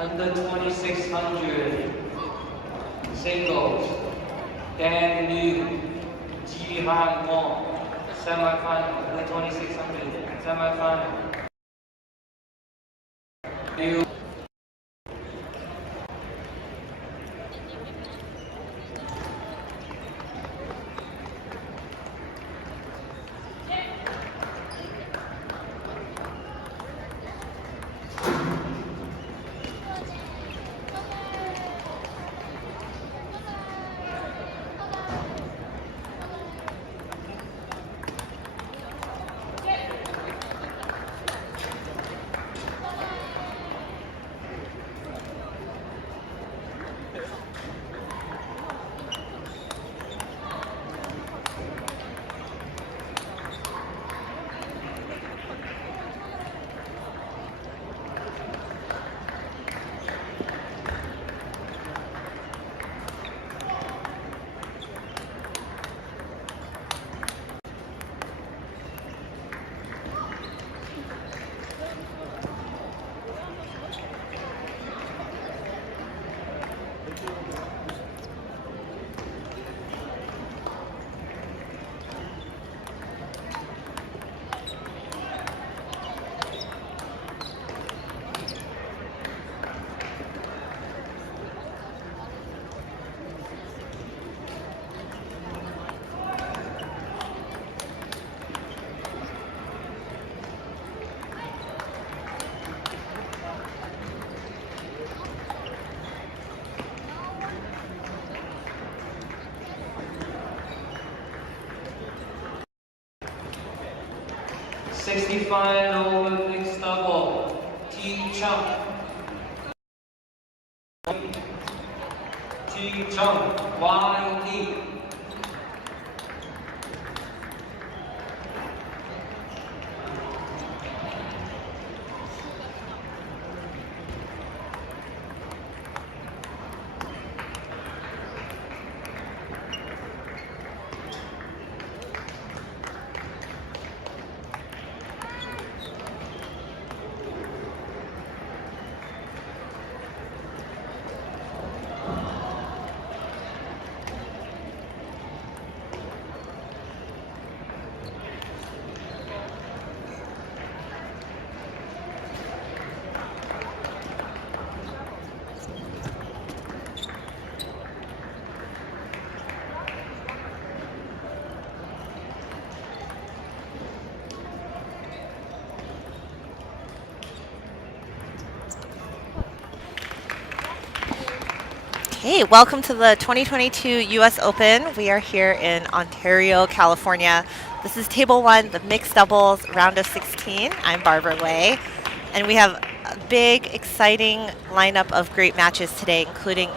under 2600 singles, Dan Liu, Ji Han Wong, semifinal, under 2600 semifinal. Liu. 65 mixed double, T Chung. T Chung, YD. Hey, welcome to the 2022 US Open. We are here in Ontario, California. This is Table 1, the mixed doubles round of 16. I'm Barbara Way, and we have a big, exciting lineup of great matches today, including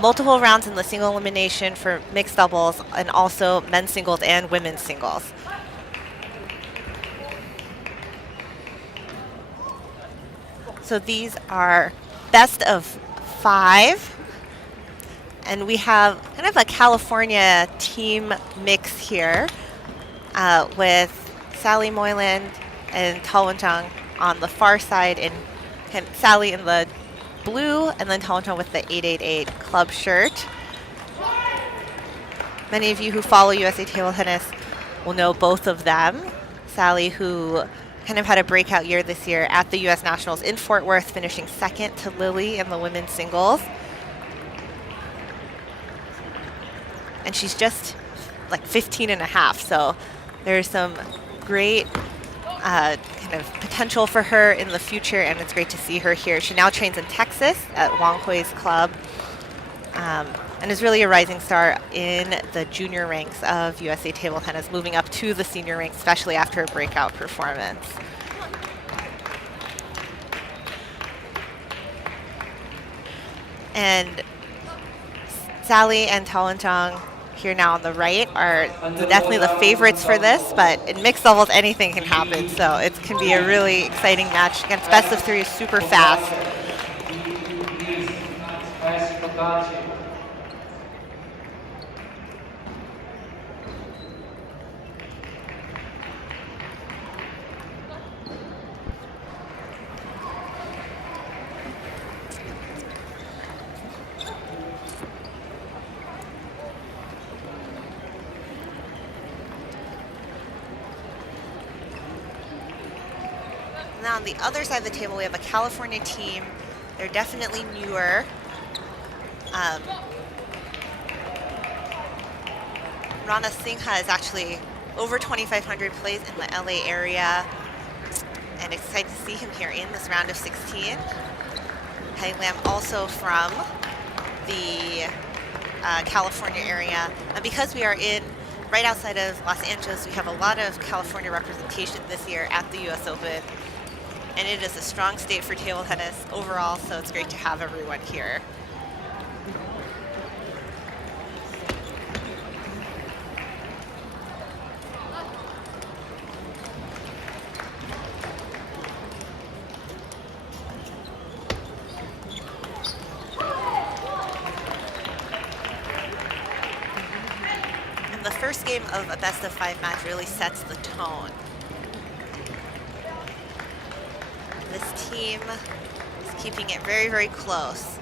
multiple rounds in the single elimination for mixed doubles, and also men's singles and women's singles. So these are best of 5. And we have kind of a California team mix here with Sally Moylan and Tawenchang on the far side, and Sally in the blue, and then Tawenchang with the 888 club shirt. Many of you who follow USA Table Tennis will know both of them. Sally, who kind of had a breakout year this year at the US Nationals in Fort Worth, finishing second to Lily in the women's singles. And she's just like 15 and a half, so there's some great kind of potential for her in the future, and it's great to see her here. She now trains in Texas at Wang Hui's club, and is really a rising star in the junior ranks of USA Table Tennis, moving up to the senior ranks, especially after a breakout performance. And Sally and Tawenchang here now on the right are definitely the favorites for this, but in mixed doubles anything can happen, so it can be a really exciting match. Against best of 3 is super fast. And now on the other side of the table, we have a California team. They're definitely newer. Rana Singha is actually over 2,500, plays in the LA area, and excited to see him here in this round of 16. Hai Lam also from the California area, and because we are in right outside of Los Angeles, we have a lot of California representation this year at the US Open, and it is a strong state for table tennis overall, so it's great to have everyone here. The first game of a best-of-5 match really sets the tone. This team is keeping it very, very close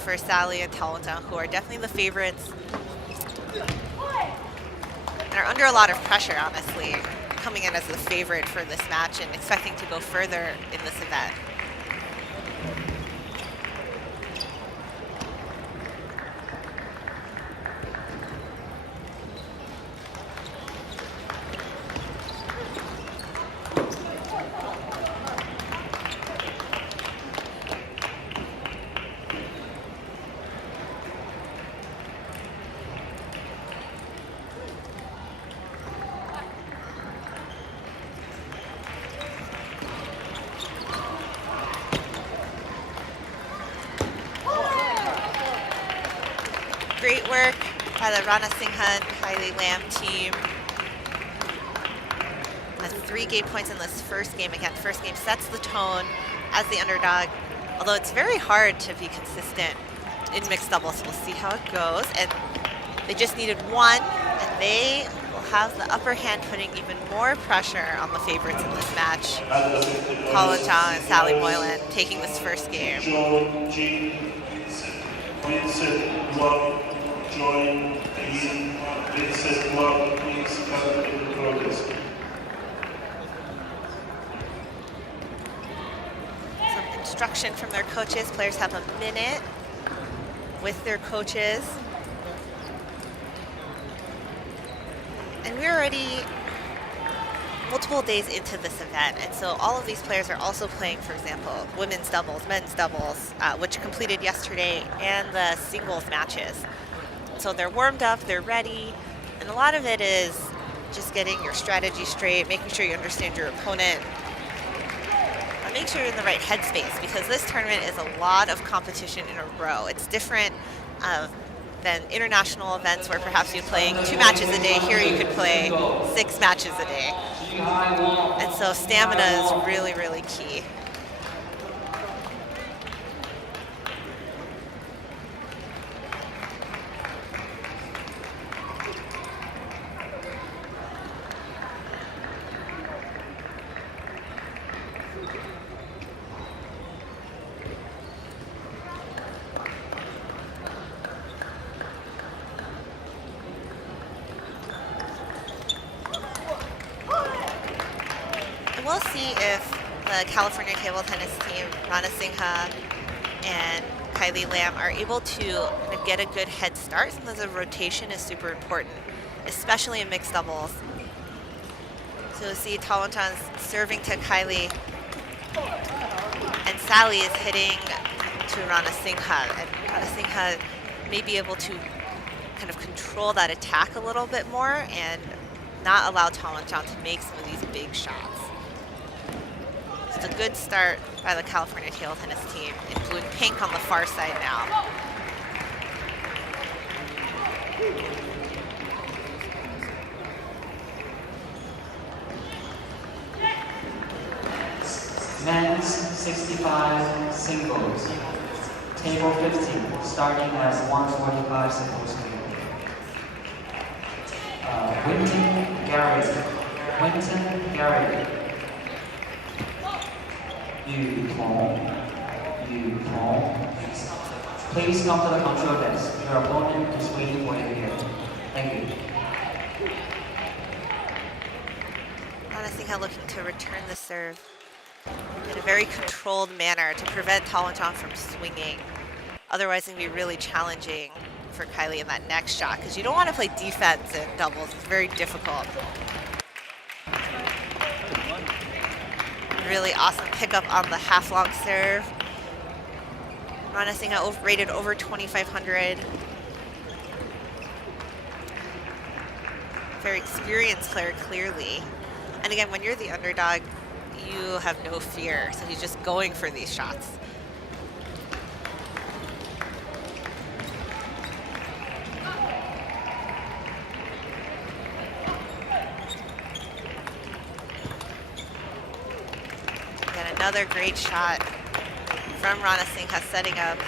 for Sally and Tawantan, who are definitely the favorites and are under a lot of pressure, honestly, coming in as the favorite for this match and expecting to go further in this event. Great work by the Rana Singha and Kylie Lam team. Has 3 game points in this first game. Again, first game sets the tone as the underdog, although it's very hard to be consistent in mixed doubles. We'll see how it goes. And they just needed 1, and they will have the upper hand, putting even more pressure on the favorites in this match. Colin Chang and Sally Moylan taking this first game. Join Vincent Block, please come in the progress. Some instruction from their coaches. Players have a minute with their coaches. And we're already multiple days into this event, and so all of these players are also playing, for example, women's doubles, men's doubles, which completed yesterday, and the singles matches. So they're warmed up, they're ready, and a lot of it is just getting your strategy straight, making sure you understand your opponent, and make sure you're in the right headspace, because this tournament is a lot of competition in a row. It's different than international events where perhaps you're playing 2 matches a day. Here you could play 6 matches a day. And so stamina is really, really key. We'll see if the California table tennis team, Rana Singha and Kylie Lam, are able to kind of get a good head start. Sometimes a rotation is super important, especially in mixed doubles. So we'll see Tawantan's serving to Kylie, and Sally is hitting to Rana Singha. And Rana Singha may be able to kind of control that attack a little bit more and not allow Tawantan to make some of these big shots. It's a good start by the California table tennis team in blue and pink on the far side now. Men's 65 singles. Table 15, starting as 145 supposed to be. Winton Garrett. Yu Tong. Please come to the control desk. Your opponent is waiting for you here. Thank you. Rana Singha looking to return the serve. in a very controlled manner to prevent Tawanchong from swinging. Otherwise, it can be really challenging for Kylie in that next shot because you don't want to play defense in doubles. It's very difficult. Really awesome pickup on the half-long serve. Ranasinghe rated over 2,500. Very experienced player, clearly. And again, when you're the underdog, you have no fear. So he's just going for these shots. Again, another great shot from Ranasinghe, setting up,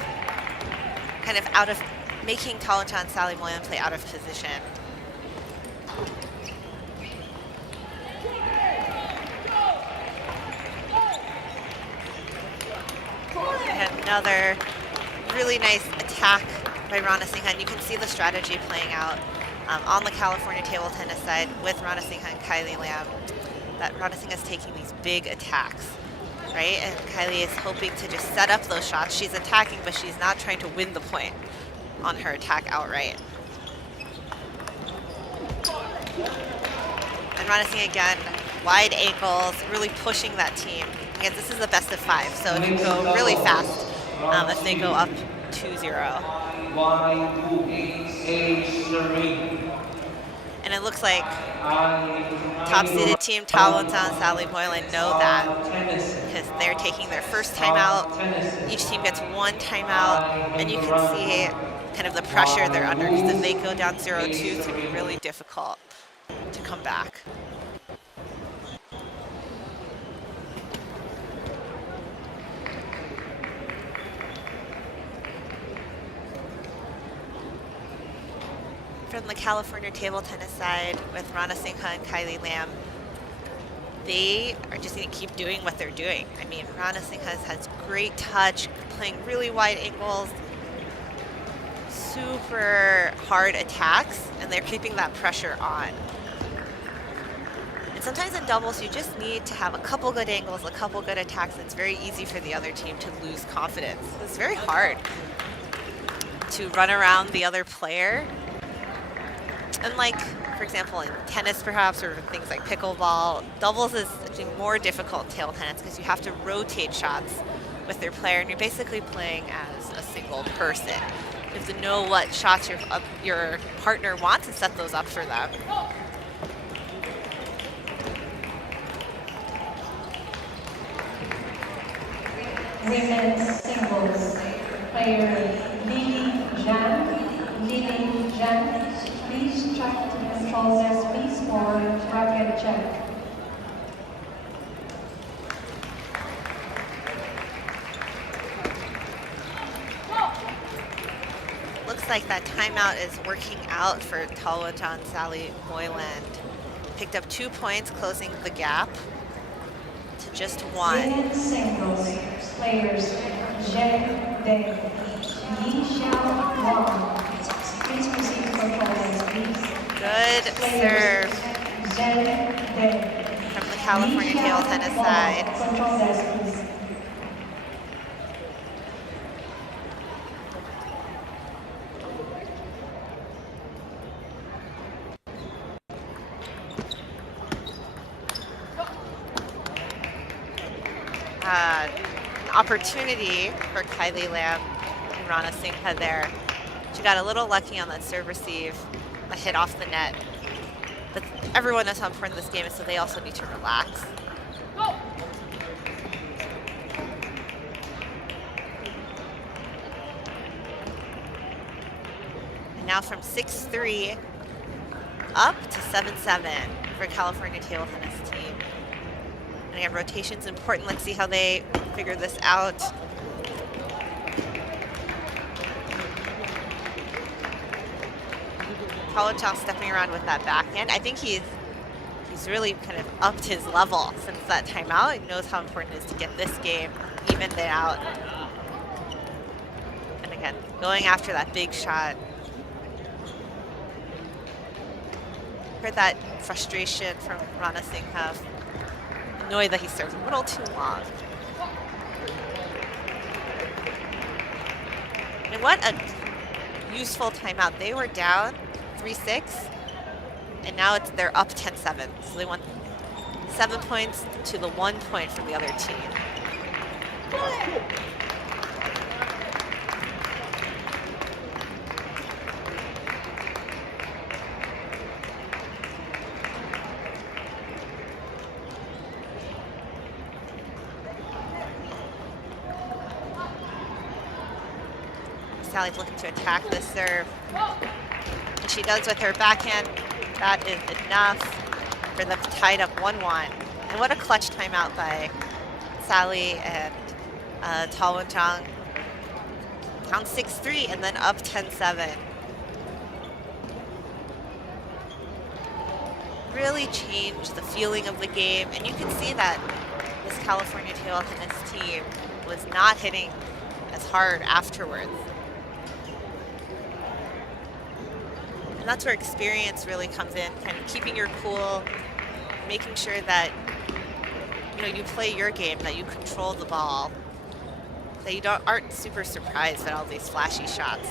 kind of out of, making Tawanchong and Sally Moylan play out of position. And another really nice attack by Ranasinghe, and you can see the strategy playing out on the California table tennis side with Ranasinghe and Kylie Lam, that Ranasinghe is taking these big attacks, right? And Kylie is hoping to just set up those shots. She's attacking, but she's not trying to win the point on her attack outright. And Ranasinghe again, wide ankles, really pushing that team. Again, this is the best of 5, so it can go really fast if they go up 2-0. And it looks like top-seeded team Tawanchong and Sally Moylan know that because they're taking their first timeout. Each team gets 1 timeout, and you can see kind of the pressure they're under because if they go down 0-2, it's going to be really difficult to come back. From the California table tennis side with Ranasinghe and Kylie Lam, they are just going to keep doing what they're doing. I mean, Ranasinghe has great touch, playing really wide angles, super hard attacks, and they're keeping that pressure on. And sometimes in doubles, you just need to have a couple good angles, a couple good attacks, and it's very easy for the other team to lose confidence. It's very hard to run around the other player. And like, for example, in tennis perhaps, or things like pickleball, doubles is actually more difficult in table tennis because you have to rotate shots with their player, and you're basically playing as a single person. You have to know what shots your partner wants and set those up for them. Women's singles player Lily Zhang, please try to control their space for racket check. Looks like that timeout is working out for Tawanchong and Sally Moylan. Picked up 2 points, closing the gap to just 1. Women's singles players Zheng Deng, Yi Xiao Wang. Please proceed to control their space. Good serve Zheng Deng, from the California table tennis side. Control their space. An opportunity for Kylie Lam and Ranasinghe there. She got a little lucky on that serve receive, a hit off the net. But everyone knows how important this game is, so they also need to relax. And now from 6-3 up to 7-7 for California table tennis team. And again, rotation's important. Let's see how they figure this out. Tawanchong stepping around with that backhand. I think he's really kind of upped his level since that timeout. He knows how important it is to get this game evened out. And again, going after that big shot. Heard that frustration from Ranasinghe. annoyed that he serves a little too long. And what a useful timeout. They were down 3-6, and now they're up 10-7. So they won 7 points to the 1 point from the other team. Sally's looking to attack this serve. And she does with her backhand. That is enough for them tied up 1-1. And what a clutch timeout by Sally and Talwon-Chang. Down 6-3 and then up 10-7. Really changed the feeling of the game. And you can see that this California table tennis team was not hitting as hard afterwards. And that's where experience really comes in, kind of keeping your cool, making sure that you play your game, that you control the ball, that you aren't super surprised at all these flashy shots.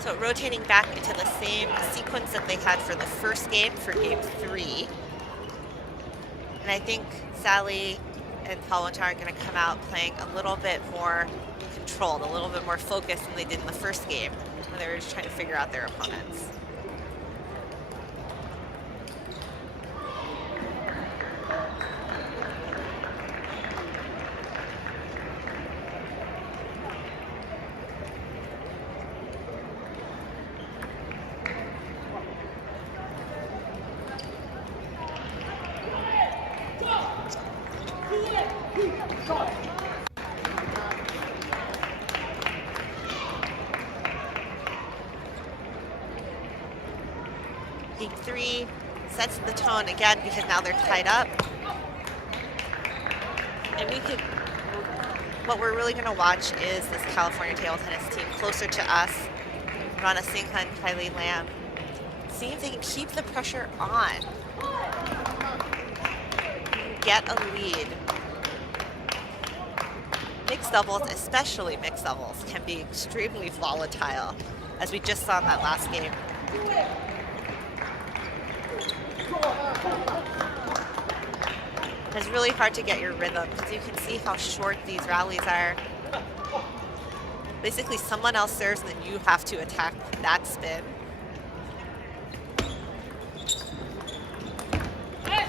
So rotating back into the same sequence that they had for the first game, for game 3. And I think Sally and Talwon-Chang are going to come out playing a little bit more controlled, a little bit more focused than they did in the first game, when they were just trying to figure out their opponents. Game 3 sets the tone again because now they're tied up. And what we're really going to watch is this California table tennis team closer to us. Rana Singha and Kylie Lam. See if they can keep the pressure on. Get a lead. Mixed doubles, especially mixed doubles, can be extremely volatile, as we just saw in that last game. It's really hard to get your rhythm because you can see how short these rallies are. Basically, someone else serves and then you have to attack that spin.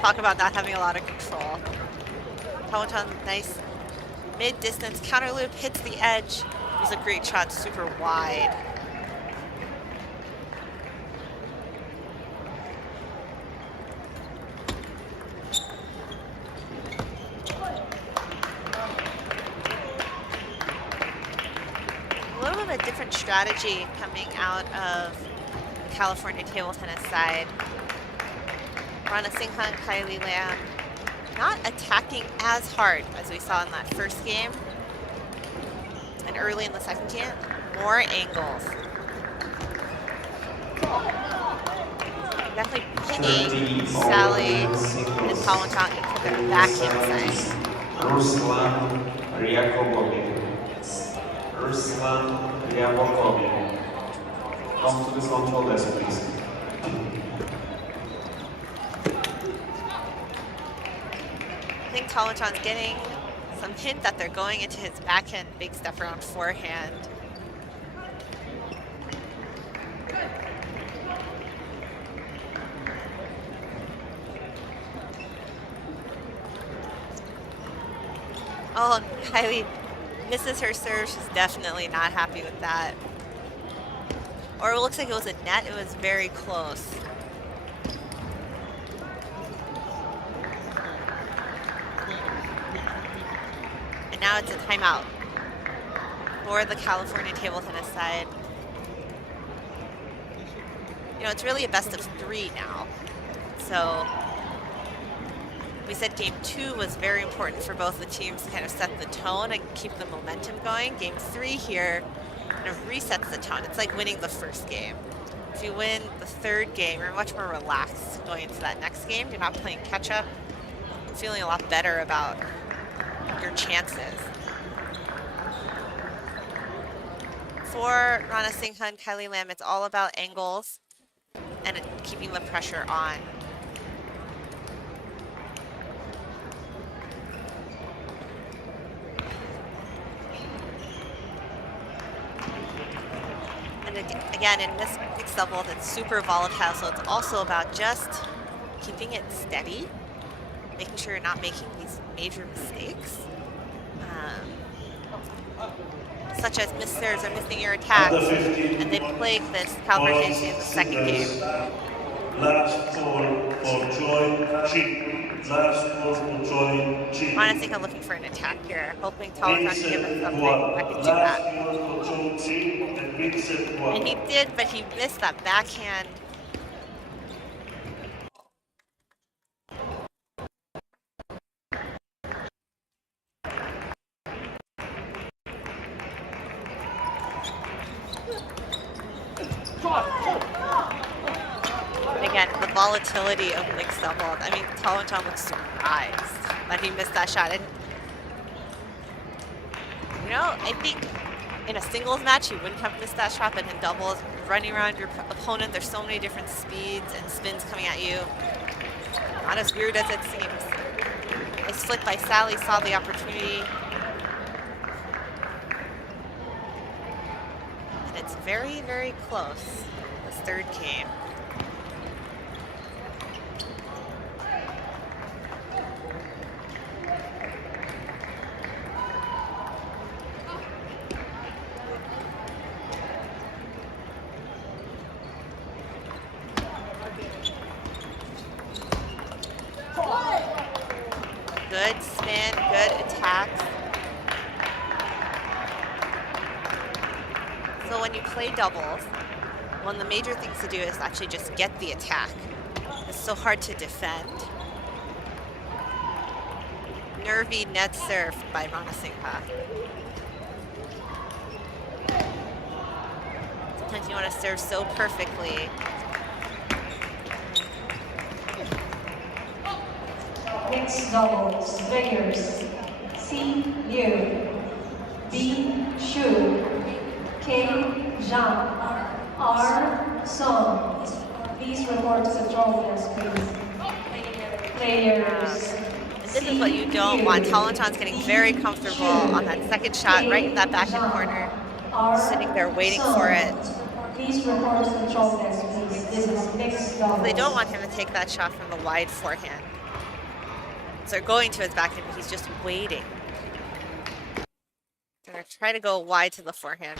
Talk about not having a lot of control. Talwon-Chang, nice mid-distance counter loop, hits the edge. It was a great shot, super wide. A little bit of a different strategy coming out of the California table tennis side. Rana Singha and Kylie Lam not attacking as hard as we saw in that first game. And early in the second game, more angles. Definitely pinning Sally and Talwon-Chang into their backhand side. Ruslan Ryakobovic. Ruslan Ryakobovic. Come to the control desk, please. I think Talwon-Chang's getting some hint that they're going into his backhand big step around forehand. Oh, Kylie misses her serve. She's definitely not happy with that. Or it looks like it was a net. It was very close. And now it's a timeout for the California table tennis side. It's really a best of 3 now. So we said game 2 was very important for both the teams to kind of set the tone and keep the momentum going. Game 3 here kind of resets the tone. It's like winning the first game. If you win the third game, you're much more relaxed going into that next game. You're not playing catch up. feeling a lot better about your chances. For Rana Singha and Kylie Lam, it's all about angles and keeping the pressure on. And again, in this mixed doubles, it's super volatile, so it's also about just keeping it steady, making sure you're not making these major mistakes, such as missed serves or missing your attacks, and they plagued this Calvert in the second game. Last call for Joy Chi. Last call for Joy Chi. I think I'm looking for an attack here, hoping Talatron can give us something. I can do that. And he did, but he missed that backhand. Again, the volatility of mixed doubles. I mean, Talatron looks surprised that he missed that shot. And, you know, I think in a singles match, you wouldn't have missed that shot, but in doubles, running around your opponent, there's so many different speeds and spins coming at you. Not as weird as it seems. A flick by Sally saw the opportunity. And it's very, very close, this third game. Good spin, good attacks. So when you play doubles, one of the major things to do is actually just get the attack. It's so hard to defend. Nervy net serve by Rana Singha. Sometimes you want to serve so perfectly. Mixed doubles players C. Liu, B. Shu, K. Zhang, R. Song. Please report to control desk, please. Players. This is what you don't want. Talatron's getting very comfortable on that second shot, right in that backhand corner. Sitting there waiting for it. Please report to control desk, please. This is mixed doubles. They don't want him to take that shot from the wide forehand. So they're going to his backhand, but he's just waiting. They're going to try to go wide to the forehand.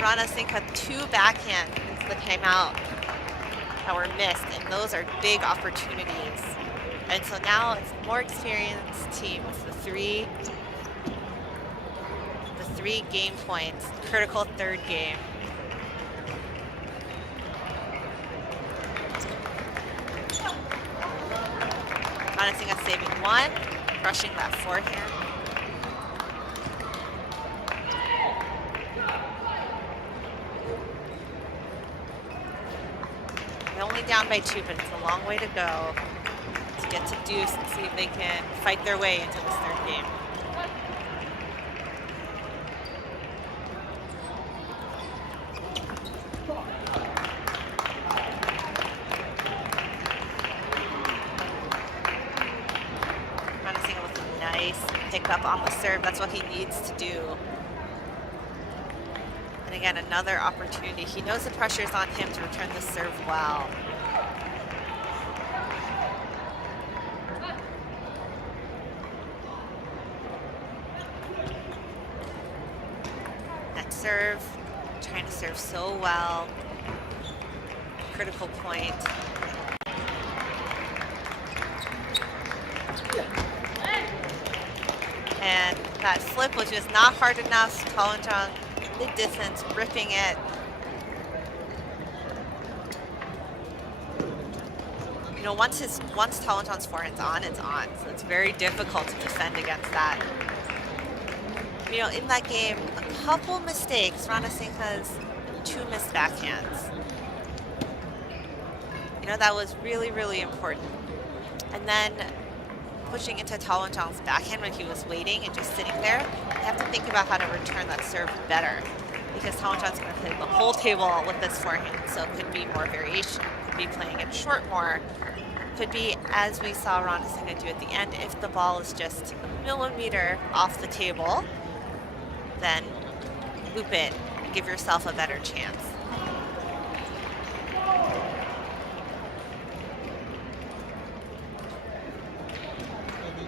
Rana Singha had 2 backhand into the timeout that were missed, and those are big opportunities. And so now it's a more experienced team with the three game points, critical third game. Rana Singha saving 1, crushing that forehand. They're only down by 2, but it's a long way to go to get to deuce and see if they can fight their way into this third game. Rana Singha with a nice pickup on the serve. That's what he needs to do. And again, another opportunity. He knows the pressure is on him to return the serve well. That serve, trying to serve so well. Critical point. And that flip was just not hard enough. Talatron mid distance, ripping it. you know, once Talenton's forehand's on, it's on. So it's very difficult to defend against that. You know, in that game, a couple mistakes. Rana Singh has 2 missed backhands. You know, that was really, really important. And then pushing into Talenton's backhand when he was waiting and just sitting there, you have to think about how to return that serve better, because Talenton's going to play the whole table with this forehand, so it could be more variation, could be playing it short more, could be, as we saw Rana Singh do at the end, if the ball is just a millimeter off the table, then loop it and give yourself a better chance.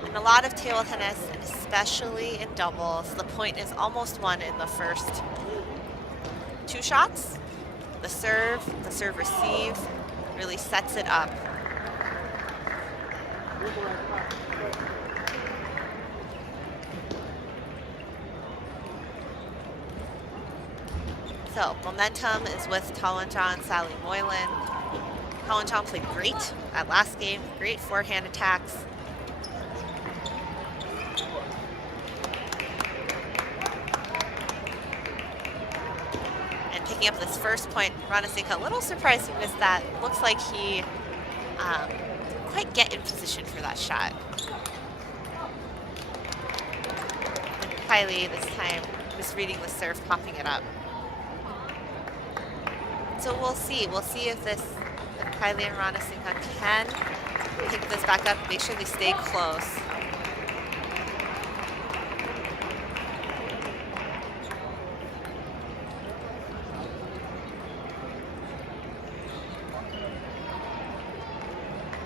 In a lot of table tennis, especially in doubles, the point is almost won in the first 2 shots. The serve receive really sets it up. So momentum is with Talenton, Sally Moylan. Talenton played great at last game, great forehand attacks. And picking up this first point, Rana Singh, a little surprised he missed that. Looks like he didn't quite get in position for that shot. And Kylie this time misreading the serve, popping it up. So we'll see. We'll see if Kylie and Rana Singh can pick this back up, make sure they stay close.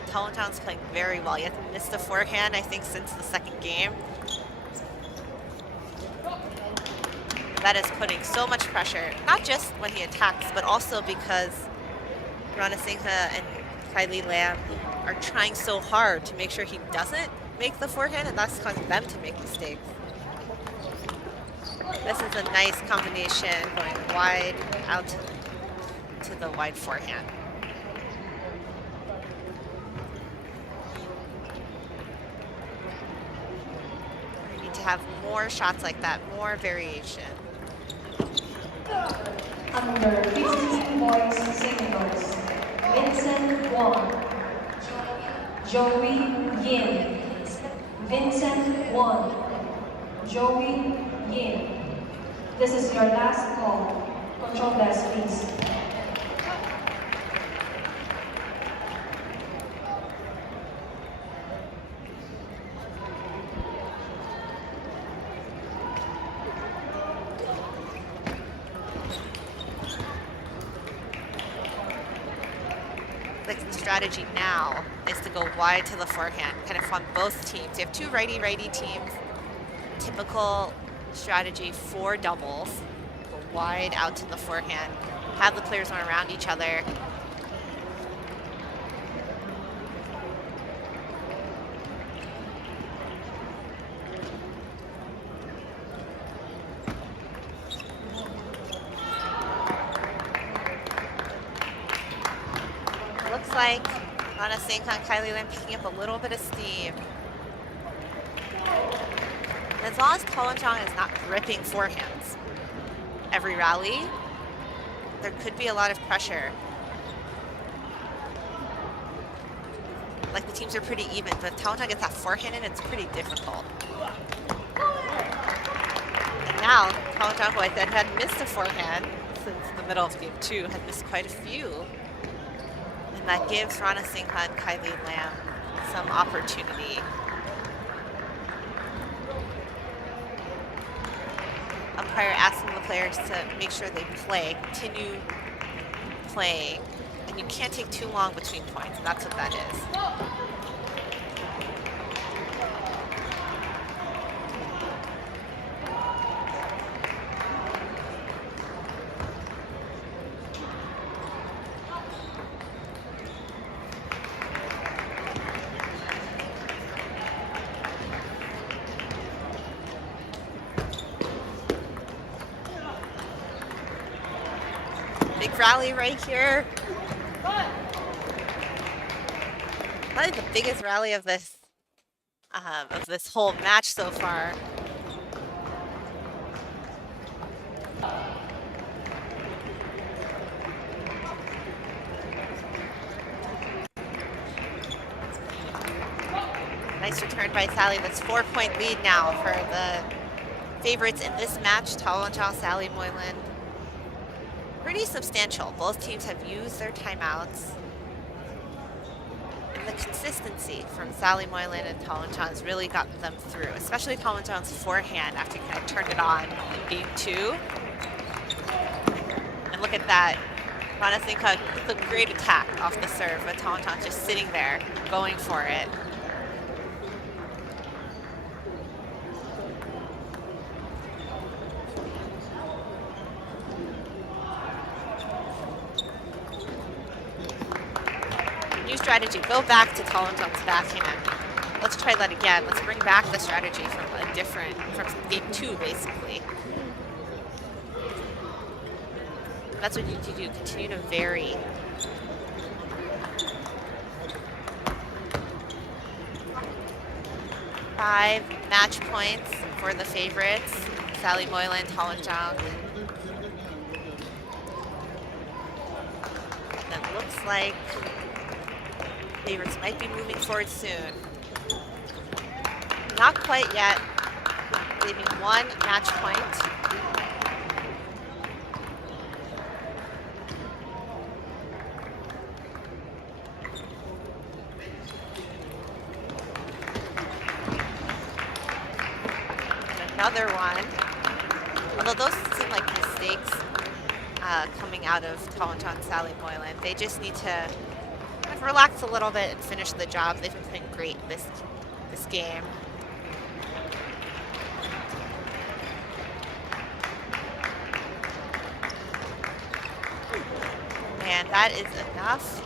Talenton's playing very well. He hasn't missed a forehand, I think, since the second game. That is putting so much pressure, not just when he attacks, but also because Rana Singh and Kylie Lam are trying so hard to make sure he doesn't make the forehand, and that's causing them to make mistakes. This is a nice combination, going wide out to the wide forehand. We need to have more shots like that, more variation. Under 15 boys singles, Vincent Wong, Joey Yin. Vincent Wong, Joey Yin. This is your last call. Control desk, please. The strategy now is to go wide to the forehand, kind of on both teams. You have 2 righty-righty teams. Typical strategy for doubles. Go wide out to the forehand. Have the players run around each other. Looks like Rana Singh and Kylie Lam picking up a little bit of steam. And as long as Talenton is not gripping forehands every rally, there could be a lot of pressure. Like, the teams are pretty even, but if Talenton gets that forehand in, it's pretty difficult. And now, Talenton, who I said had missed a forehand since the middle of game 2, had missed quite a few. And that gives Rana Singh and Kylie Lam some opportunity. Umpire asking the players to make sure they play, continue playing, and you can't take too long between points, and that's what that is. Big rally right here. probably the biggest rally of this whole match so far. Nice return by Sally. That's 4-point lead now for the favorites in this match, Talanjong, Sally Moylan. Pretty substantial. Both teams have used their timeouts. And the consistency from Sally Moylan and Talanjong has really gotten them through, especially Talanjong's forehand after he kind of turned it on in game 2. And look at that. Rana Singha with a great attack off the serve, but Talanjong just sitting there, going for it. New strategy, go back to Talanjong's backhand. Let's try that again. Let's bring back the strategy from from game 2, basically. That's what you need to do, continue to vary. Five match points for the favorites, Sally Moylan, Talanjong. And it looks like favorites might be moving forward soon. Not quite yet, leaving 1 match point. Another one. Although those seem like mistakes coming out of Talanjong and Sally Moylan. They just need to kind of relax a little bit and finish the job. They've been playing great this game. And that is enough.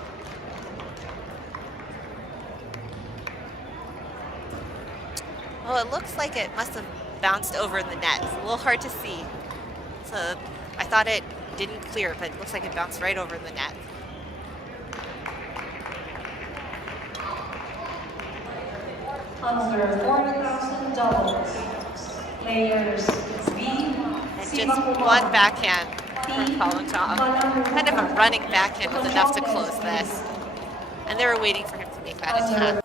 Well, it looks like it must have bounced over the net. It's a little hard to see. So I thought it didn't clear, but it looks like it bounced right over the net. Under 40,000 doubles, players B, And just one backhand from Talanjong. Kind of a running backhand was enough to close this. And they were waiting for him to make that attack.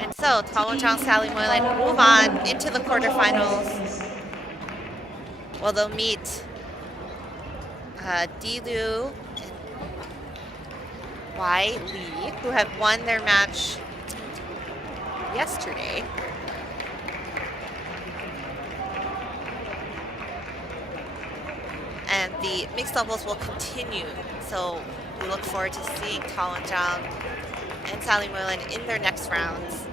And so Talanjong, Sally Moylan move on into the quarterfinals. Well, they'll meet Dilu and Wai Lee, who have won their match yesterday. And the mixed doubles will continue. So we look forward to seeing Talanjong and Sally Moylan in their next rounds.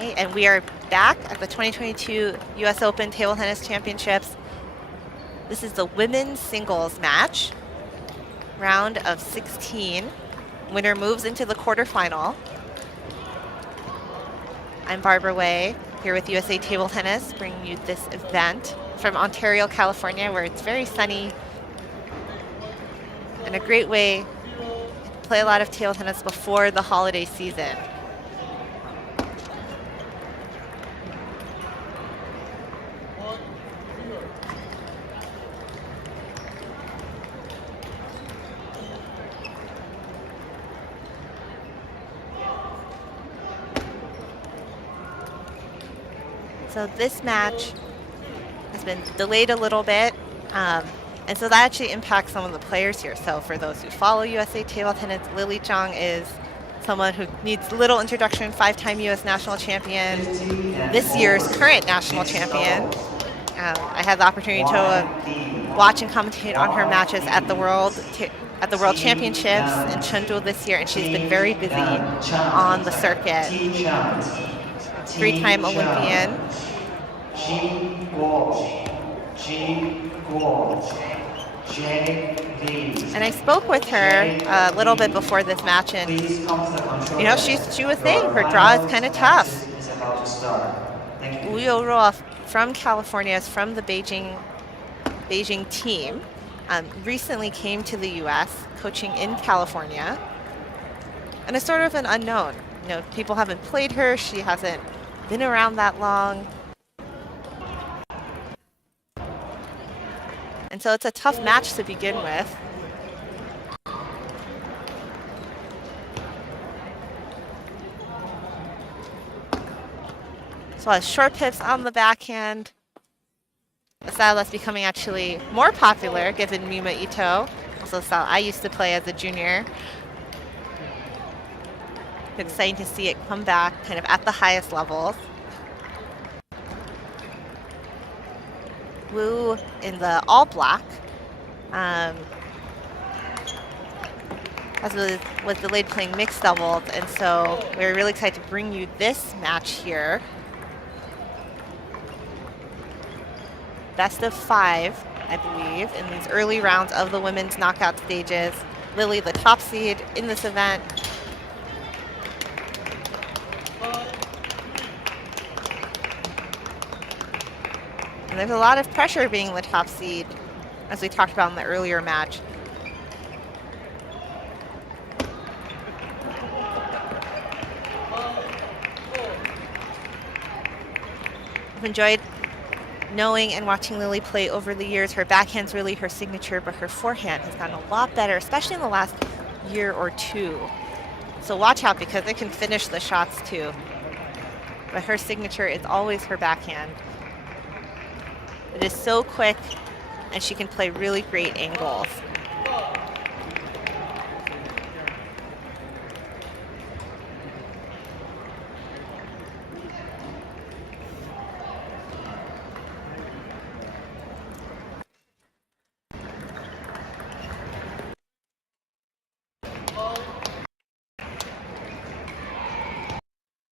Okay, and we are back at the 2022 U.S. Open Table Tennis Championships. This is the women's singles match, round of 16. Winner moves into the quarterfinal. I'm Barbara Way, here with USA Table Tennis, bringing you this event from Ontario, California, where it's very sunny and a great way to play a lot of table tennis before the holiday season. So this match has been delayed a little bit, and so that actually impacts some of the players here. So for those who follow USA Table Tennis, Lily Zhang is someone who needs little introduction, 5-time U.S. national champion, this year's current national champion. I had the opportunity to watch and commentate on her matches at the World Championships in Chengdu this year, and she's been very busy on the circuit. 3-time Olympian. And I spoke with her a little bit before this match, and you know, she was saying her draw is kind of tough. Wu Youruo from California, is from the Beijing team. Recently came to the U.S. coaching in California, and is sort of an unknown. You know, people haven't played her. She hasn't been around that long. And so it's a tough match to begin with. So has short pips on the backhand, a style that's becoming actually more popular given Mima Ito, also a style I used to play as a junior. Exciting to see it come back kind of at the highest levels. Wu in the all black was delayed playing mixed doubles, and so we're really excited to bring you this match here. Best of 5, I believe, in these early rounds of the women's knockout stages. Lily, the top seed in this event. And there's a lot of pressure being the top seed, as we talked about in the earlier match. I've enjoyed knowing and watching Lily play over the years. Her backhand's really her signature, but her forehand has gotten a lot better, especially in the last year or two. So watch out, because it can finish the shots too. But her signature is always her backhand. It is so quick, and she can play really great angles.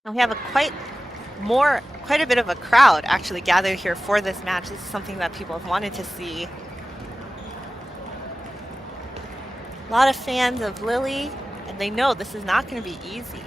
And we have quite a bit of a crowd actually gathered here for this match. This is something that people have wanted to see. A lot of fans of Lily, and they know this is not going to be easy.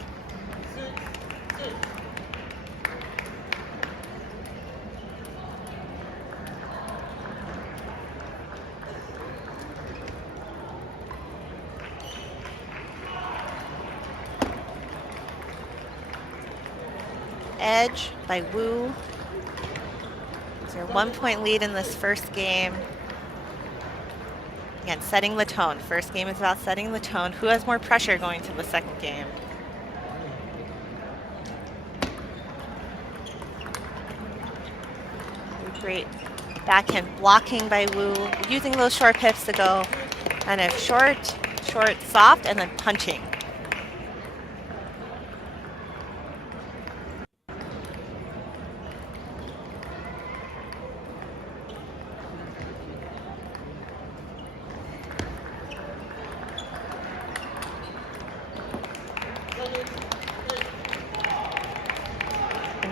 Edge by Wu. It's your 1-point lead in this first game. Again, setting the tone. First game is about setting the tone. Who has more pressure going to the second game? Great backhand blocking by Wu, using those short pips to go kind of short, soft, and then punching.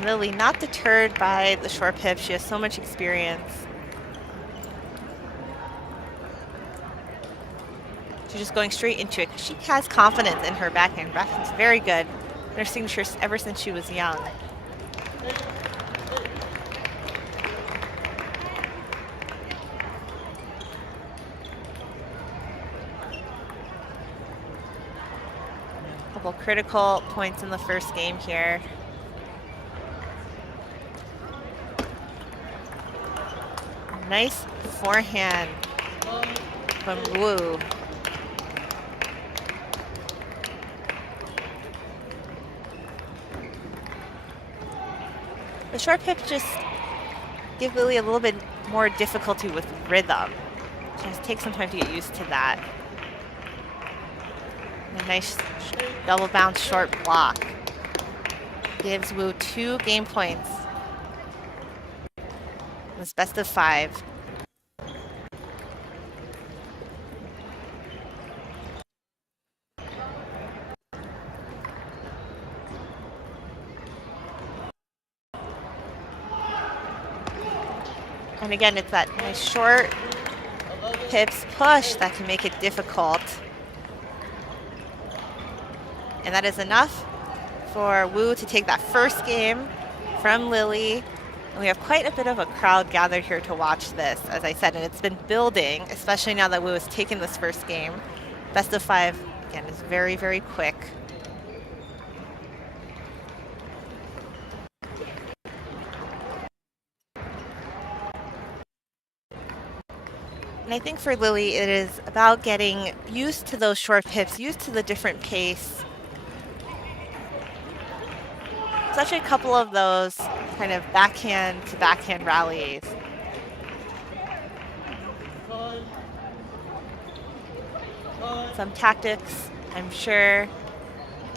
And Lily, not deterred by the short pip. She has so much experience. She's just going straight into it because she has confidence in her backhand. Backhand's very good. Her signature ever since she was young. Couple critical points in the first game here. Nice forehand from Wu. The short pip just give Lily a little bit more difficulty with rhythm. She has to take some time to get used to that. And a nice double bounce short block gives Wu 2 game points. It's best of 5. And again, it's that nice short pips push that can make it difficult. And that is enough for Wu to take that first game from Lily. And we have quite a bit of a crowd gathered here to watch this, as I said, and it's been building, especially now that Wu has taken this first game. Best of 5, again, is very, very quick. And I think for Lily, it is about getting used to those short pips, used to the different pace. Such a couple of those kind of backhand to backhand rallies. Some tactics, I'm sure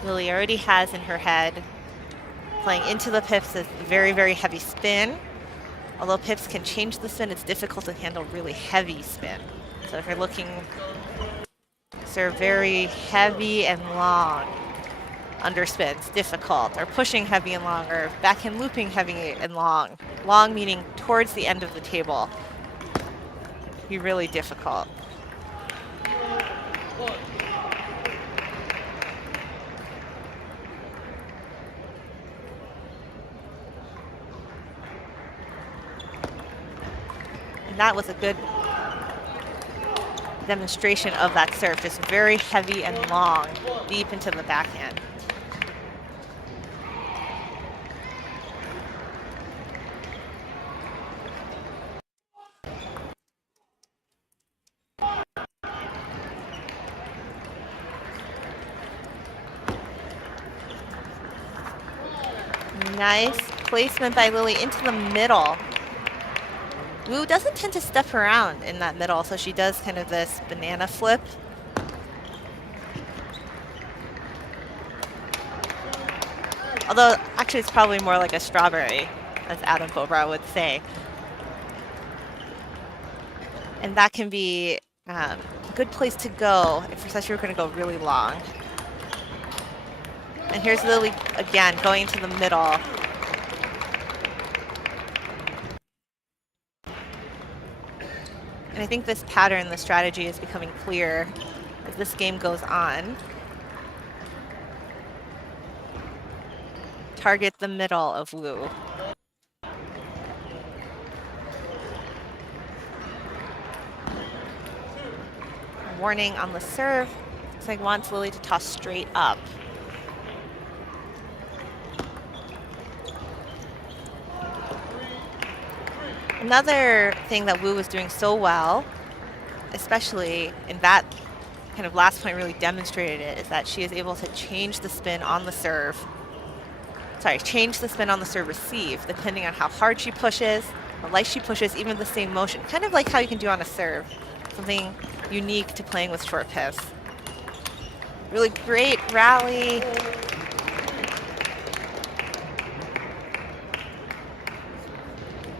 Lily already has in her head. Playing into the pips is very, very heavy spin. Although pips can change the spin, it's difficult to handle really heavy spin. So if you're looking to serve very heavy and long underspins, difficult, or pushing heavy and long, or backhand looping heavy and long. Long meaning towards the end of the table. Be really difficult. And that was a good demonstration of that serve, just very heavy and long, deep into the backhand. Nice placement by Lily into the middle. Wu doesn't tend to step around in that middle, so she does kind of this banana flip. Although, actually, it's probably more like a strawberry, as Adam Bobrow would say. And that can be a good place to go if especially you're going to go really long. And here's Lily again, going into the middle. And I think this pattern, the strategy is becoming clear as this game goes on. Target the middle of Wu. Warning on the serve. Looks like wants Lily to toss straight up. Another thing that Wu was doing so well, especially in that kind of last point really demonstrated it, is that she is able to change the spin on the serve. Change the spin on the serve receive, depending on how hard she pushes, how light she pushes, even the same motion. Kind of like how you can do on a serve. Something unique to playing with short pips. Really great rally.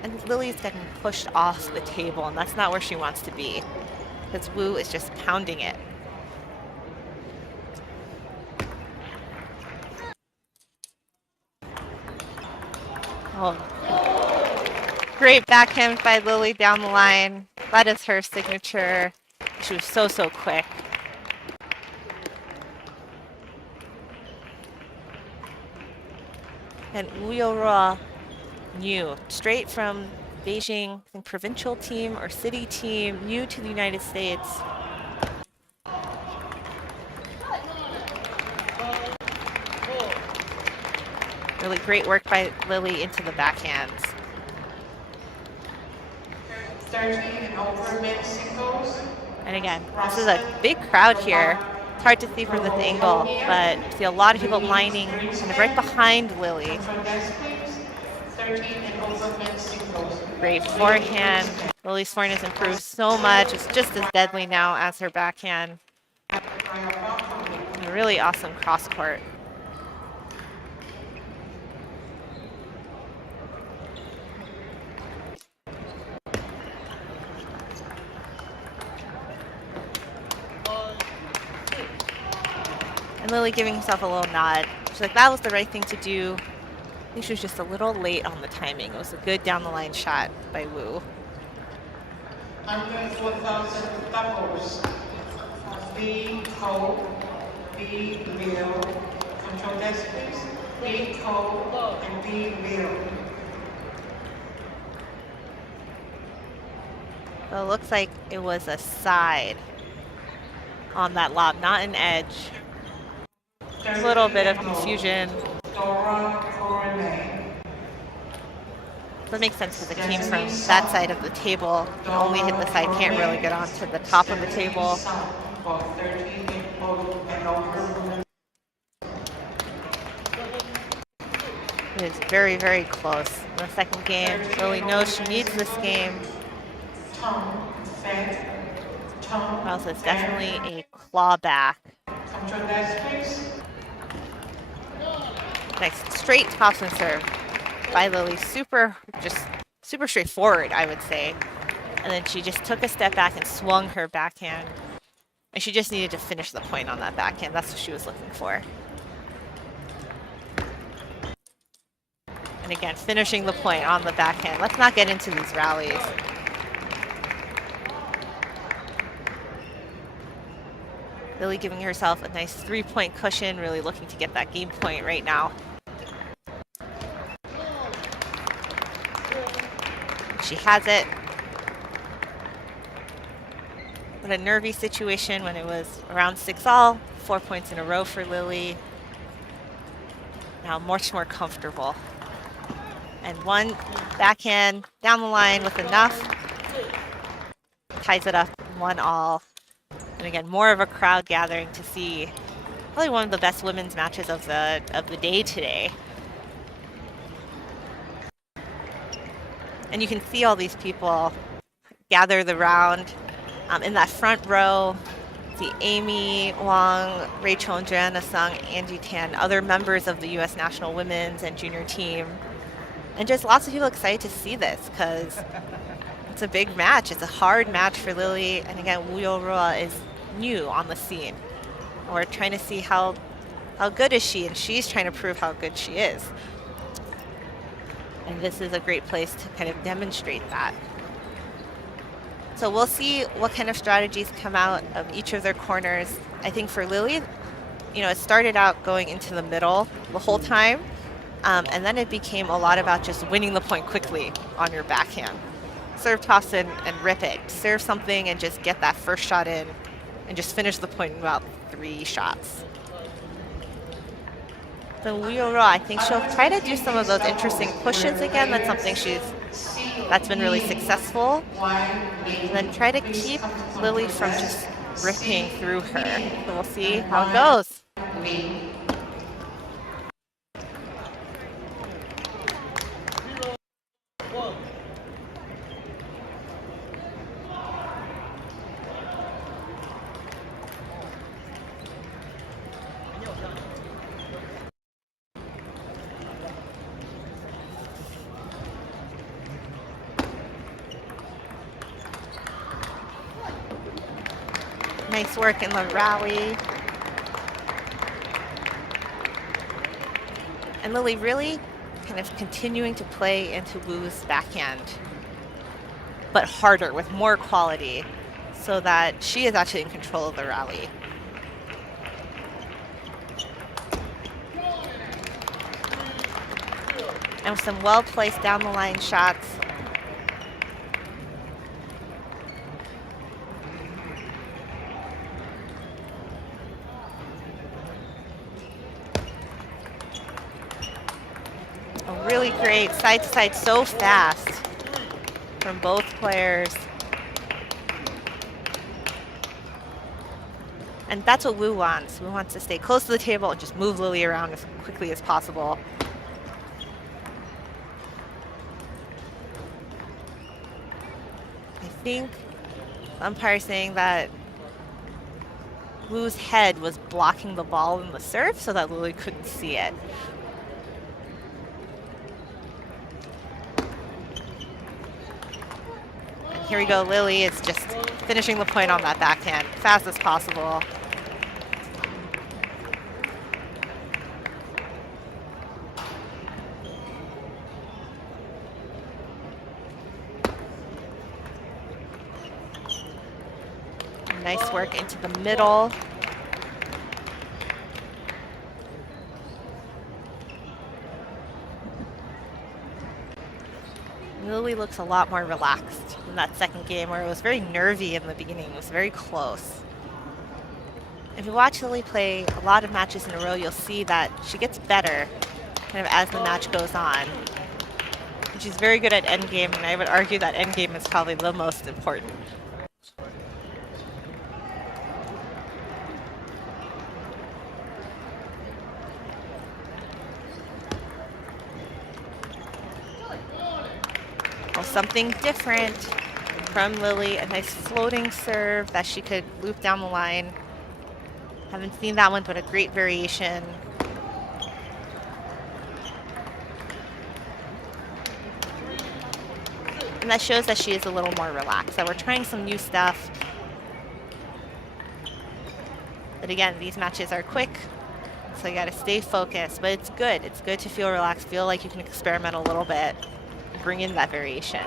And Lily's getting pushed off the table, and that's not where she wants to be, because Wu is just pounding it. Oh, great backhand by Lily down the line. That is her signature. She was so, so quick. And Uyora new, straight from Beijing, I think provincial team or city team, new to the United States. Really great work by Lily into the backhands. 13 and over men's singles. And again, this is a big crowd here. It's hard to see from this angle, but you see a lot of people lining kind of right behind Lily. 13 and over men's singles. Great forehand. Lily's forehand has improved so much. It's just as deadly now as her backhand. A really awesome cross court. And Lily giving herself a little nod. She's like, that was the right thing to do. I think she was just a little late on the timing. It was a good down the line shot by Wu. Under 4,000 doubles. B. Cole, B. Liu. Control desk, please. B. Cole and B. Liu. So it looks like it was a side on that lob, not an edge. A little bit of confusion. That makes sense because it came from that side of the table. You only hit the side, can't really get onto the top of the table. It is very, very close. In the second game, Lily knows she needs this game. Also, it's definitely a claw back. Nice straight toss and serve by Lily. Super straightforward, I would say. And then she just took a step back and swung her backhand. And she just needed to finish the point on that backhand. That's what she was looking for. And again, finishing the point on the backhand. Let's not get into these rallies. Lily giving herself a nice 3-point cushion, really looking to get that game point right now. She has it. What a nervy situation when it was around 6-all, 4 points in a row for Lily. Now much more comfortable. And one backhand down the line with enough. Ties it up 1-all. And again, more of a crowd gathering to see probably one of the best women's matches of the day today. And you can see all these people gather the round in that front row. See Amy Wang, Rachel and Joanna Sung, Angie Tan, other members of the U.S. national women's and junior team. And just lots of people excited to see this because it's a big match. It's a hard match for Lily. And again, Wu Yorua is new on the scene. We're trying to see how good is she, and she's trying to prove how good she is. And this is a great place to kind of demonstrate that. So we'll see what kind of strategies come out of each of their corners. I think for Lily, it started out going into the middle the whole time. And then it became a lot about just winning the point quickly on your backhand. Serve, toss, and rip it. Serve something and just get that first shot in and just finish the point in about 3 shots. So Wu Yorua, I think she'll try to do some of those interesting pushes again. That's something that's been really successful. And then try to keep Lily from just ripping through her. So we'll see how it goes. Nice work in the rally. And Lily really kind of continuing to play into Wu's backhand, but harder with more quality, so that she is actually in control of the rally. And with some well-placed down the line shots. A really great side to side, so fast from both players. And that's what Wu wants. Wu wants to stay close to the table and just move Lily around as quickly as possible. I think the umpire saying that Wu's head was blocking the ball in the serve so that Lily couldn't see it. And here we go, Lily is just finishing the point on that backhand fast as possible. Nice work into the middle. Lily looks a lot more relaxed in that second game, where it was very nervy in the beginning. It was very close. If you watch Lily play a lot of matches in a row, you'll see that she gets better kind of as the match goes on. And she's very good at endgame, and I would argue that endgame is probably the most important. Well, something different from Lily, a nice floating serve that she could loop down the line. Haven't seen that one, but a great variation. And that shows that she is a little more relaxed, that we're trying some new stuff. But again, these matches are quick, so you gotta stay focused, but it's good. It's good to feel relaxed, feel like you can experiment a little bit, bring in that variation.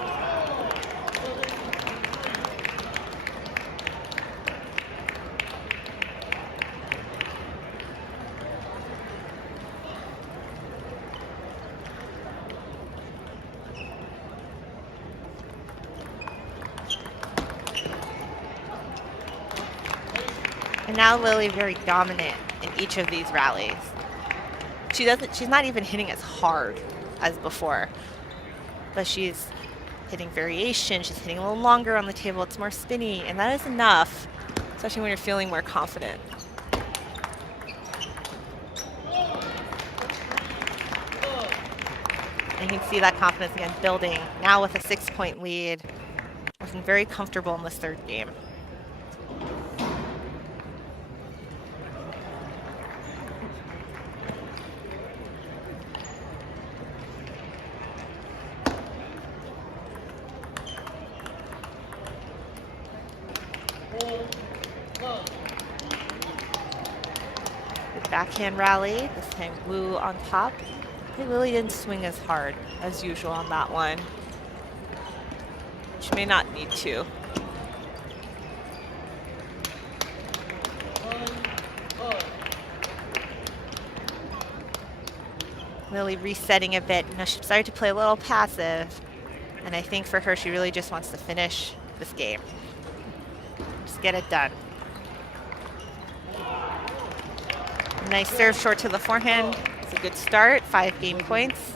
And now Lily very dominant in each of these rallies. She's not even hitting as hard as before, but she's hitting variation, she's hitting a little longer on the table, it's more spinny, and that is enough, especially when you're feeling more confident. And you can see that confidence again building, now with a 6-point lead, looking very comfortable in this third game. Backhand rally, this time Wu on top. They really didn't swing as hard as usual on that one. She may not need to. Lily resetting a bit. You know, she started to play a little passive, and I think for her, she really just wants to finish this game. Just get it done. Nice serve short to the forehand. It's a good start, 5 game points.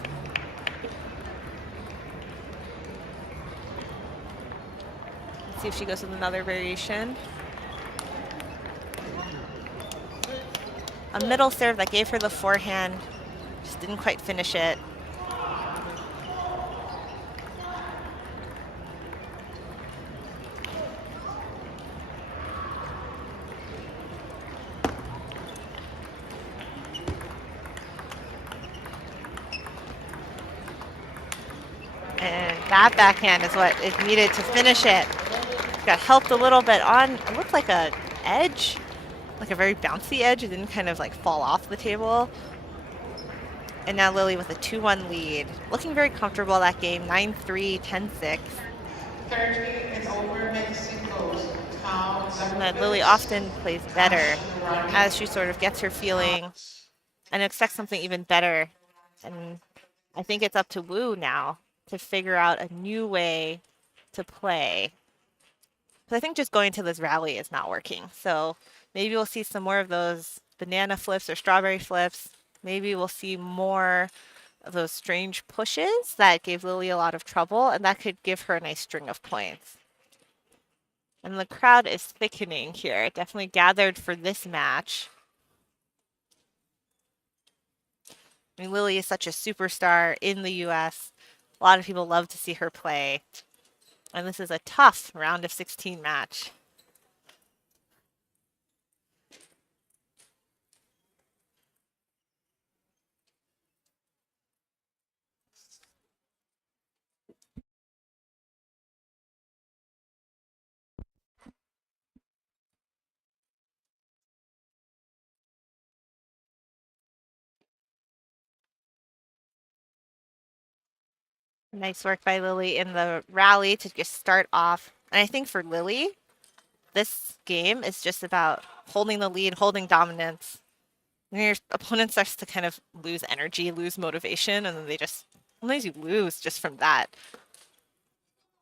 Let's see if she goes with another variation. A middle serve that gave her the forehand, just didn't quite finish it. And that backhand is what is needed to finish it. Got helped a little bit on, it looked like an edge, like a very bouncy edge. It didn't kind of like fall off the table. And now Lily with a 2-1 lead. Looking very comfortable that game, 9-3, 10-6. 30 and over men's singles. And that Lily often plays better as she sort of gets her feeling and expects something even better. And I think it's up to Wu now to figure out a new way to play. Because I think just going to this rally is not working. So maybe we'll see some more of those banana flips or strawberry flips. Maybe we'll see more of those strange pushes that gave Lily a lot of trouble, and that could give her a nice string of points. And the crowd is thickening here. It definitely gathered for this match. I mean, Lily is such a superstar in the US. A lot of people love to see her play. And this is a tough round of 16 match. Nice work by Lily in the rally to just start off. And I think for Lily, this game is just about holding the lead, holding dominance. When your opponent starts to kind of lose energy, lose motivation, and then they just, sometimes you lose just from that.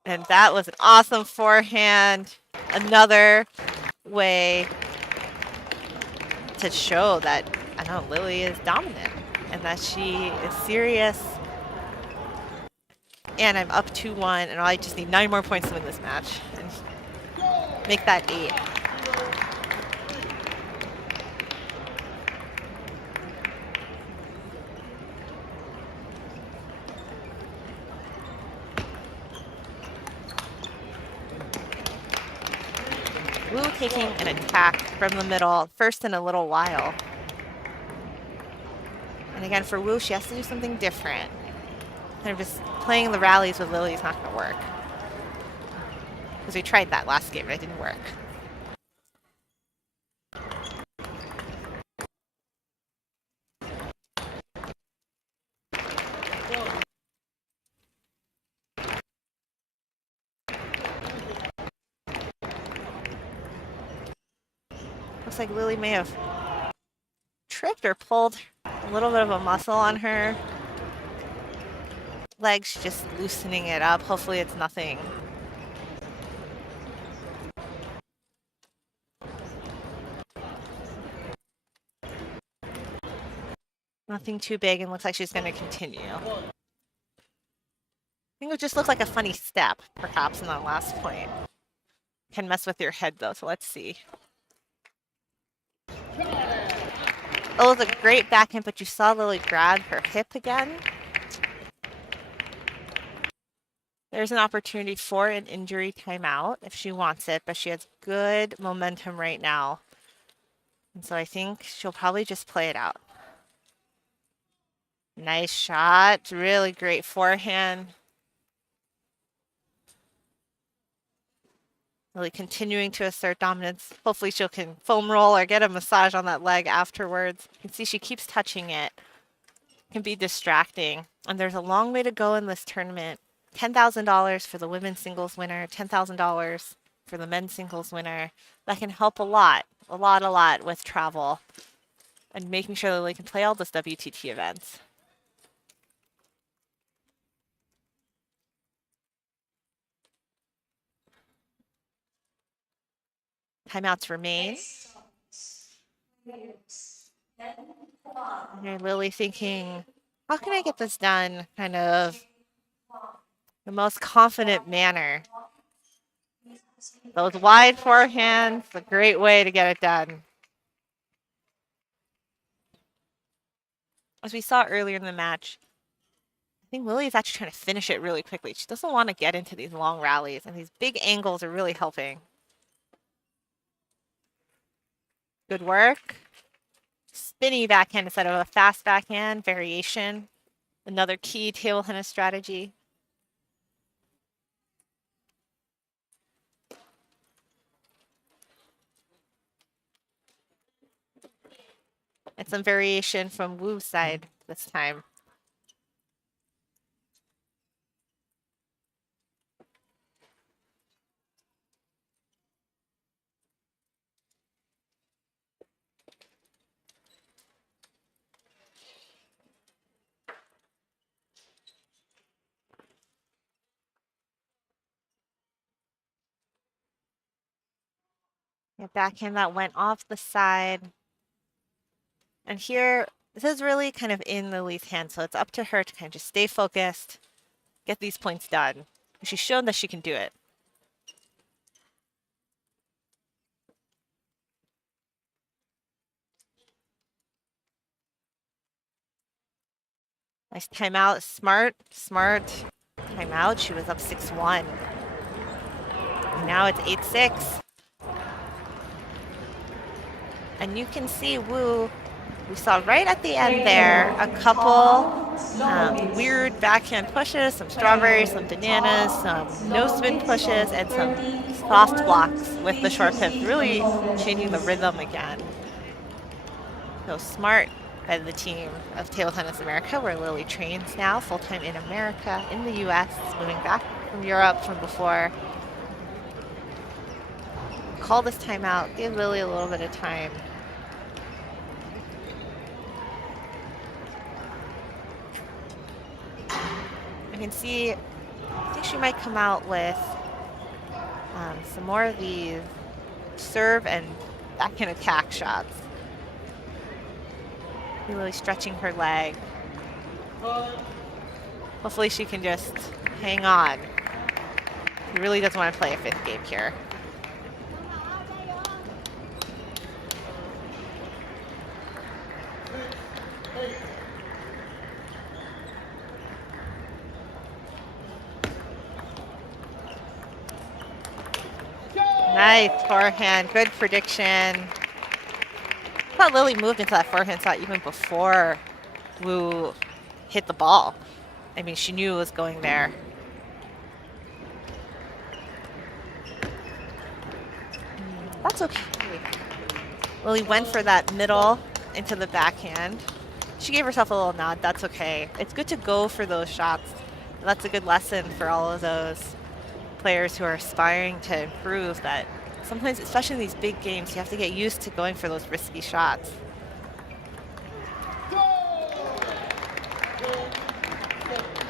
And that was an awesome forehand. Another way to show that, I don't know, Lily is dominant and that she is serious. And I'm up 2-1, and I just need 9 more points to win this match and make that 8. Wu taking an attack from the middle, first in a little while. And again, for Wu, she has to do something different. Kind of just playing the rallies with Lily is not going to work. Because we tried that last game, and it didn't work. Looks like Lily may have tripped or pulled a little bit of a muscle on her leg. She's just loosening it up. Hopefully it's nothing. Nothing too big, and looks like she's going to continue. I think it just looks like a funny step, perhaps, in that last point. Can mess with your head, though, so let's see. Oh, it was a great backhand, but you saw Lily grab her hip again. There's an opportunity for an injury timeout if she wants it, but she has good momentum right now. And so I think she'll probably just play it out. Nice shot. Really great forehand. Really continuing to assert dominance. Hopefully she can foam roll or get a massage on that leg afterwards. You can see she keeps touching it. It can be distracting. And there's a long way to go in this tournament. $10,000 for the women's singles winner, $10,000 for the men's singles winner. That can help a lot with travel and making sure that they can play all those WTT events. Timeouts remain. And you're Lily thinking, how can I get this done kind of the most confident manner? Those wide forehands, a great way to get it done. As we saw earlier in the match, I think Lily is actually trying to finish it really quickly. She doesn't want to get into these long rallies, and these big angles are really helping. Good work. Spinny backhand instead of a fast backhand variation. Another key table tennis strategy. And some variation from Wu's side this time. A backhand that went off the side. And here, this is really kind of in Lily's hand, so it's up to her to kind of just stay focused, get these points done. She's shown that she can do it. Nice timeout. Smart timeout. She was up 6-1. Now it's 8-6. And you can see Wu, we saw right at the end there a couple weird backhand pushes, some strawberries, some bananas, some no spin pushes, and some soft blocks with the short pips, really changing the rhythm again. So smart by the team of Table Tennis America, where Lily trains now full-time in America, in the US, moving back from Europe from before. Call this timeout, give Lily a little bit of time. I can see, I think she might come out with some more of these serve and backhand attack shots. Really stretching her leg. Hopefully she can just hang on. She really doesn't want to play a fifth game here. Nice forehand, good prediction. I thought Lily moved into that forehand shot even before Wu hit the ball. I mean, she knew it was going there. That's okay. Lily went for that middle into the backhand. She gave herself a little nod. That's okay. It's good to go for those shots. That's a good lesson for all of those players who are aspiring to improve, that sometimes, especially in these big games, you have to get used to going for those risky shots.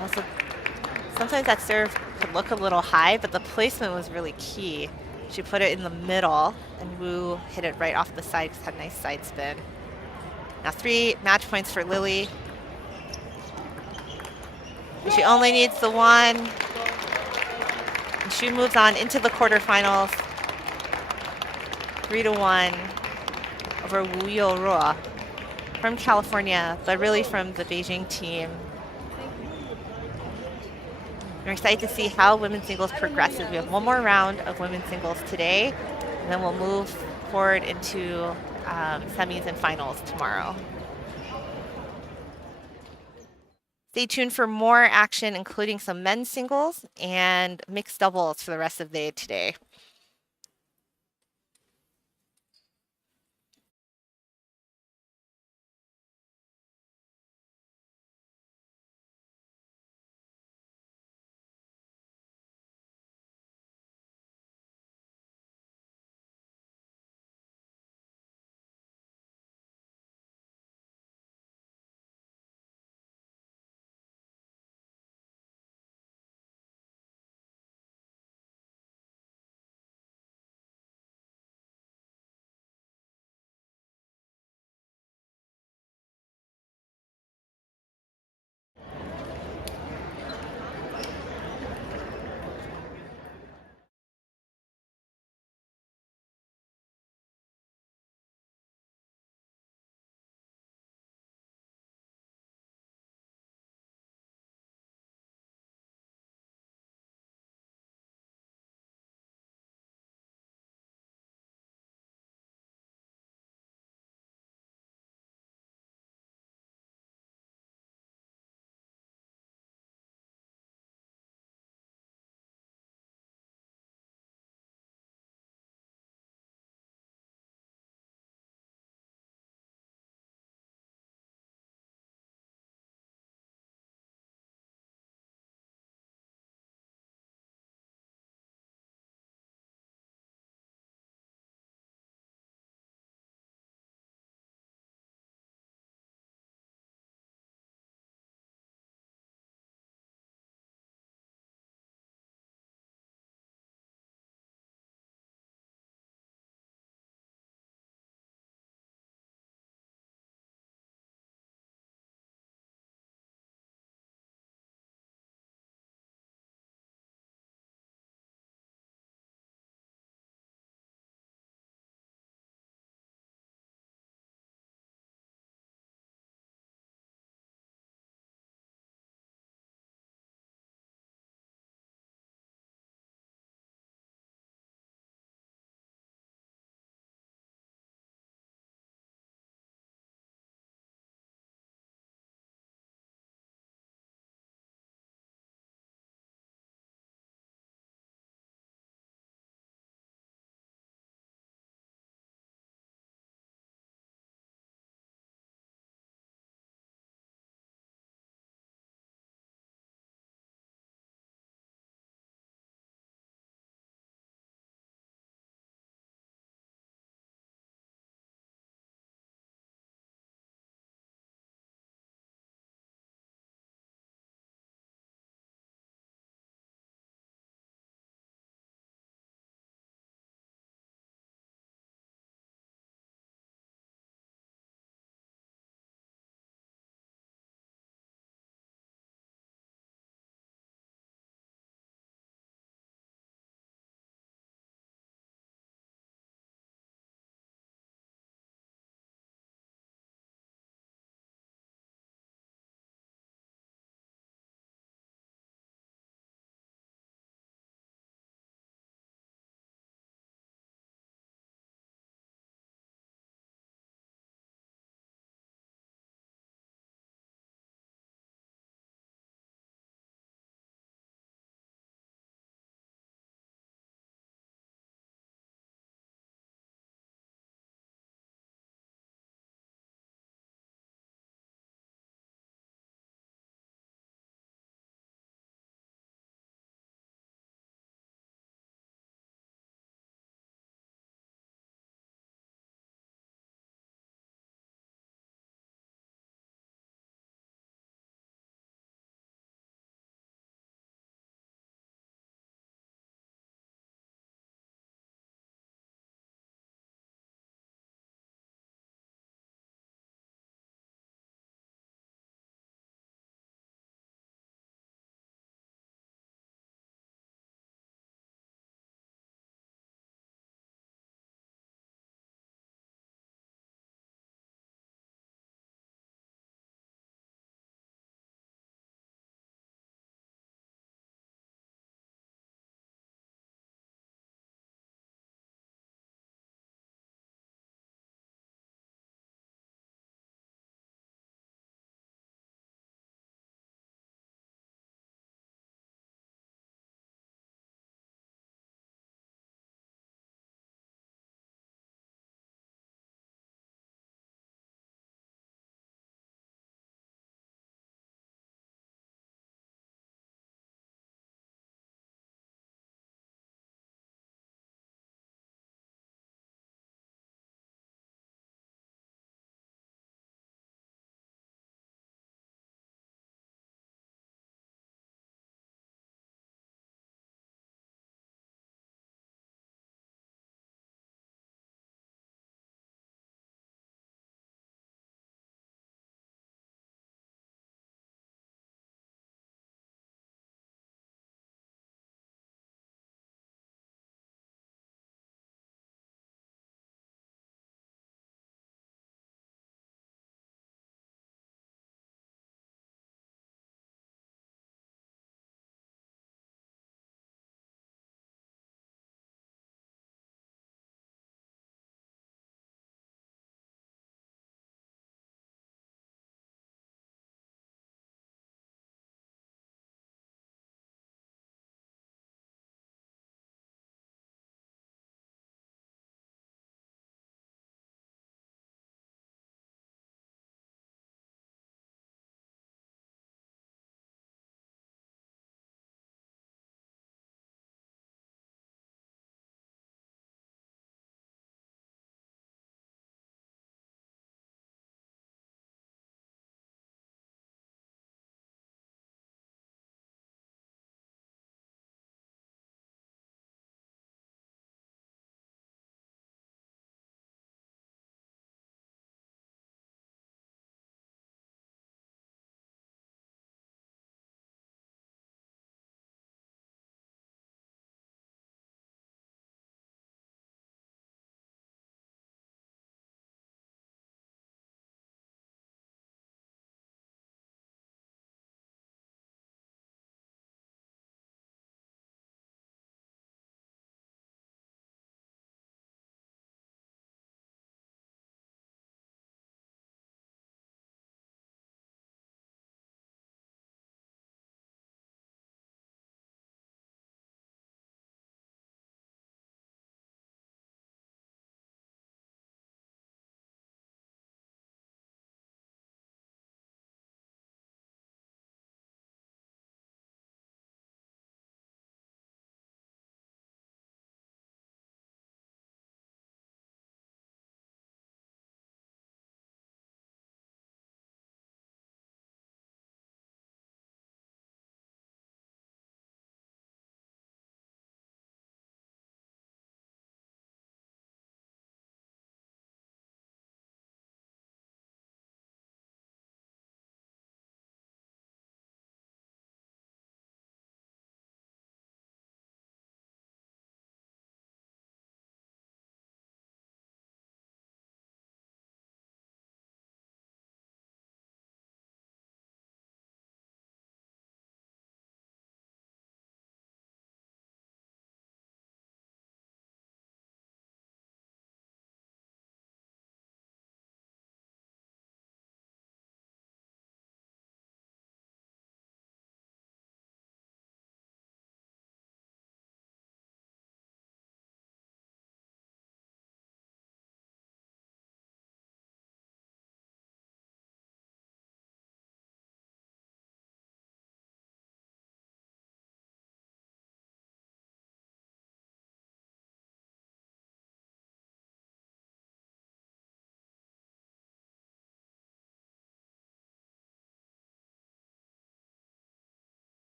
Also, sometimes that serve could look a little high, but the placement was really key. She put it in the middle, and Wu hit it right off the side because it had a nice side spin. Now 3 match points for Lily. And she only needs the 1. And she moves on into the quarterfinals. 3-1 over Wu Ruo from California, but really from the Beijing team. We're excited to see how women's singles progresses. We have one more round of women's singles today, and then we'll move forward into semis and finals tomorrow. Stay tuned for more action, including some men's singles and mixed doubles for the rest of the day today.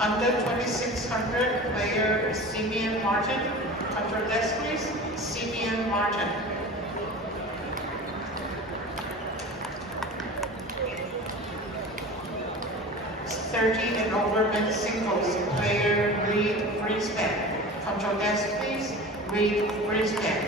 Under 2600 player Simeon Martin. Control desk, please. Simeon Martin. 30 and over men's singles, player Reed Brisbane. Control desk, please. Reed Brisbane.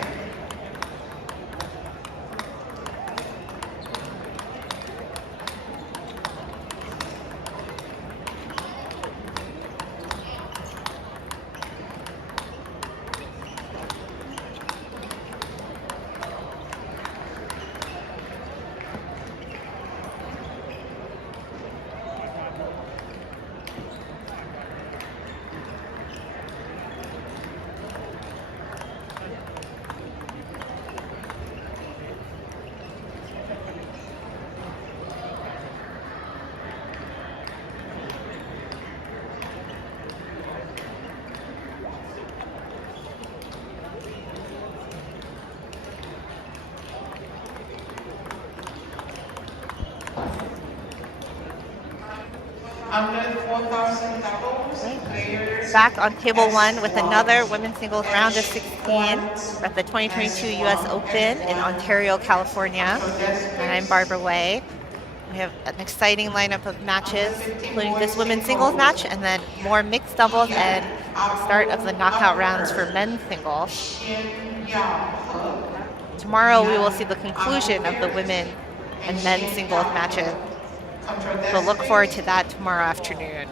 Under 4,000 doubles, players. Back on table one with another women's singles round of 16 at the 2022 U.S. Open in Ontario, California. And I'm Barbara Way. We have an exciting lineup of matches, including this women's singles match, and then more mixed doubles and the start of the knockout rounds for men's singles. Tomorrow we will see the conclusion of the women and men's singles matches. So look forward to that tomorrow afternoon.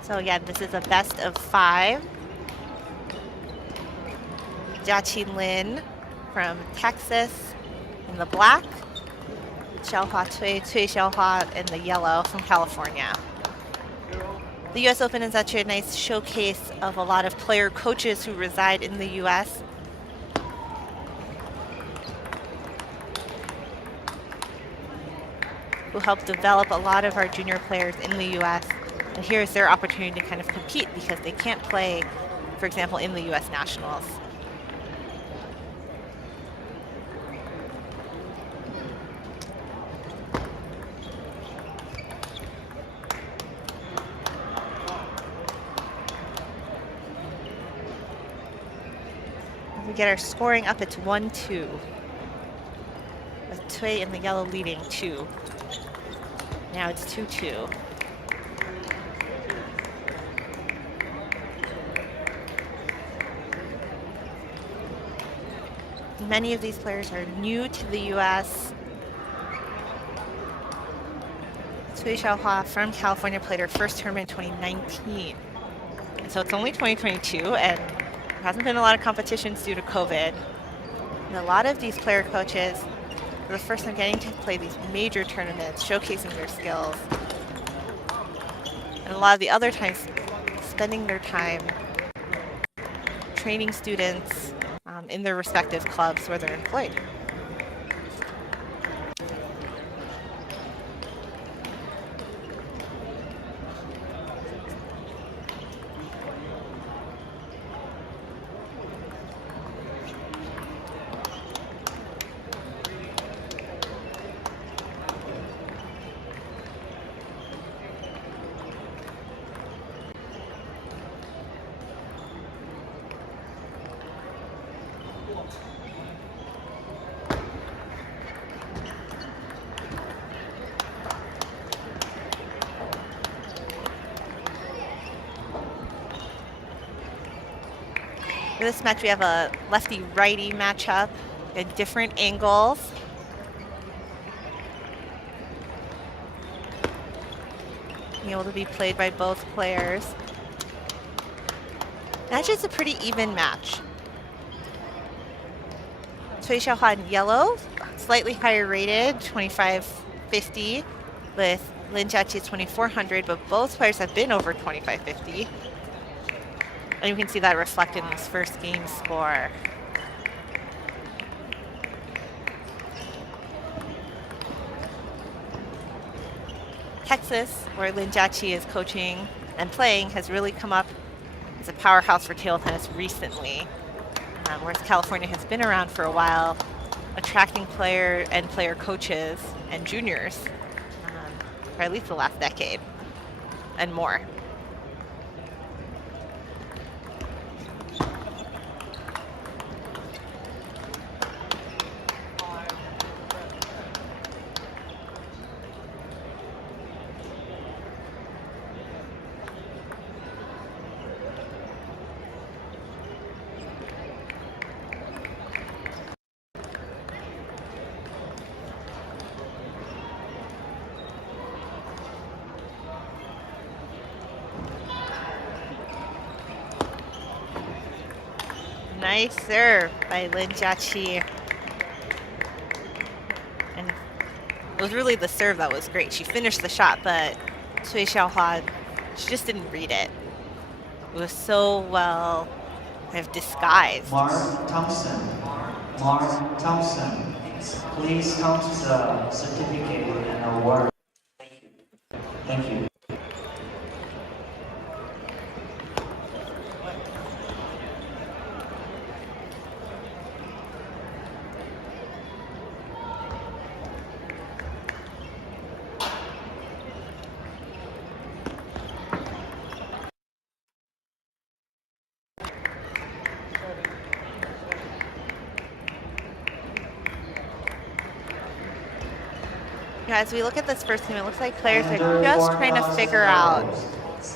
So again, this is a best of 5. Jiaqi Lin from Texas in the black. Xiaohua Cui Xiaohua in the yellow from California. The U.S. Open is actually a nice showcase of a lot of player coaches who reside in the U.S. who help develop a lot of our junior players in the U.S. And here's their opportunity to kind of compete because they can't play, for example, in the U.S. Nationals. We get our scoring up, it's 1-2. With Cui in the yellow leading 2. Now it's 2-2. Many of these players are new to the U.S. Cui Xiaohua from California played her first tournament in 2019. And so it's only 2022, and there hasn't been a lot of competitions due to COVID. And a lot of these player coaches, for the first time getting to play these major tournaments, showcasing their skills. And a lot of the other times spending their time training students in their respective clubs where they're employed. For this match, we have a lefty-righty matchup at different angles. Being able to be played by both players. Match is a pretty even match. Cui Xiaohua in yellow, slightly higher rated, 2550, with Lin Jiaqi 2400, but both players have been over 2550. And you can see that reflected in this first game score. Texas, where Lin Jiaqi is coaching and playing, has really come up as a powerhouse for table tennis recently, whereas California has been around for a while. attracting player and player coaches and juniors for at least the last decade and more. Nice serve by Lin Jiaqi. And it was really the serve that was great. She finished the shot, but Cui Xiaohua, she just didn't read it. It was so well kind of disguised. Mark Thompson. Mark Thompson. Please count the certificate and award. Thank you. As we look at this first game, it looks like players are just trying to figure out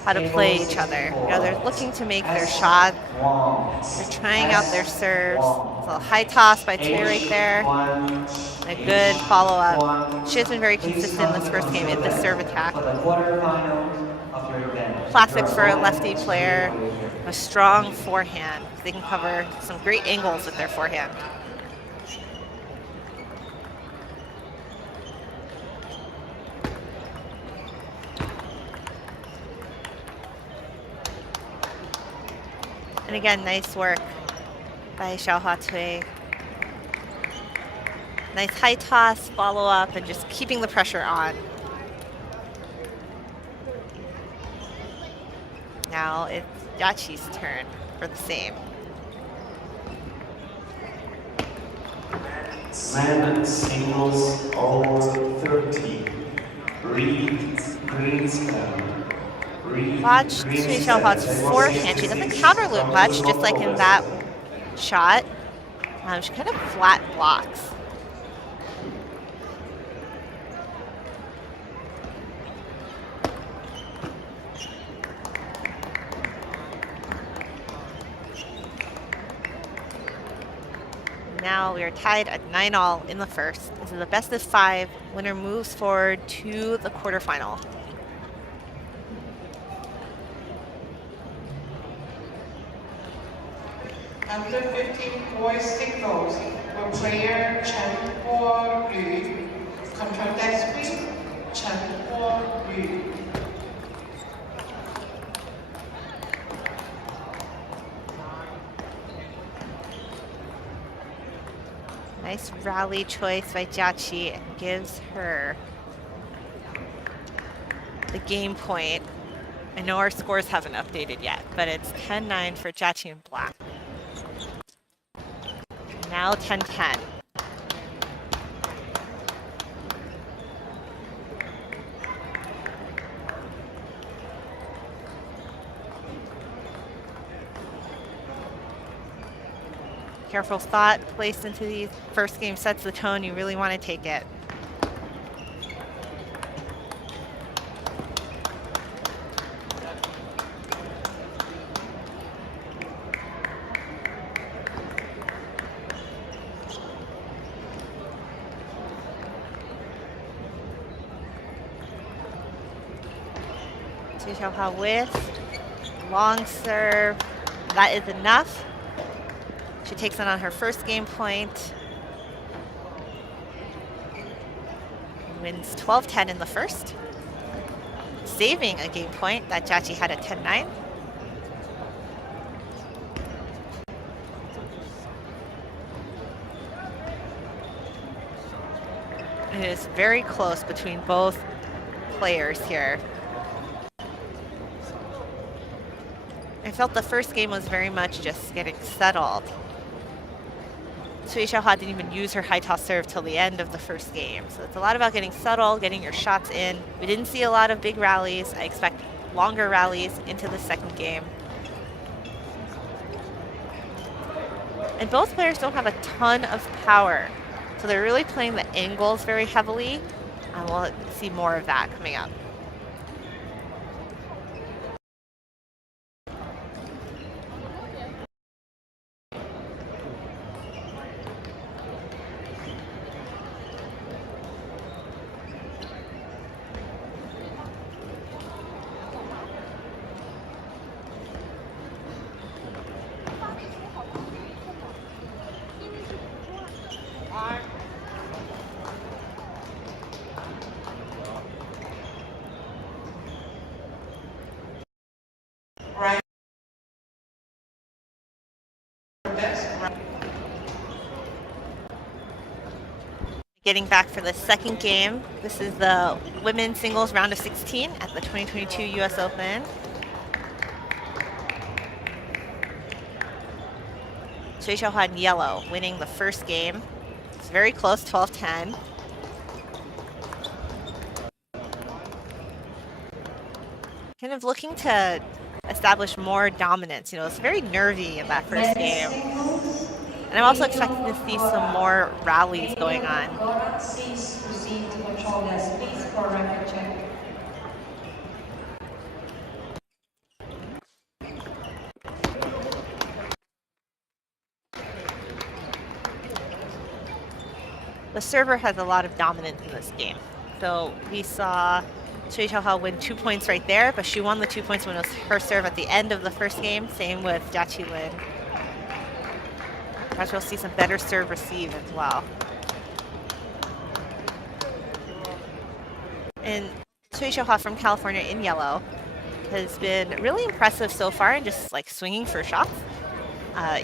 how to play each other. They're looking to make their shot. They're trying out their serves. So a high toss by Cui right there. And a good follow-up. She has been very consistent in this first game in this serve attack. Classic for a lefty player. A strong forehand. They can cover some great angles with their forehand. And again, nice work by Xiaohua Cui. Nice high toss, follow up, and just keeping the pressure on. Now it's Jiaqi's turn for the same. Men singles over 30. Reed Greenspan. Watch Cui Xiaohua's forehand. She doesn't counter loop much, just like in that shot. She kind of flat blocks. Now we are tied at 9-all in the first. This is a best of 5. Winner moves forward to the quarterfinal. Under 15 boys singles, will player Chen Guo Yu, control deck speed, Chen Guo Yu. Nice rally choice by Jiaqi, and gives her the game point. I know our scores haven't updated yet, but it's 10-9 for Jiaqi in black. Now 10-10. Careful thought placed into the first game sets the tone. You really want to take it. Cui Xiaohua with long serve. That is enough. She takes it on her first game point. Wins 12-10 in the first. Saving a game point that Jiaqi had at 10-9. It is very close between both players here. I felt the first game was very much just getting settled. Cui Xiaohua didn't even use her high toss serve till the end of the first game. So it's a lot about getting subtle, getting your shots in. We didn't see a lot of big rallies. I expect longer rallies into the second game. And both players don't have a ton of power. So they're really playing the angles very heavily. And we'll see more of that coming up. Right. Getting back for the second game. This is the women's singles round of 16 at the 2022 US Open. Cui Xiaohua in yellow winning the first game. It's very close, 12-10. Kind of looking to establish more dominance. You know, it's very nervy in that first game. And I'm also expecting to see some more rallies going on. Please proceed to control desk, please, for record check. The server has a lot of dominance in this game. So we saw Cui Xiaohua win 2 points right there, but she won the 2 points when it was her serve at the end of the first game. Same with Jia Qilin. Perhaps we'll see some better serve receive as well. And Cui Xiaohua from California in yellow has been really impressive so far and just like swinging for shots.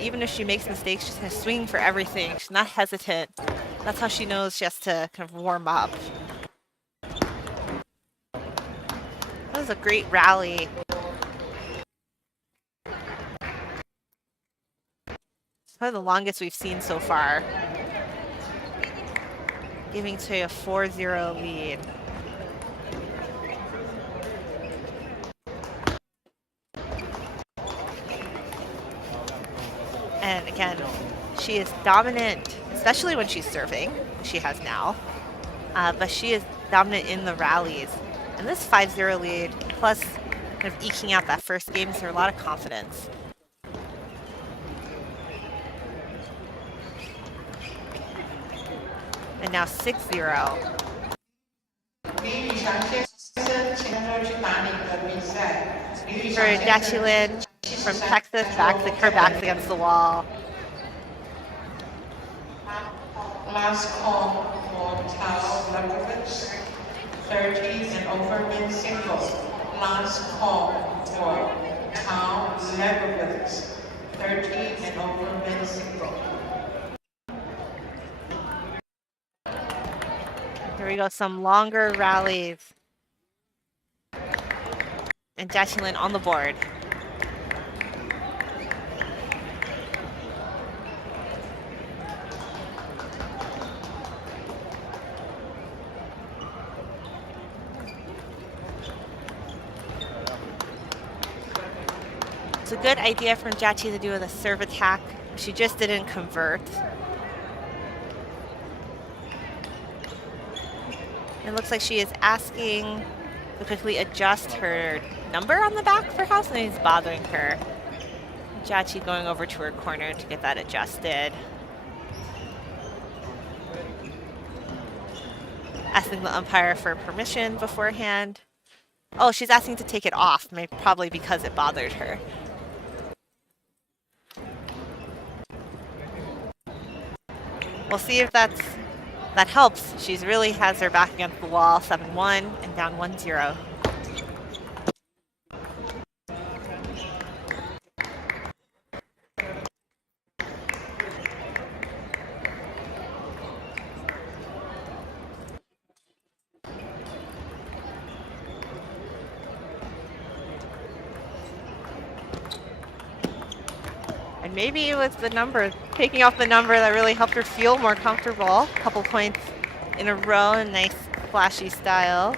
Even if she makes mistakes, she's kind of swinging for everything. She's not hesitant. That's how she knows she has to kind of warm up. That was a great rally. It's probably the longest we've seen so far. Giving Cui a 4-0 lead. And again, she is dominant, especially when she's serving, she has now. But she is dominant in the rallies. And this 5-0 lead, plus kind of eking out that first game, gives her a lot of confidence. And now 6-0. For Jia Qilin from Texas, her back's against the wall. Last call for Tao Lebovitz, 30 and over men's singles. Last call for Tao Lebovitz, 30 and over men's singles. Here we go, some longer rallies. And Jia Qilin on the board. It's a good idea from Jia Qilin to do with a serve attack. She just didn't convert. It looks like she is asking to quickly adjust her number on the back, perhaps, and he's bothering her. Jia Qilin going over to her corner to get that adjusted. Asking the umpire for permission beforehand. Oh, she's asking to take it off, maybe, probably because it bothered her. We'll see if that helps. She really has her back against the wall, 7-1 and down 1-0. And maybe it was the number, taking off the number, that really helped her feel more comfortable. Couple points in a row, a nice flashy style.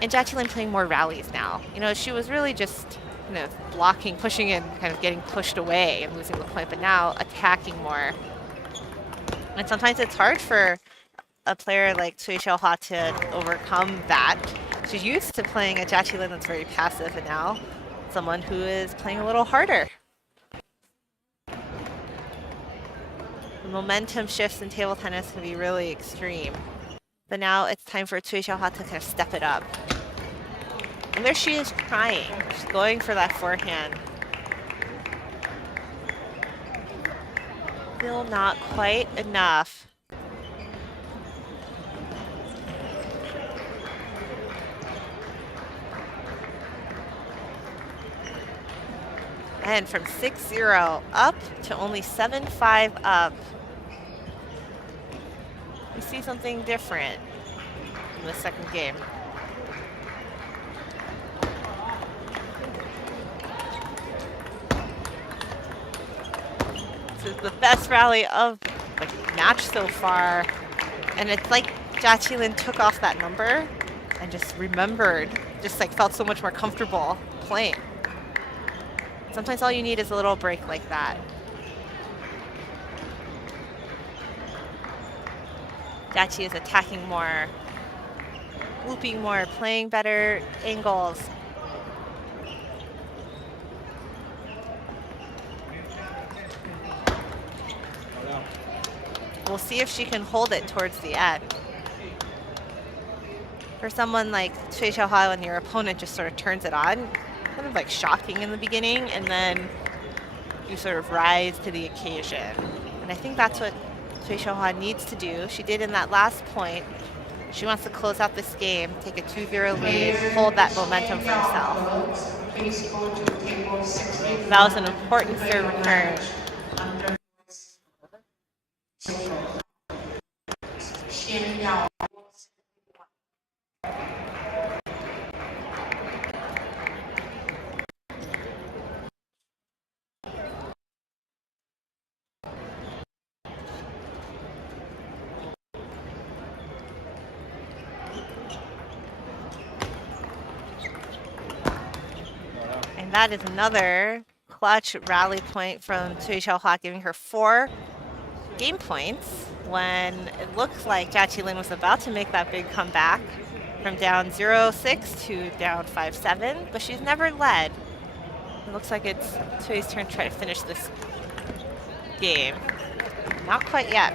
And Jacqueline playing more rallies now. You know, she was really just kind of blocking, pushing in, kind of getting pushed away and losing the point, but now attacking more. And sometimes it's hard for a player like Cui Xiaohua to overcome that. She's used to playing a Jacqueline that's very passive, and now someone who is playing a little harder. The momentum shifts in table tennis can be really extreme. But now it's time for Cui Xiaohua to kind of step it up. And there she is trying. She's going for that forehand. Still not quite enough. And from 6-0 up to only 7-5 up. We see something different in the second game. This is the best rally of the match so far. And it's like Jacqueline took off that number and just remembered, just like felt so much more comfortable playing. Sometimes all you need is a little break like that. Dachi is attacking more, looping more, playing better angles. We'll see if she can hold it towards the end. For someone like Cui Xiaohua, when your opponent just sort of turns it on, kind of like shocking in the beginning, and then you sort of rise to the occasion. And I think that's what Cui Xiaohua needs to do. She did in that last point. She wants to close out this game, take a 2-0 lead, hold that momentum for herself. Please go to table 65. That was an important serve return. Xian Yao. And that is another clutch rally point from Cui Xiaohua, giving her 4 game points when it looks like Jacqueline was about to make that big comeback from down 0-6 to down 5-7, but she's never led. It looks like it's Cui's turn to try to finish this game. Not quite yet.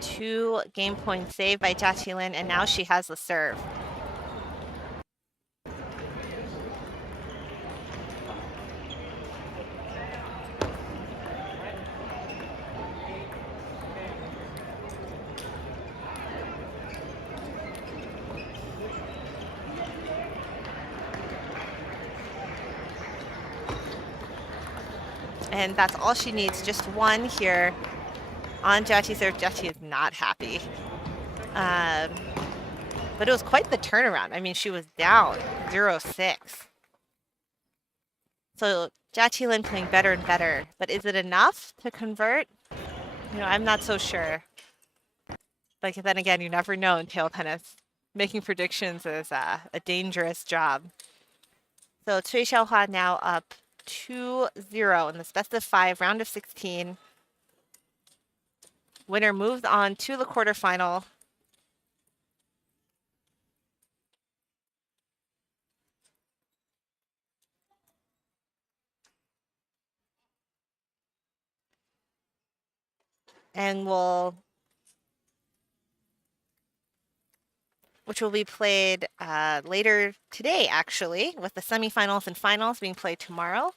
Two game points saved by Jacqueline, and now she has the serve. And that's all she needs, just one here on Jachi's serve. Jachi is not happy. But it was quite the turnaround. I mean, she was down 0-6. So Jacqueline playing better and better. But is it enough to convert? You know, I'm not so sure. But then again, you never know in table tennis. Making predictions is a dangerous job. So Cui Xiaohua now up 2-0 in this best of 5 round of 16. Winner moves on to the quarterfinal. And will which will be played later today, actually, with the semifinals and finals being played tomorrow.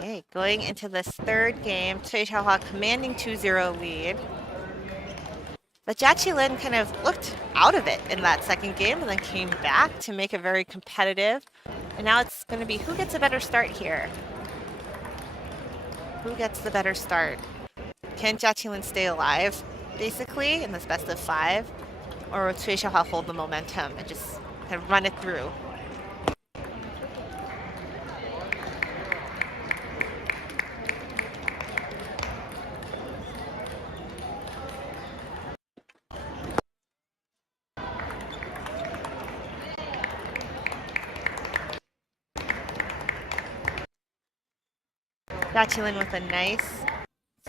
Okay, going into this third game, Cui Xiaohua commanding 2-0 lead. But Jia Qilin kind of looked out of it in that second game and then came back to make it very competitive. And now it's going to be who gets a better start here? Who gets the better start? Can Jia Qilin stay alive, basically, in this best of 5? Or will Cui Xiaohua hold the momentum and just kind of run it through? Jia Qilin with a nice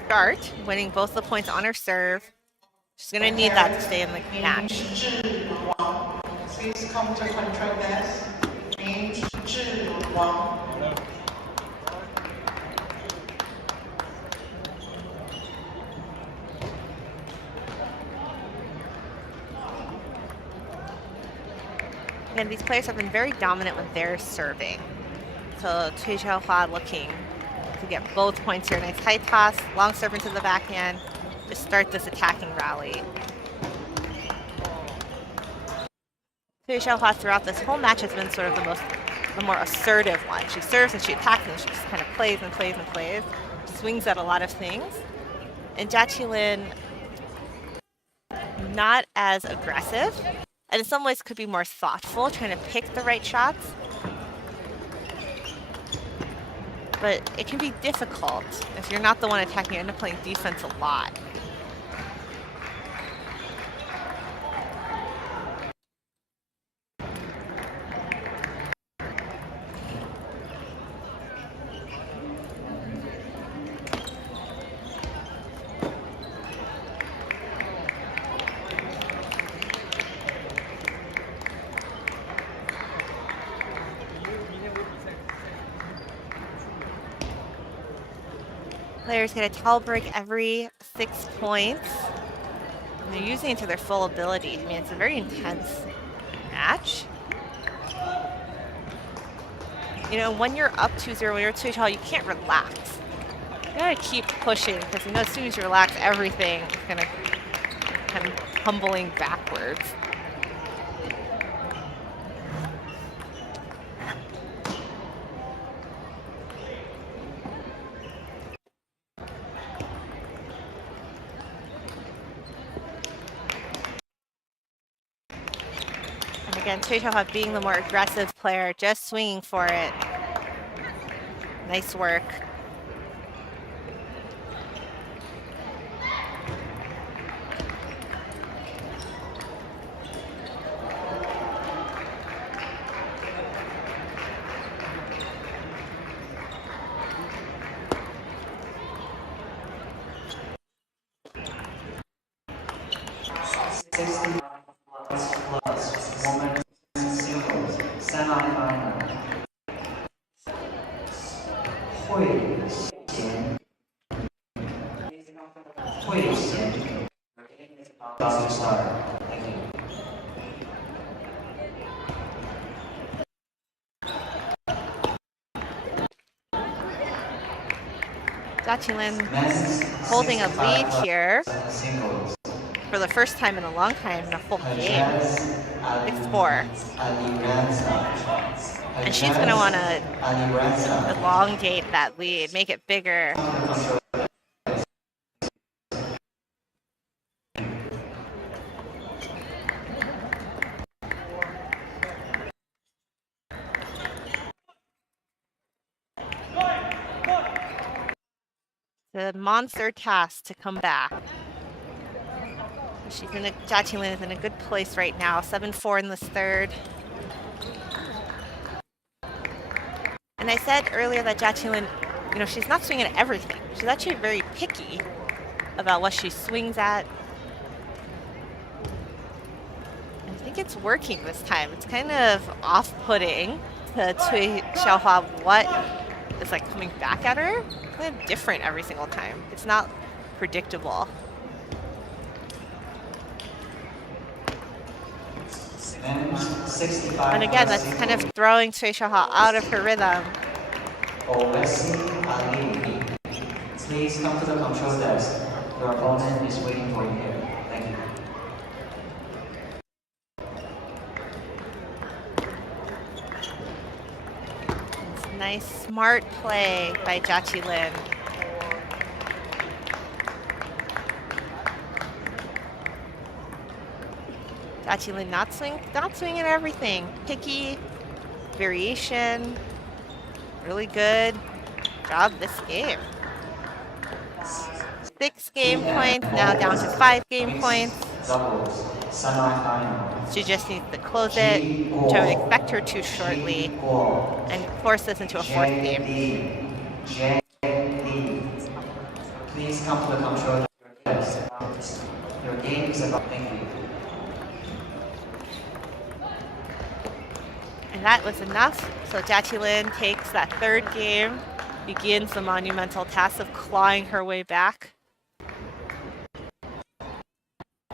start, winning both the points on her serve. She's going to need that to stay in the match. Please come to control desk. Name Wang. Again, these players have been very dominant when they're serving. So Cui Xiaohua looking to get both points here. Nice high toss, long serve into the backhand to start this attacking rally. Cui Xiaohua throughout this whole match has been sort of the more assertive one. She serves and she attacks and she just kind of plays and plays and plays. Swings at a lot of things. And Jia Qilin not as aggressive, and in some ways could be more thoughtful, trying to pick the right shots. But it can be difficult if you're not the one attacking. You end up playing defense a lot. Players get a towel break every 6 points. And they're using it to their full ability. I mean, it's a very intense match. You know, when you're up 2-0, when you're at Cui Xiaohua, you can't relax. You gotta keep pushing, because you know as soon as you relax, everything is gonna come tumbling backwards. Again, Cui Xiaohua being the more aggressive player, just swinging for it. Nice work. Jia Qilin holding a lead here for the first time in a long time in a full game. 6-4. And she's going to want to elongate that lead, make it bigger. The monster task to come back. Jia Qilin is in a good place right now. 7-4 in this third. And I said earlier that Jia Qilin you know, she's not swinging at everything. She's actually very picky about what she swings at. I think it's working this time. It's kind of off-putting to Cui Xiaohua what is like coming back at her. It's kind of different every single time. It's not predictable. Men's 65. And again, that's kind of throwing Cui Xiaohua out of her rhythm. Owesley Ali. Please come to the control desk. Your opponent is waiting for you here. Thank you. It's nice, smart play by Jia Lin. Jia Lin not swinging at everything. Picky, variation, really good job this game. 6 game points, now down to 5 game points. Doubles. Semi-final. She just needs to close it, which I would expect her to shortly, and force this into a 4th game. Please come to the control desk. Your game is about. Thank you. And that was enough. So Jia Lin takes that 3rd game, begins the monumental task of clawing her way back.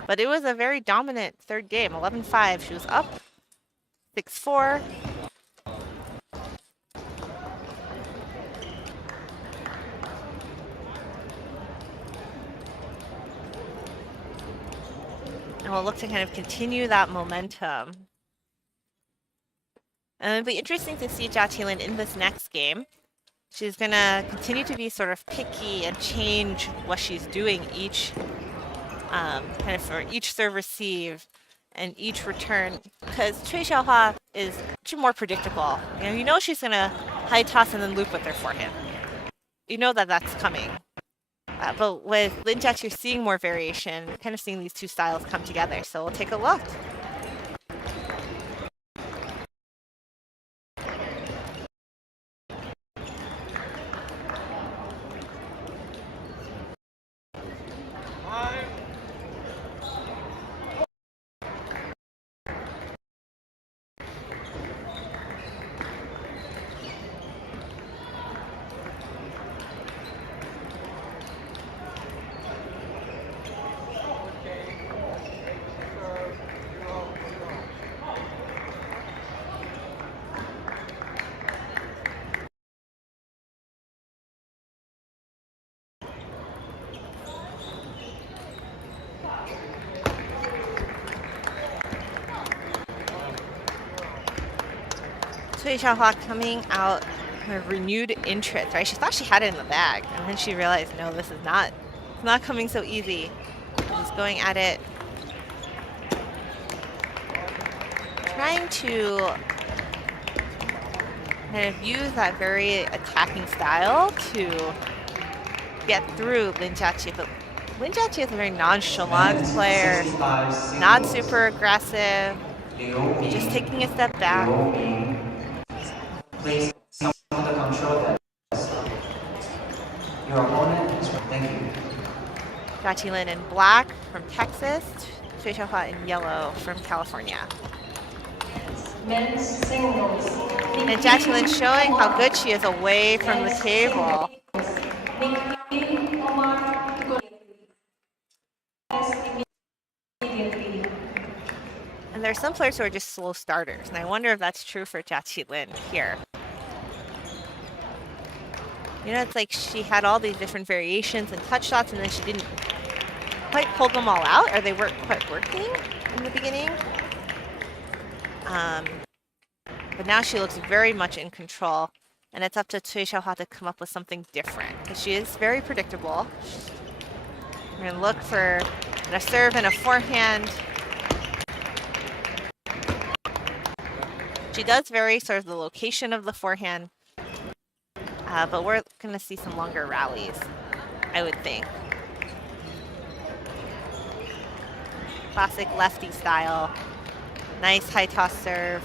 But it was a very dominant 3rd game, 11-5. She was up 6-4. And we'll look to kind of continue that momentum. And it'll be interesting to see Jia Lin in this next game. She's going to continue to be sort of picky and change what she's doing each kind of for each serve receive and each return, because Cui Xiaohua is much more predictable. You know she's going to high toss and then loop with her forehand. You know that that's coming. But with Lin Jia, you're seeing more variation, kind of seeing these two styles come together. So we'll take a look. Cui Xiaohua coming out with renewed interest, right? She thought she had it in the bag, and then she realized, no, this is not. It's not coming so easy. She's going at it, trying to kind of use that very attacking style to get through Lin Jia. But Lin Jia is a very nonchalant player, not super aggressive, just taking a step back. Please come to the control desk. Your opponent is. Thank you. Jia Lin in black from Texas, Cui Xiaohua in yellow from California. Men's singles. And Jia Lin showing how good she is away from the table. Nikki Omar to go immediately. And there are some players who are just slow starters, and I wonder if that's true for Jia Lin here. You know, it's like she had all these different variations and touch shots, and then she didn't quite pull them all out, or they weren't quite working in the beginning. But now she looks very much in control, and it's up to Cui Xiaohua to come up with something different, because she is very predictable. We're going to look for a serve and a forehand. She does vary sort of the location of the forehand, but we're going to see some longer rallies, I would think. Classic lefty style. Nice high toss serve.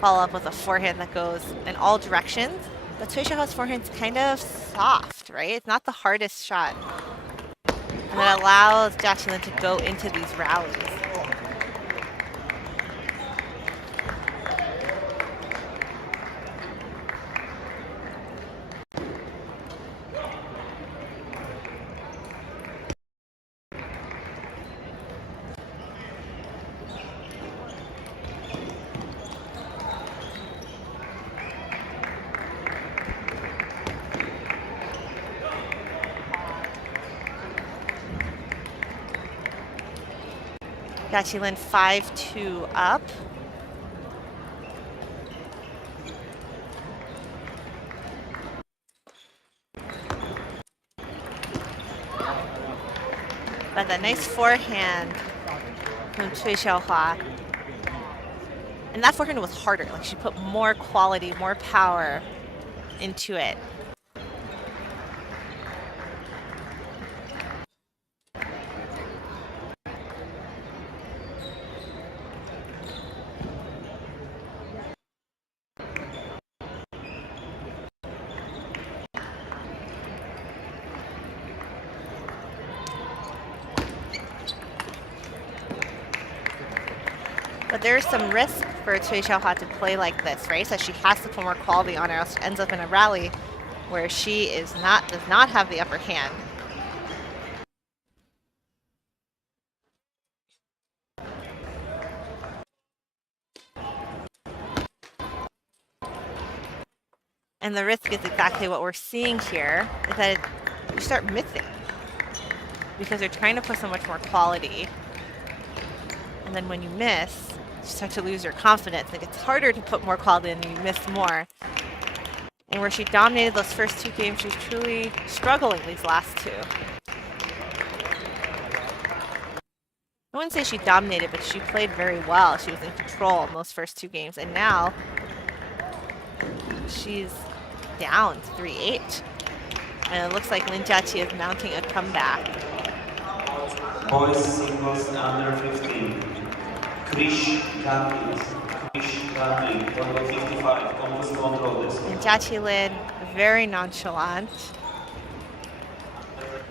Follow up with a forehand that goes in all directions. But Cui Xiaohua's forehand's kind of soft, right? It's not the hardest shot. And it allows Jia Qilin to go into these rallies. Jia Qilin 5-2 up. But that nice forehand from Cui Xiaohua. And that forehand was harder. Like she put more quality, more power into it. But there's some risk for Cui Xiaohua to play like this, right? So she has to put more quality on her, else she ends up in a rally where she does not have the upper hand. And the risk is exactly what we're seeing here, is that you start missing because you're trying to put so much more quality. And then when you miss, you start to lose your confidence. Like it's harder to put more quality in and you miss more. And where she dominated those first two games, she's truly struggling these last two. I wouldn't say she dominated, but she played very well. She was in control in those first two games. And now she's down 3-8. And it looks like Lin Jiaqi is mounting a comeback. Boys singles under 15. Krish Gambit, number 55, almost control this. And Jia Qilin, very nonchalant.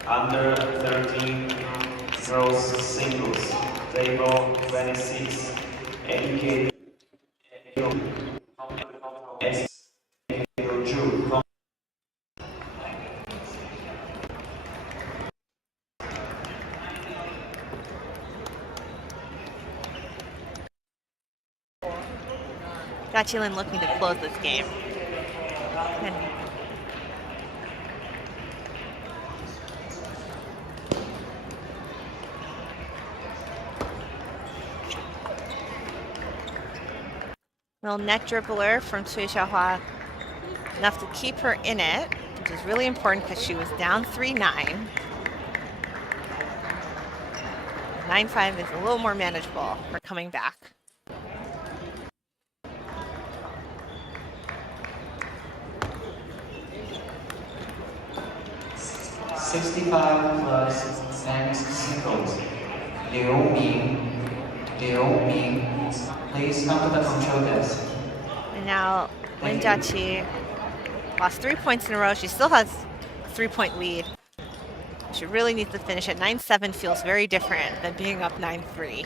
Under 13 girls singles, table 26, NK, Ju. Jia Qilin looking to close this game. And little net dribbler from Cui Xiaohua, enough to keep her in it, which is really important because she was down 3-9. 9-5 is a little more manageable for coming back. +65 men's singles. Liu Ming, please come to the control desk. And now Lin Jiaqi lost 3 points in a row. She still has a 3-point lead. She really needs to finish it. 9-7 feels very different than being up 9-3.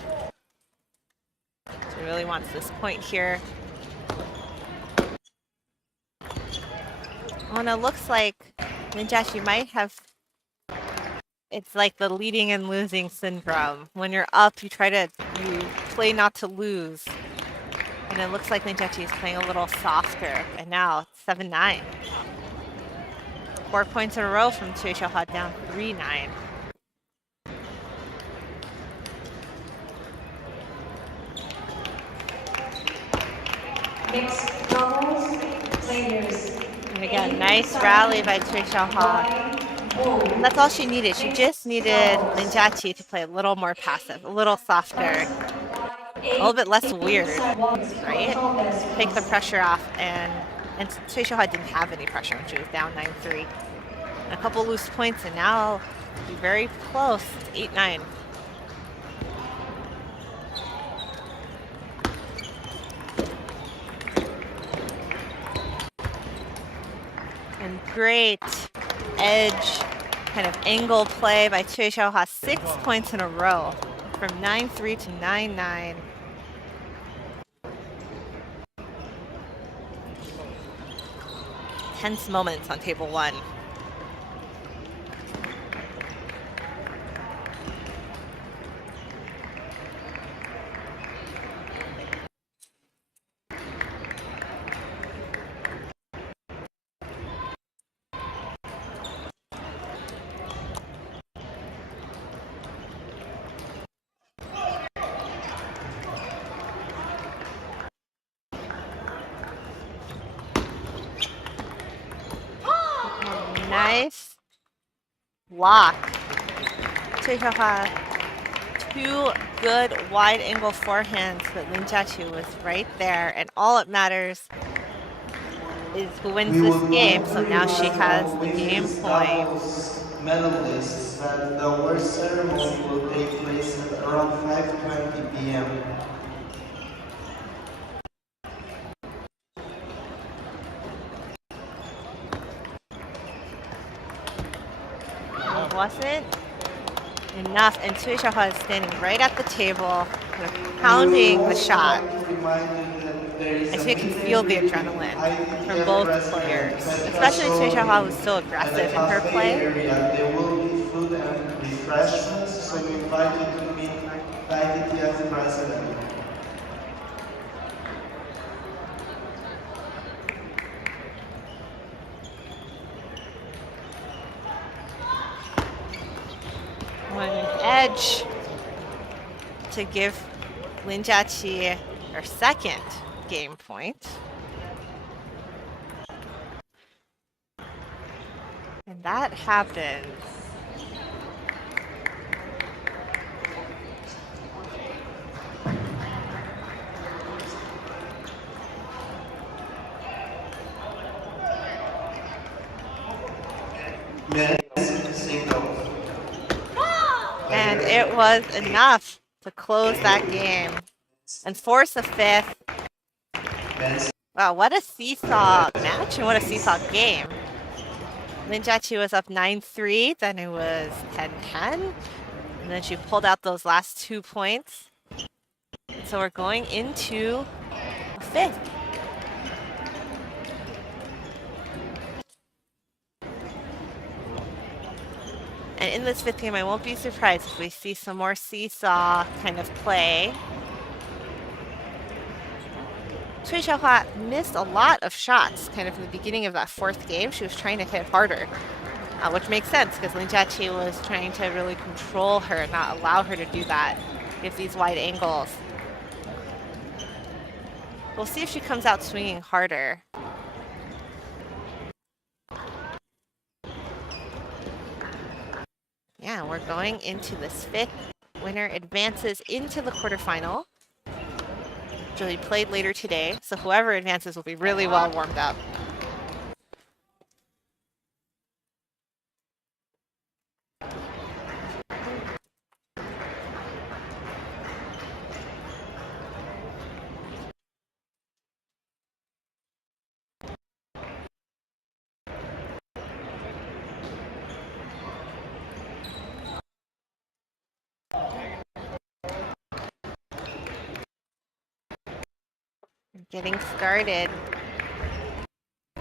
She really wants this point here. Oh, and it looks like Lin Jiaqi might have. It's like the leading and losing syndrome. When you're up, you play not to lose. And it looks like Lin Jiaqi is playing a little softer. And now it's 7-9. 4 points in a row from Cui Xiaohua, down 3-9. Mixed doubles players. And again, nice rally by Cui Xiaohua. And that's all she needed. She just needed Lin Jiaqi to play a little more passive, a little softer, a little bit less weird, right? Take the pressure off, and Cui Xiaohua didn't have any pressure when she was down 9-3. A couple loose points, and now be very close. It's 8-9. great edge kind of angle play by Cui Xiaohua. 6 points in a row from 9-3 to 9-9. Tense moments on table 1. Nice block. Cui Xiaohua, 2 good wide angle forehands, but Lin Jiaqi was right there. And all it matters is who wins We this would game. like So to now she remind has our the game women's point. doubles medalists that the award ceremony will take place at around 5:20 p.m. It wasn't enough, and Cui Xiaohua is standing right at the table, kind of pounding the shot. As you can feel the adrenaline from both players, especially Cui Xiaohua, who's so aggressive in her play. There will be food and refreshments, so we invite you to meet the ITTF president. An edge to give Lin Jiaqi her second game point. And that happens. And it was enough to close that game and force a 5th. Wow, what a seesaw match and what a seesaw game. Lin Jiaqi was up 9-3, then it was 10-10, and then she pulled out those last 2 points. So we're going into a 5th. And in this 5th game, I won't be surprised if we see some more seesaw kind of play. Cui Xiaohua missed a lot of shots kind of in the beginning of that 4th game. She was trying to hit harder, which makes sense because Lin Jiaqi was trying to really control her and not allow her to do that, give these wide angles. We'll see if she comes out swinging harder. Yeah, we're going into this 5th. Winner advances into the quarterfinal. Which will be played later today, so whoever advances will be really well warmed up. Getting started.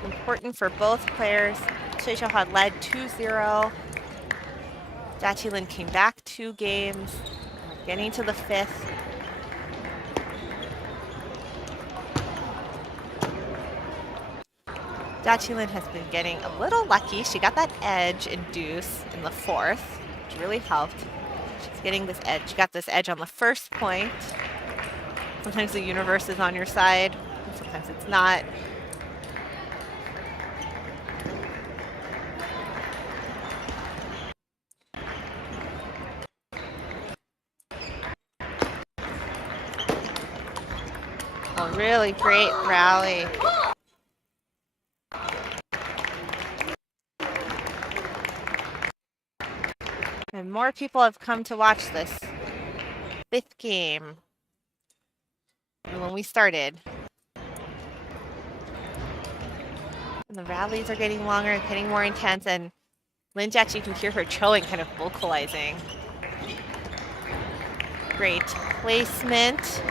Important for both players. Cui Xiaohua led 2-0. Jiaqi Lin came back 2 games. We're getting to the 5th. Jiaqi Lin has been getting a little lucky. She got that edge in deuce in the 4th, which really helped. She's getting this edge. She got this edge on the 1st point. Sometimes the universe is on your side, sometimes it's not. A really great rally. And more people have come to watch this 5th game than when we started. The rallies are getting longer and getting more intense, and Lin Jiaqi can hear her choing, kind of vocalizing. Great placement.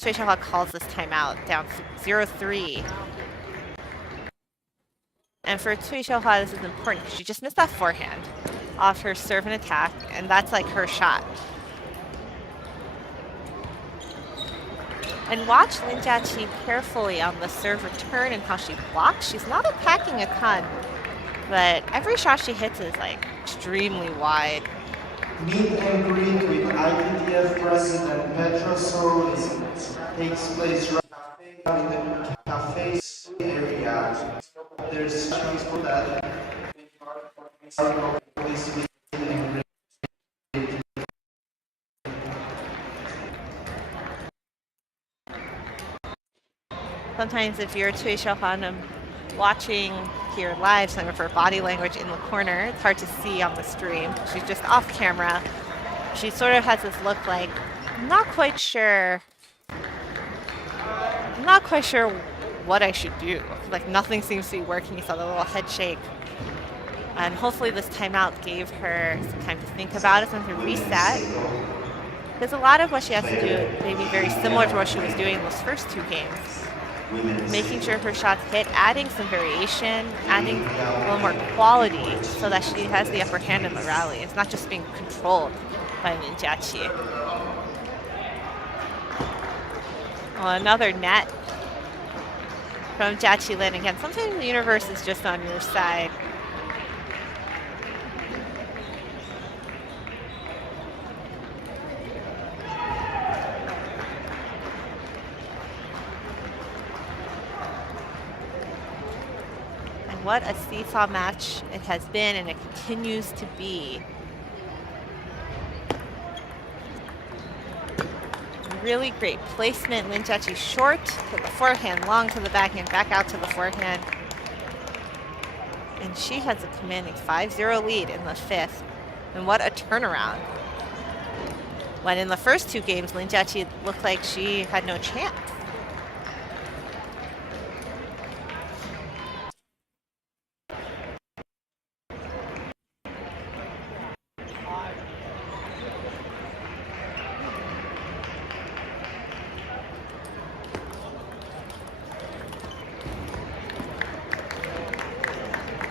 Cui Xiaohua calls this timeout, down 0-3. And for Cui Xiaohua, this is important because she just missed that forehand off her serve and attack, and that's like her shot. And watch Lin Jiaqi carefully on the serve return and how she blocks. She's not attacking a ton, but every shot she hits is like extremely wide. Meet and greet with IPTF President Petra Sorolis takes place right now in the cafe area. There's chance for that. Sometimes if you're Cui Xiaohua watching here live, some of her body language in the corner, it's hard to see on the stream. She's just off camera. She sort of has this look like, I'm not quite sure what I should do. Like nothing seems to be working. You saw the little head shake. And hopefully this timeout gave her some time to think about it, some to reset. Because a lot of what she has to do may be very similar to what she was doing in those first two games. Making sure her shots hit, adding some variation, adding a little more quality so that she has the upper hand in the rally. It's not just being controlled by Lin Jiaqi. Oh, another net from Jiaqi Lin. Again, sometimes the universe is just on your side. What a seesaw match it has been, and it continues to be. Really great placement. Lin Jiaqi short to the forehand, long to the backhand, back out to the forehand. And she has a commanding 5-0 lead in the fifth. And what a turnaround. When in the first two games, Lin Jiaqi looked like she had no chance.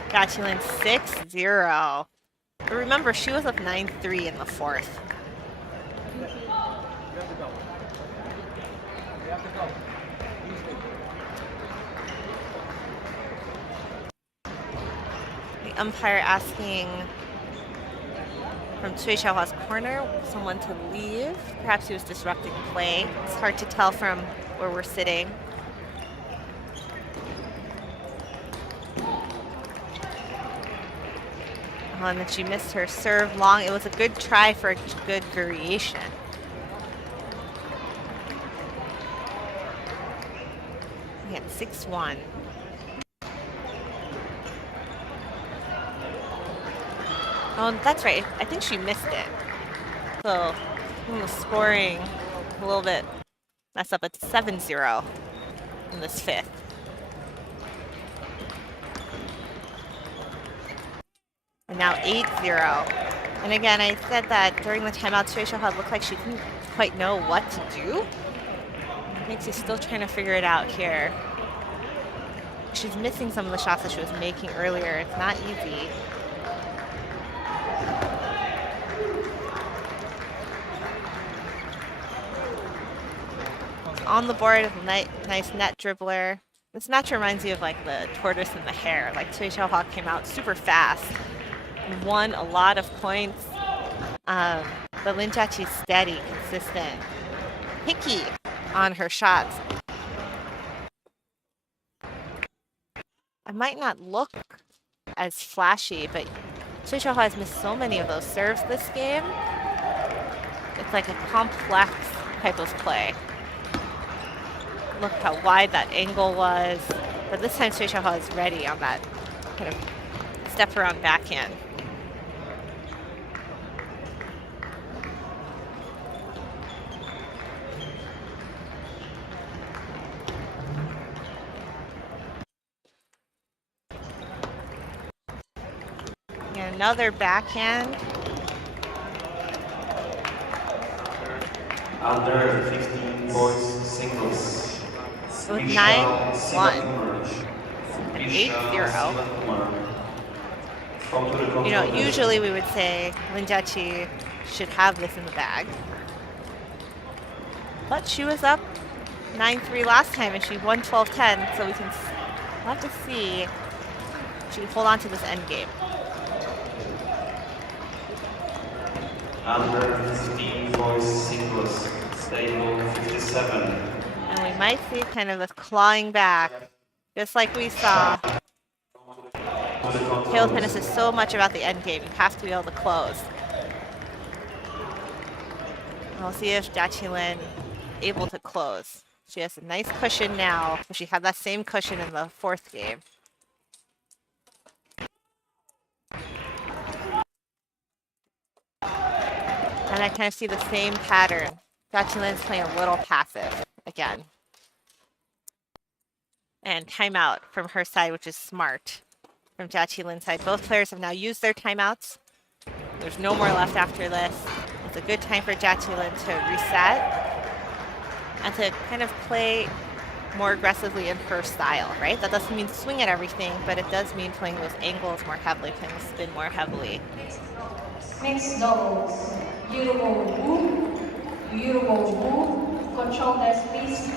Jiaqi Lin 6-0. But remember, she was up 9-3 in the fourth. The umpire asking from Cui Xiaohua's corner someone to leave. Perhaps he was disrupting play. It's hard to tell from where we're sitting. And then she missed her serve long. It was a good try for a good variation. Again, 6-1. Oh, that's right. I think she missed it. So the scoring a little bit messed up at 7-0 in this fifth. And now 8-0. And again, I said that during the timeout, Cui Xiaohua looked like she didn't quite know what to do. I think she's still trying to figure it out here. She's missing some of the shots that she was making earlier. It's not easy. On the board, nice net dribbler. This match reminds me of like the tortoise and the hare. Like Cui Xiaohua came out super fast. Won a lot of points, but Lin Jiaqi's steady, consistent, picky on her shots. I might not look as flashy, but Cui Xiaohua has missed so many of those serves this game. It's like a complex type of play. Look how wide that angle was, but this time Cui Xiaohua is ready on that kind of step around backhand. another backhand. Under 15 boys singles. With Vishal 9-1 Sivakumar. and Vishal 8-0. Sivakumar. Come to the You know, control usually desk. we would say Lin Jiaqi should have this in the bag. But she was up 9-3 last time and she won 12-10, so we'll have to see if she can hold on to this end game. Under 15 boys singles. Table 57. And we might see kind of this clawing back, just like we saw. To the control Table desk. tennis is so much about the end game. You have to be able to close. And we'll see if Jiaqi able to close. She has a nice cushion now. She had that same cushion in the fourth game. And I kind of see the same pattern. Jiaqi playing a little passive again. And timeout from her side, which is smart. From Jiaqi side, both players have now used their timeouts. There's no more left after this. It's a good time for Jiaqi to reset and to kind of play more aggressively in her style, right? That doesn't mean swing at everything, but it does mean playing those angles more heavily, playing the spin more heavily. Mixed doubles. Beautiful move. Beautiful move. Control desk, please.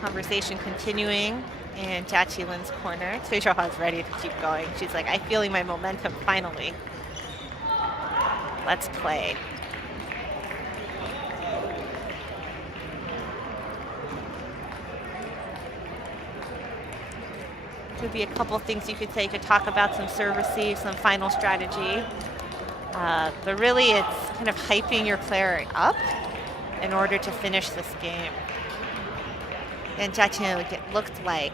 Conversation continuing in Jiaqi corner. Cui Xiaohua is ready to keep going. She's like, I'm feeling my momentum finally. Let's play. Could be a couple things you could say. You could talk about some serve receive, some final strategy. But really, it's kind of hyping your player up in order to finish this game. And Jiaqi looked like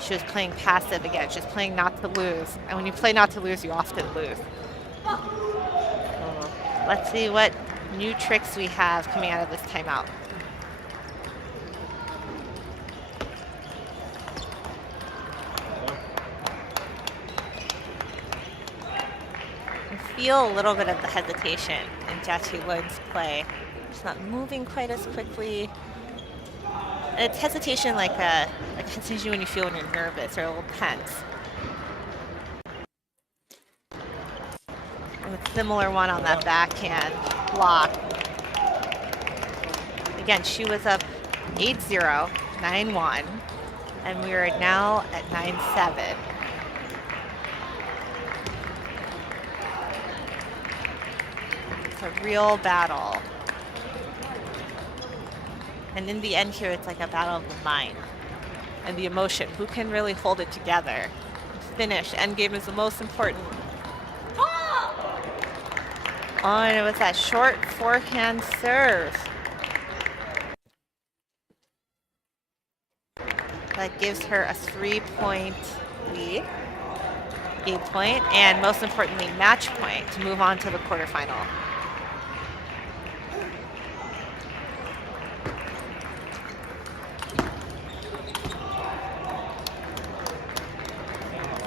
she was playing passive again. She's playing not to lose. And when you play not to lose, you often lose. So let's see what new tricks we have coming out of this timeout. I feel a little bit of the hesitation in Jiaqi Lin's play. She's not moving quite as quickly. And it's hesitation like hesitation when you feel when you're nervous or a little tense. And a similar one on that backhand block. Again, she was up 8-0, 9-1, and we are now at 9-7. It's a real battle. And in the end here, it's like a battle of the mind and the emotion. Who can really hold it together? Finish. Endgame is the most important. Oh, and it was that short forehand serve. That gives her a 3-point lead. Game point, and most importantly, match point to move on to the quarterfinal.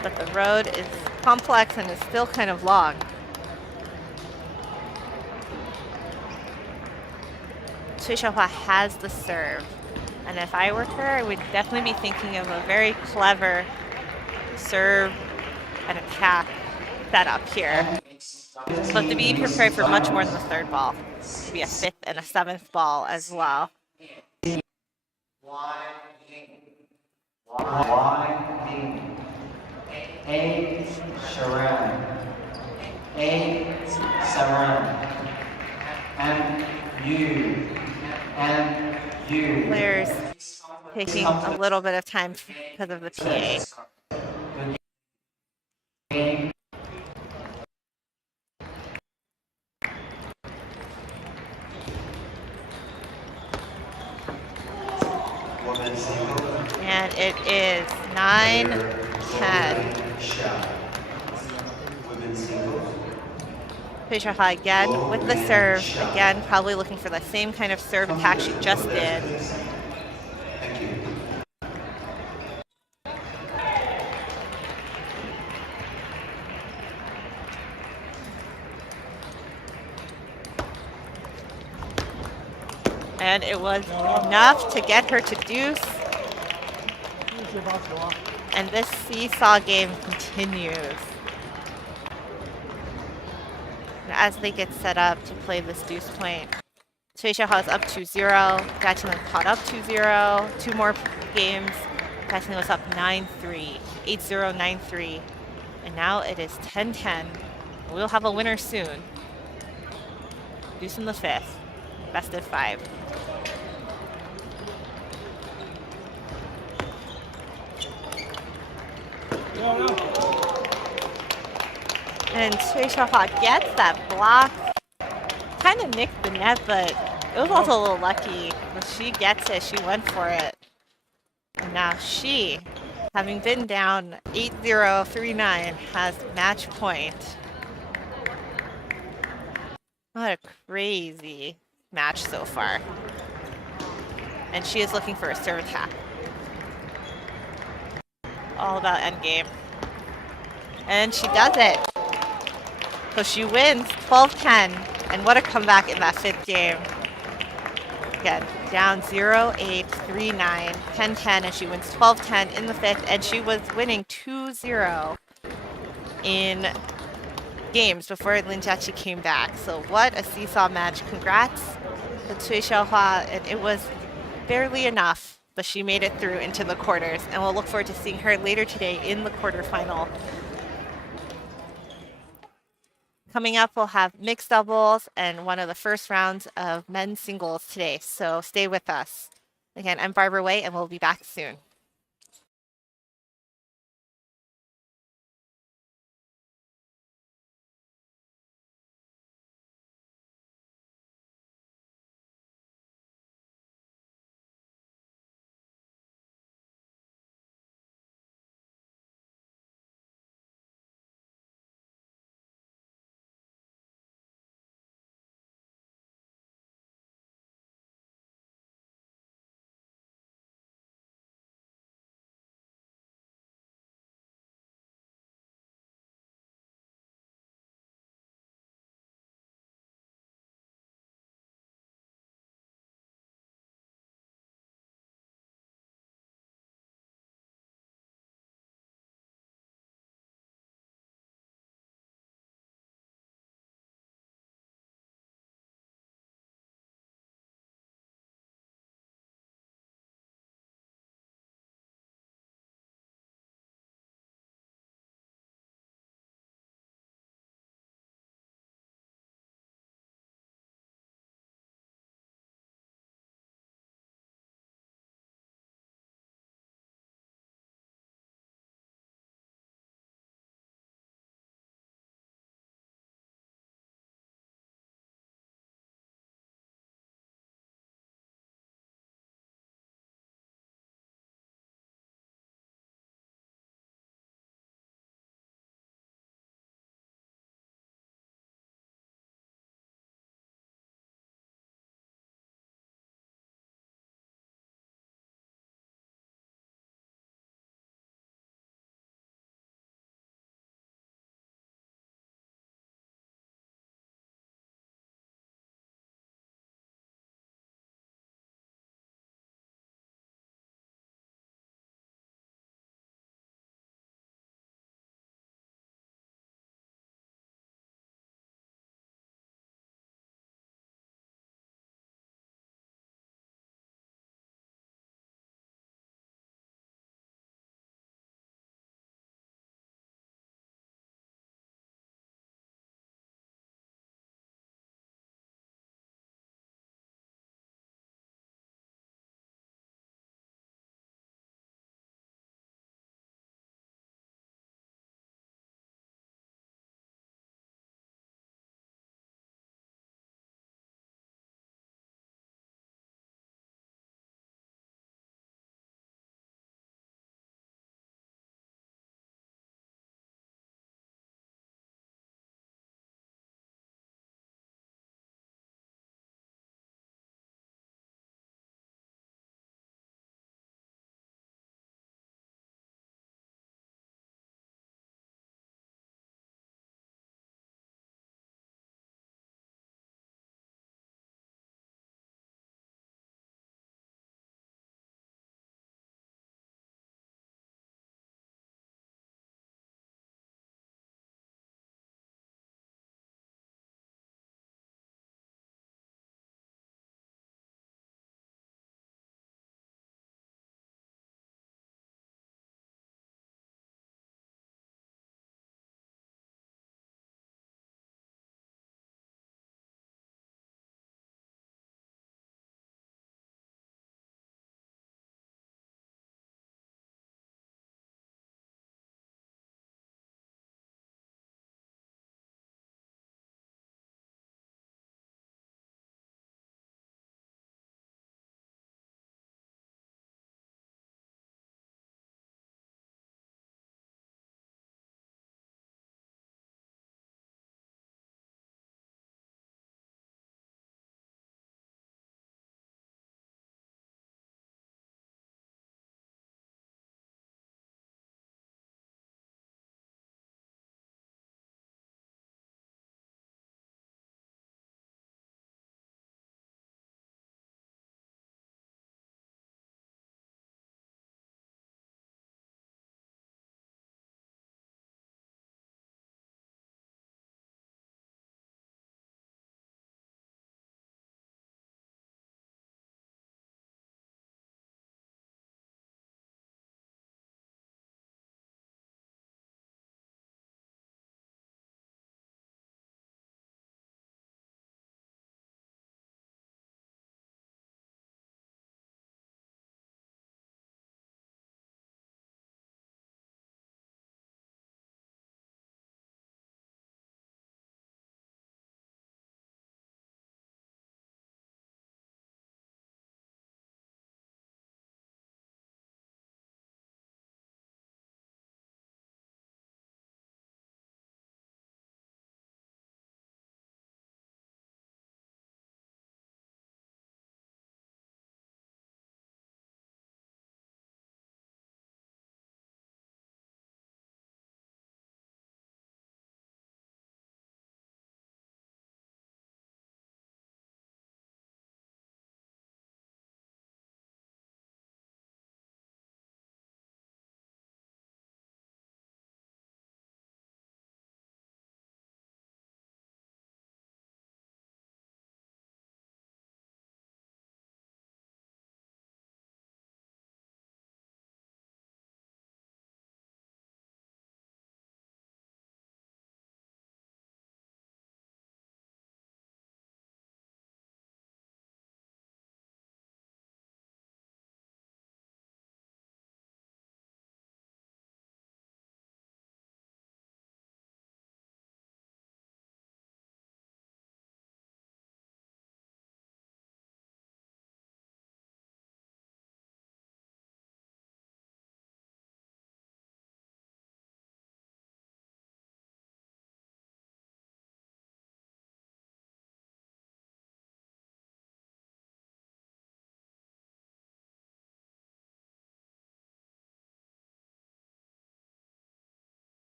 But the road is complex and is still kind of long. Cui Xiaohua has the serve. And if I were her, I would definitely be thinking of a very clever serve and attack setup here. But to be prepared for much more than the third ball. Maybe a fifth and a seventh ball as well. A. Sharan. A. Saran. And you. And you. Players taking a little bit of time because of the PA. Game. Women's single. And it is 9-10. Women's single. Cui Xiaohua again with the serve. Again, probably looking for the same kind of serve attack she just did. Thank you. And it was enough to get her to deuce. And this seesaw game continues. And as they get set up to play this deuce point, Cui Xiaohua is up 2-0. Jia caught up 2-0. Two more games. Jia was up 9-3. 8-0, 9-3. And now it is 10-10. We'll have a winner soon. Deuce in the fifth. Best of 5. And Cui Xiaohua gets that block. Kind of nicked the net, but it was also a little lucky. When she gets it, she went for it. And now she, having been down 8-0, 3-9, has match point. What a crazy match so far. And she is looking for a serve attack. All about endgame. And she does it. So she wins 12-10. And what a comeback in that fifth game. Again, down 0-8, 3-9, 10-10, and she wins 12-10 in the fifth. And she was winning 2-0 in games before Lin Jiaqi came back. So what a seesaw match. Congrats to Cui Xiaohua. And it was barely enough, but she made it through into the quarters. And we'll look forward to seeing her later today in the quarterfinal. Coming up, we'll have mixed doubles and one of the first rounds of men's singles today. So stay with us. Again, I'm Barbara Wei, and we'll be back soon.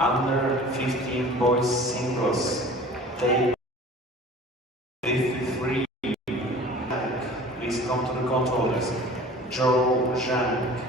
Under 15 boys singles, take 53. Please come to the controllers. Joe Zhang.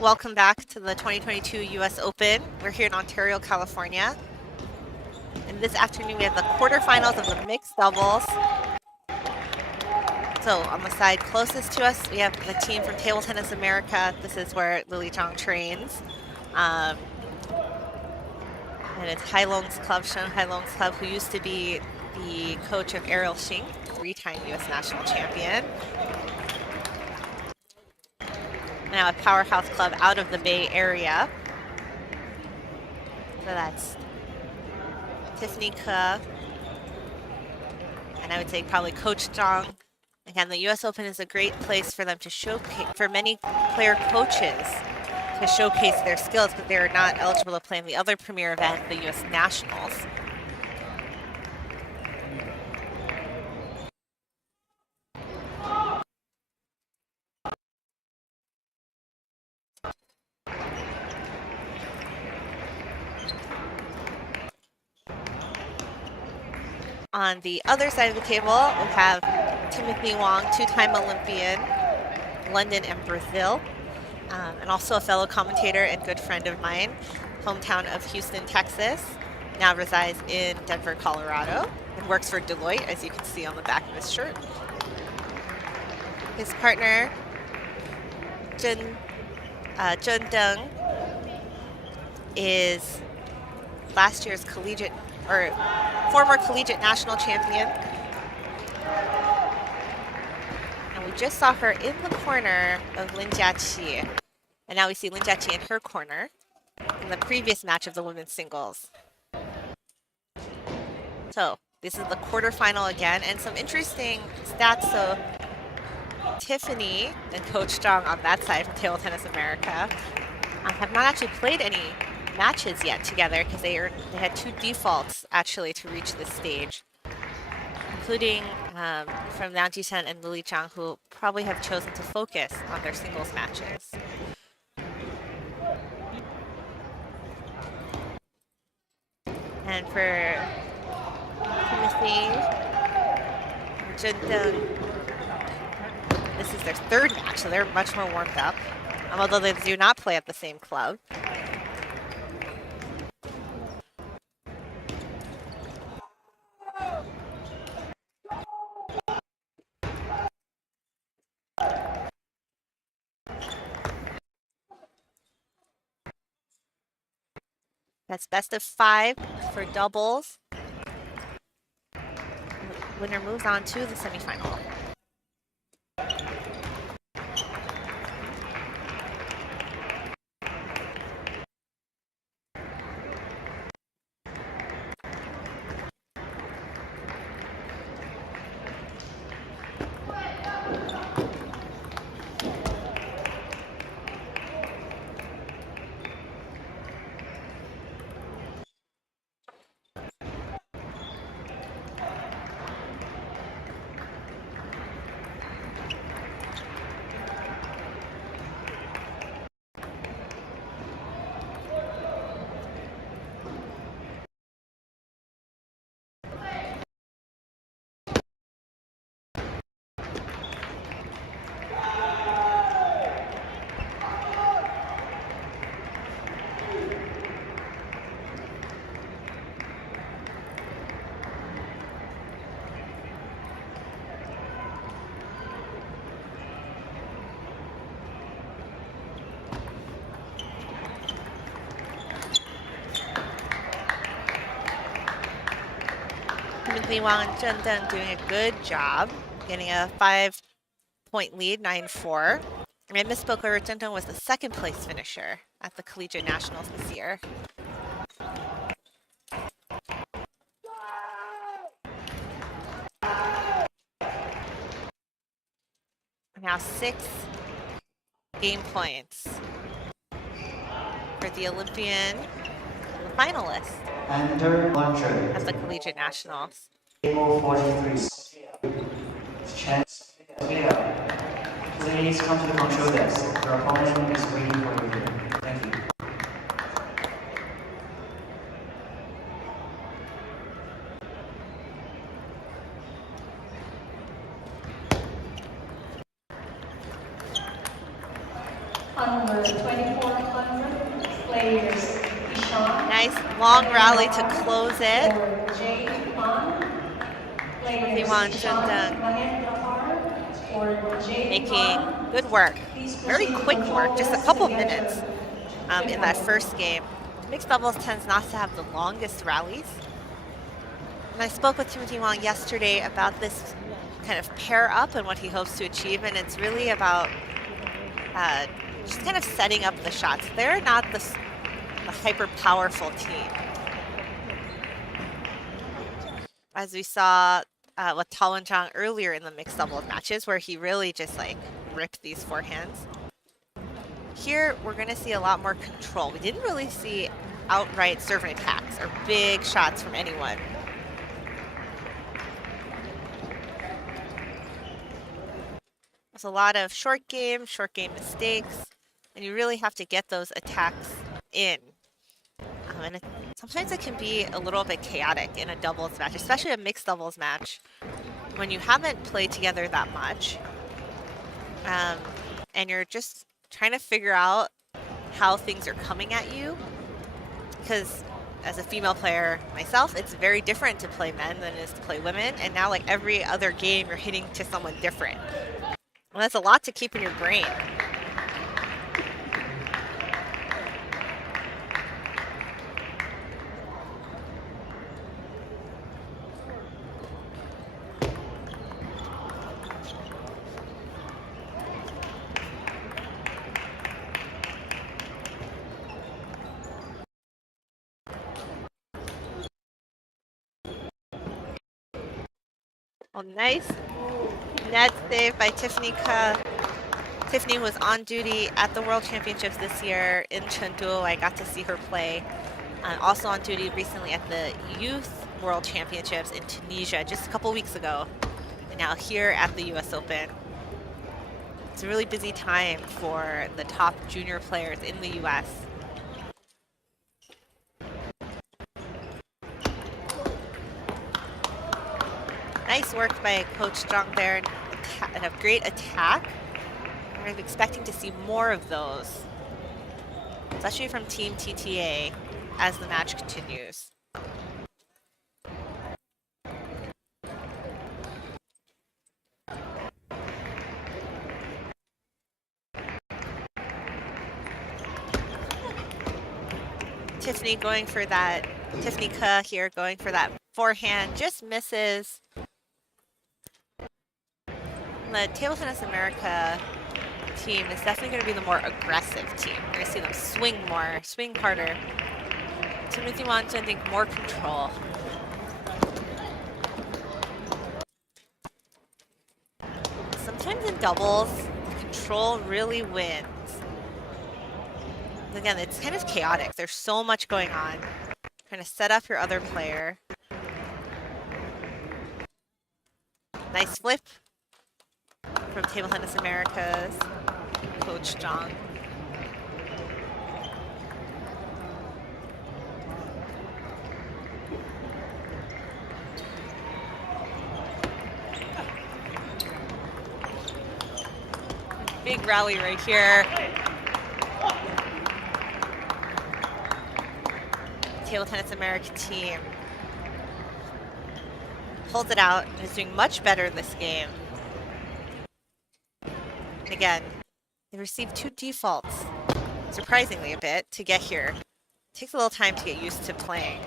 Welcome back to the 2022 US Open. We're here in Ontario, California. And this afternoon we have the quarterfinals of the mixed doubles. So on the side closest to us, we have the team from Table Tennis America. This is where Lily Zhang trains. And it's Hailong's club, Shen Hailong's club, who used to be the coach of Ariel Xing, 3-time US national champion. Now a powerhouse club out of the Bay Area. So that's Tiffany Ke, and I would say probably Coach Zhang. Again, the U.S. Open is a great place for them to showcase, for many player coaches to showcase their skills, because they are not eligible to play in the other premier event, the U.S. Nationals. On the other side of the table, we have Timothy Wong, two-time Olympian, London and Brazil, and also a fellow commentator and good friend of mine, hometown of Houston, Texas, now resides in Denver, Colorado, and works for Deloitte, as you can see on the back of his shirt. His partner, Jun Deng, is last year's former collegiate national champion. And we just saw her in the corner of Lin Jiaqi. And now we see Lin Jiaqi in her corner in the previous match of the women's singles. So this is the quarterfinal again, and some interesting stats. So Tiffany and Coach Zhang on that side from Table Tennis America have not actually played any matches yet together, because they had 2 defaults actually to reach this stage, including from Liang Jishan and Lily Zhang, who probably have chosen to focus on their singles matches. And for Timothy Jundeng, this is their 3rd match, so they're much more warmed up, although they do not play at the same club. That's best of 5 for doubles. Winner moves on to the semifinal. Timothy Wang and Zheng Deng doing a good job, getting a 5-point lead, 9-4. And I misspoke earlier, Zheng Deng was the 2nd place finisher at the Collegiate Nationals this year. Now 6 game points for the Olympian, the finalist Under 100. at the Collegiate Nationals. Table 43. Chance. Please come to the control desk. Your opponent is waiting for you here. Thank you. Under 2400 players, Ishan. Nice long rally to close it. For Jay Han. Timothy Players, Wang, Zheng Ishan Deng Mahendra for Jay making Han. good work. Please Very proceed to quick control work, just a desk couple to get minutes your in that first game. Mixed doubles tends not to have the longest rallies. And I spoke with Timothy Wang yesterday about this kind of pair up and what he hopes to achieve, and it's really about just kind of setting up the shots. They're not the hyper-powerful team. As we saw with Talon Zhang earlier in the mixed doubles matches, where he really just like ripped these forehands. Here, we're going to see a lot more control. We didn't really see outright serve and attacks or big shots from anyone. There's a lot of short game mistakes, and you really have to get those attacks in. And sometimes it can be a little bit chaotic in a doubles match, especially a mixed doubles match, when you haven't played together that much, and you're just trying to figure out how things are coming at you. Because as a female player myself, it's very different to play men than it is to play women, and now like every other game you're hitting to someone different. Well, that's a lot to keep in your brain. Oh, nice net save by Tiffany Ke. Tiffany was on duty at the World Championships this year in Chengdu. I got to see her play. Also on duty recently at the Youth World Championships in Tunisia just a couple weeks ago. And now here at the US Open. It's a really busy time for the top junior players in the US. Nice work by Coach Zhang there, and a great attack. I'm expecting to see more of those, especially from Team TTA as the match continues. Tiffany going for that, Tiffany Ke here going for that forehand, just misses. The Table Tennis America team is definitely going to be the more aggressive team. We're going to see them swing more, swing harder. Timothy wants, I think, more control. Sometimes in doubles, control really wins. Again, it's kind of chaotic. There's so much going on. Trying to set up your other player. Nice flip from Table Tennis America's Coach Zhang. Big rally right here. Table Tennis America team holds it out and is doing much better this game. And again, they received 2 defaults, surprisingly a bit, to get here. It takes a little time to get used to playing.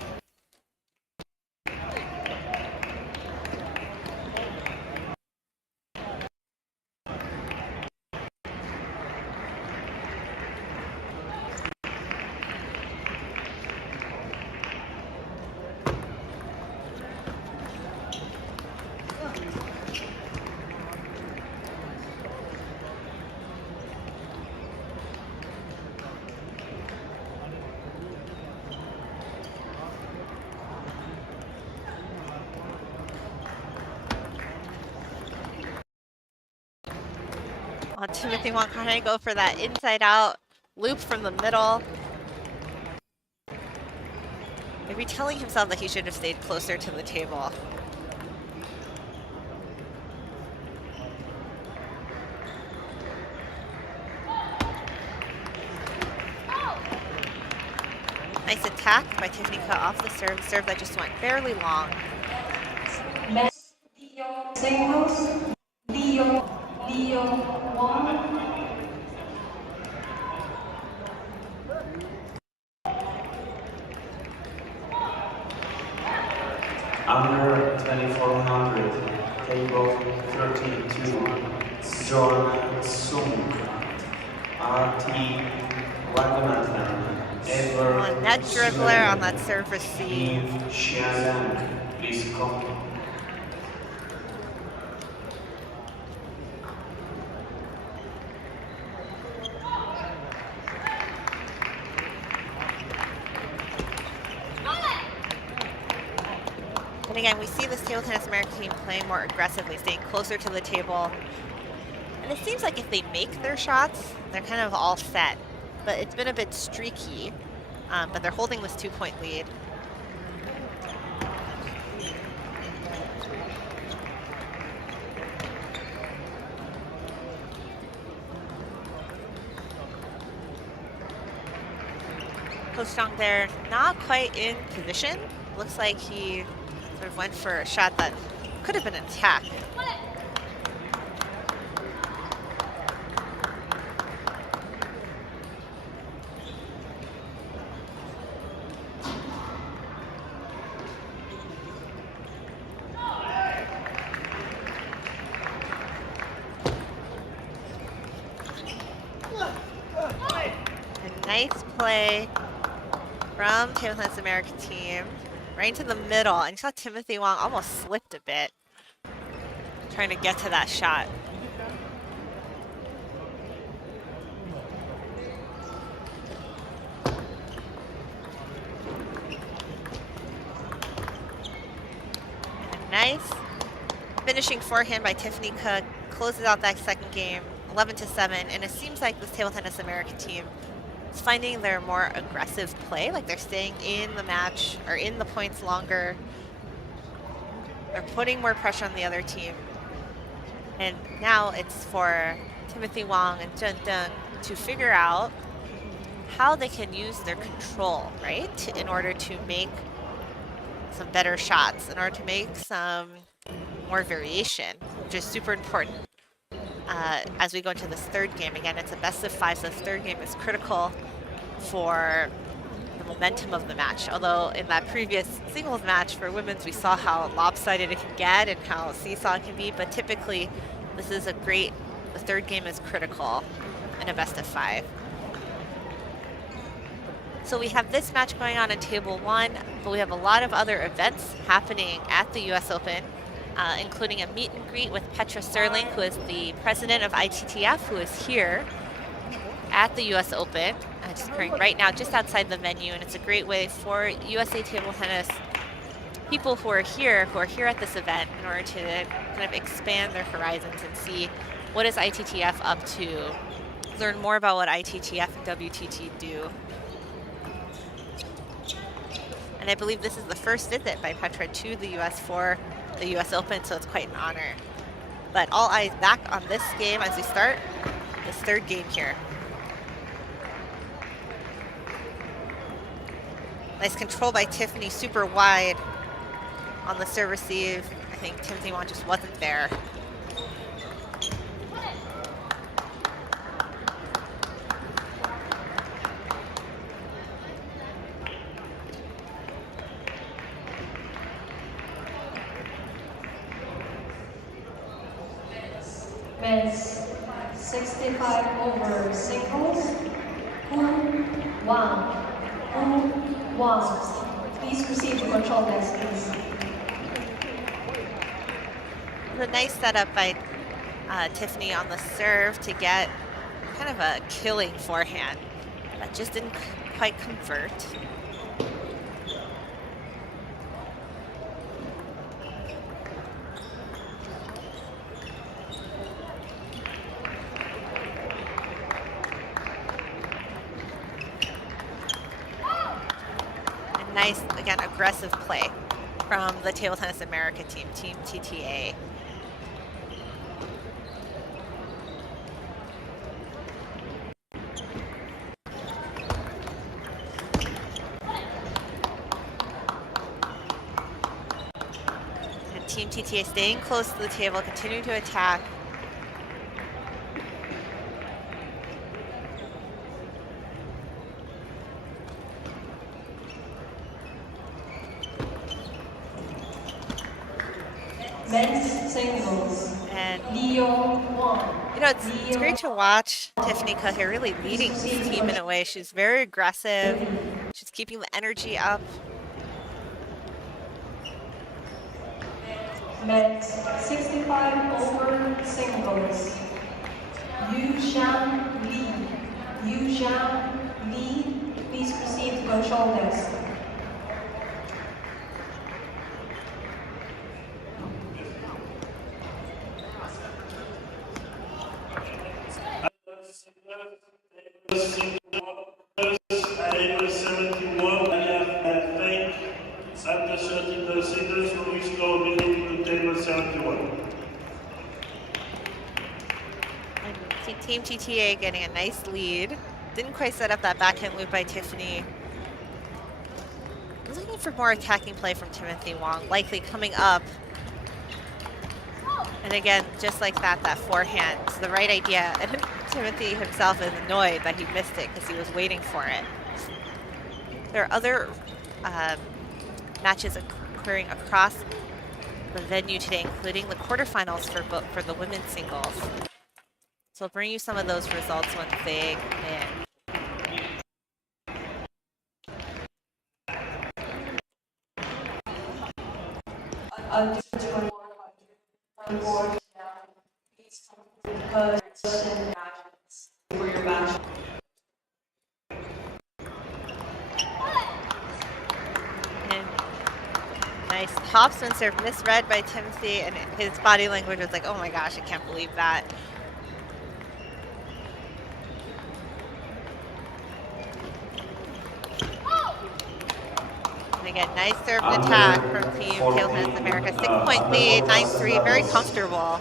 Timothy wants to go for that inside out loop from the middle. Maybe telling himself that he should have stayed closer to the table. Nice attack by Tiffany Ke off the serve that just went fairly long. Singles, Leo 1. Under 2400, table 32, John Sung. RT Raghunathan, Edward Net dribbler on that serve Eve receive. Xiaoyang, please come. And again, we see this table tennis American team playing more aggressively, staying closer to the table. And it seems like if they make their shots, they're kind of all set. But it's been a bit streaky, but they're holding this 2-point lead. Coach Zhang there, not quite in position. Looks like he sort of went for a shot that could have been an attack. A nice play from Table Tennis America team, right into the middle, and you saw Timothy Wong almost slipped a bit, trying to get to that shot. And nice finishing forehand by Tiffany Cook closes out that second game, 11-7, and it seems like this Table Tennis America team is finding their more aggressive play, like they're staying in the match or in the points longer. They're putting more pressure on the other team. And now it's for Timothy Wong and Zheng Deng to figure out how they can use their control, right, in order to make some better shots, in order to make some more variation, which is super important. As we go into this third game, again, it's a best of 5, so the third game is critical for the momentum of the match. Although in that previous singles match for women's, we saw how lopsided it can get and how seesaw it can be, but typically this is the third game is critical in a best of 5. So we have this match going on in Table 1, but we have a lot of other events happening at the US Open. Including a meet and greet with Petra Sterling, who is the president of ITTF, who is here at the US Open. It's occurring right now just outside the venue, and it's a great way for USA Table Tennis people who are here at this event in order to kind of expand their horizons and see what is ITTF up to, learn more about what ITTF and WTT do. And I believe this is the first visit by Petra to the US for the US Open, so it's quite an honor. But all eyes back on this game as we start this third game here. Nice control by Tiffany, super wide on the serve receive. I think Timothy Wong just wasn't there. Men's 65 over singles, Hu Wang. Hu Wang. Please proceed to control desk, please. It was a nice setup by Tiffany on the serve to get kind of a killing forehand. That just didn't quite convert. Nice, again, aggressive play from the Table Tennis America team, Team TTA. And Team TTA staying close to the table, continuing to attack. Men's singles, And Leo Wang. You know, it's great to watch Tiffany Cahir really leading this team in a way. She's very aggressive. She's keeping the energy up. Next, 65 over singles. Yu Zhang Li. Yu Zhang Li, please proceed to control desk. Table 71, I have thank under 13 seconds who restore meeting to table 71. And Team TTA getting a nice lead. Didn't quite set up that backhand loop by Tiffany. Looking for more attacking play from Timothy Wong, likely coming up. And again, just like that, that forehand is the right idea. And Timothy himself is annoyed that he missed it because he was waiting for it. There are other matches occurring across the venue today, including the quarterfinals for the women's singles. So I'll bring you some of those results once they come in. Under 24 for your match. And nice topspin serve misread by Timothy, and his body language was like, oh my gosh, I can't believe that. And again, nice serve and attack from Team Table Tennis America. 6-point lead, 9-3, very comfortable.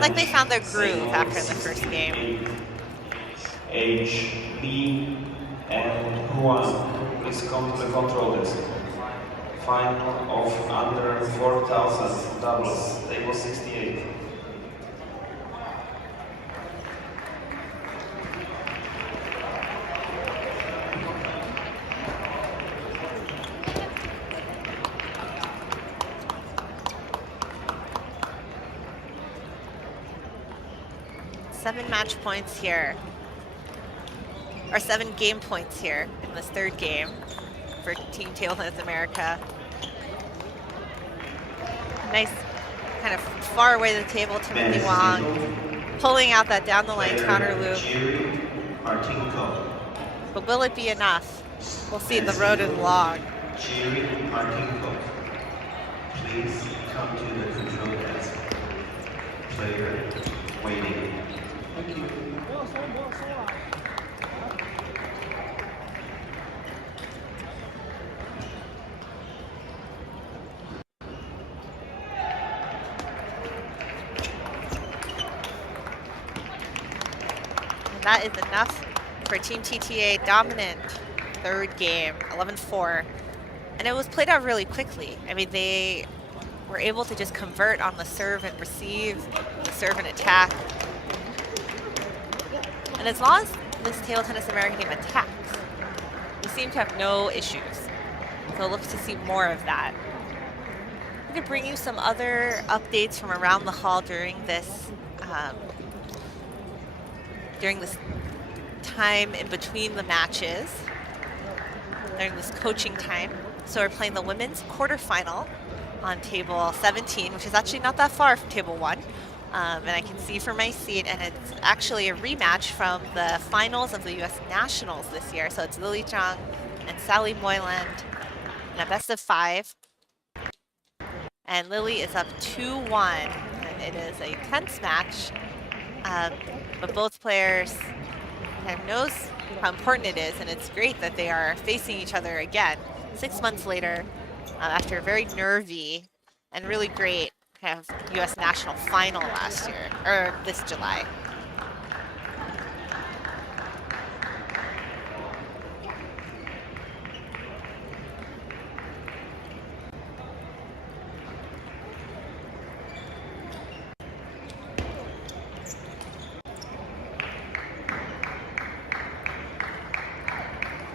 Like they found their groove after the first game. H, B, and Juan, please come to the control desk. Final of under 4,000 doubles, table 68. Seven match points here, or 7 game points here in this third game for Team Table Tennis America. Nice, kind of far away to the table, Timothy Wong, pulling out that down the line counter loop. But will it be enough? We'll see, the road is long. Please come to the control desk. Player waiting. Thank you. And that is enough for Team TTA, dominant third game, 11-4. And it was played out really quickly. I mean, they were able to just convert on the serve and receive, the serve and attack. And as long as this Table Tennis America team attacks, we seem to have no issues. So look to see more of that. I'm going to bring you some other updates from around the hall during this time in between the matches, during this coaching time. So we're playing the women's quarterfinal on table 17, which is actually not that far from table 1. And I can see from my seat, and it's actually a rematch from the finals of the U.S. Nationals this year. So it's Lily Zhang and Sally Moyland in a best of 5. And Lily is up 2-1, and it is a tense match. But both players kind of knows how important it is, and it's great that they are facing each other again 6 months later after a very nervy and really great kind of U.S. national final last year, or this July.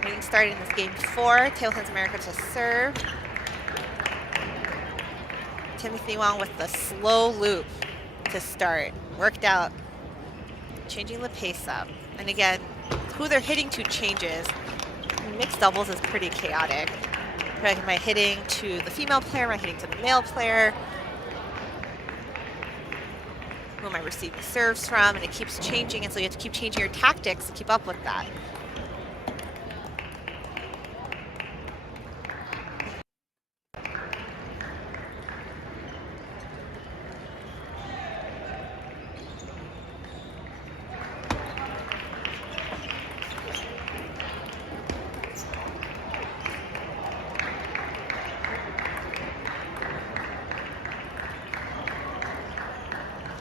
Getting started in this game 4, Table Tennis America to serve. Timothy Wong with the slow loop to start. Worked out changing the pace up. And again, who they're hitting to changes. Mixed doubles is pretty chaotic. Am I hitting to the female player? Am I hitting to the male player? Who am I receiving serves from? And it keeps changing, and so you have to keep changing your tactics to keep up with that.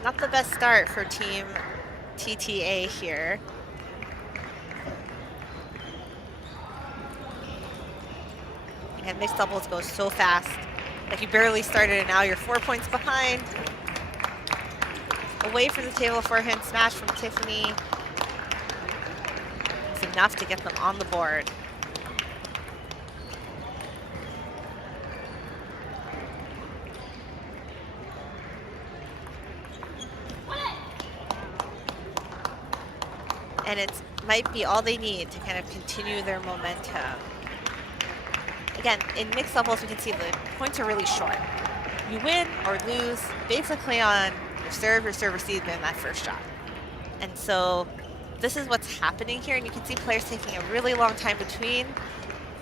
Not the best start for Team TTA here. Again, mixed doubles goes so fast. Like you barely started and now you're 4 points behind. Away from the table forehand smash from Tiffany. It's enough to get them on the board. And it might be all they need to kind of continue their momentum. Again, in mixed doubles, we can see the points are really short. You win or lose basically on your serve receive in that first shot. And so this is what's happening here. And you can see players taking a really long time between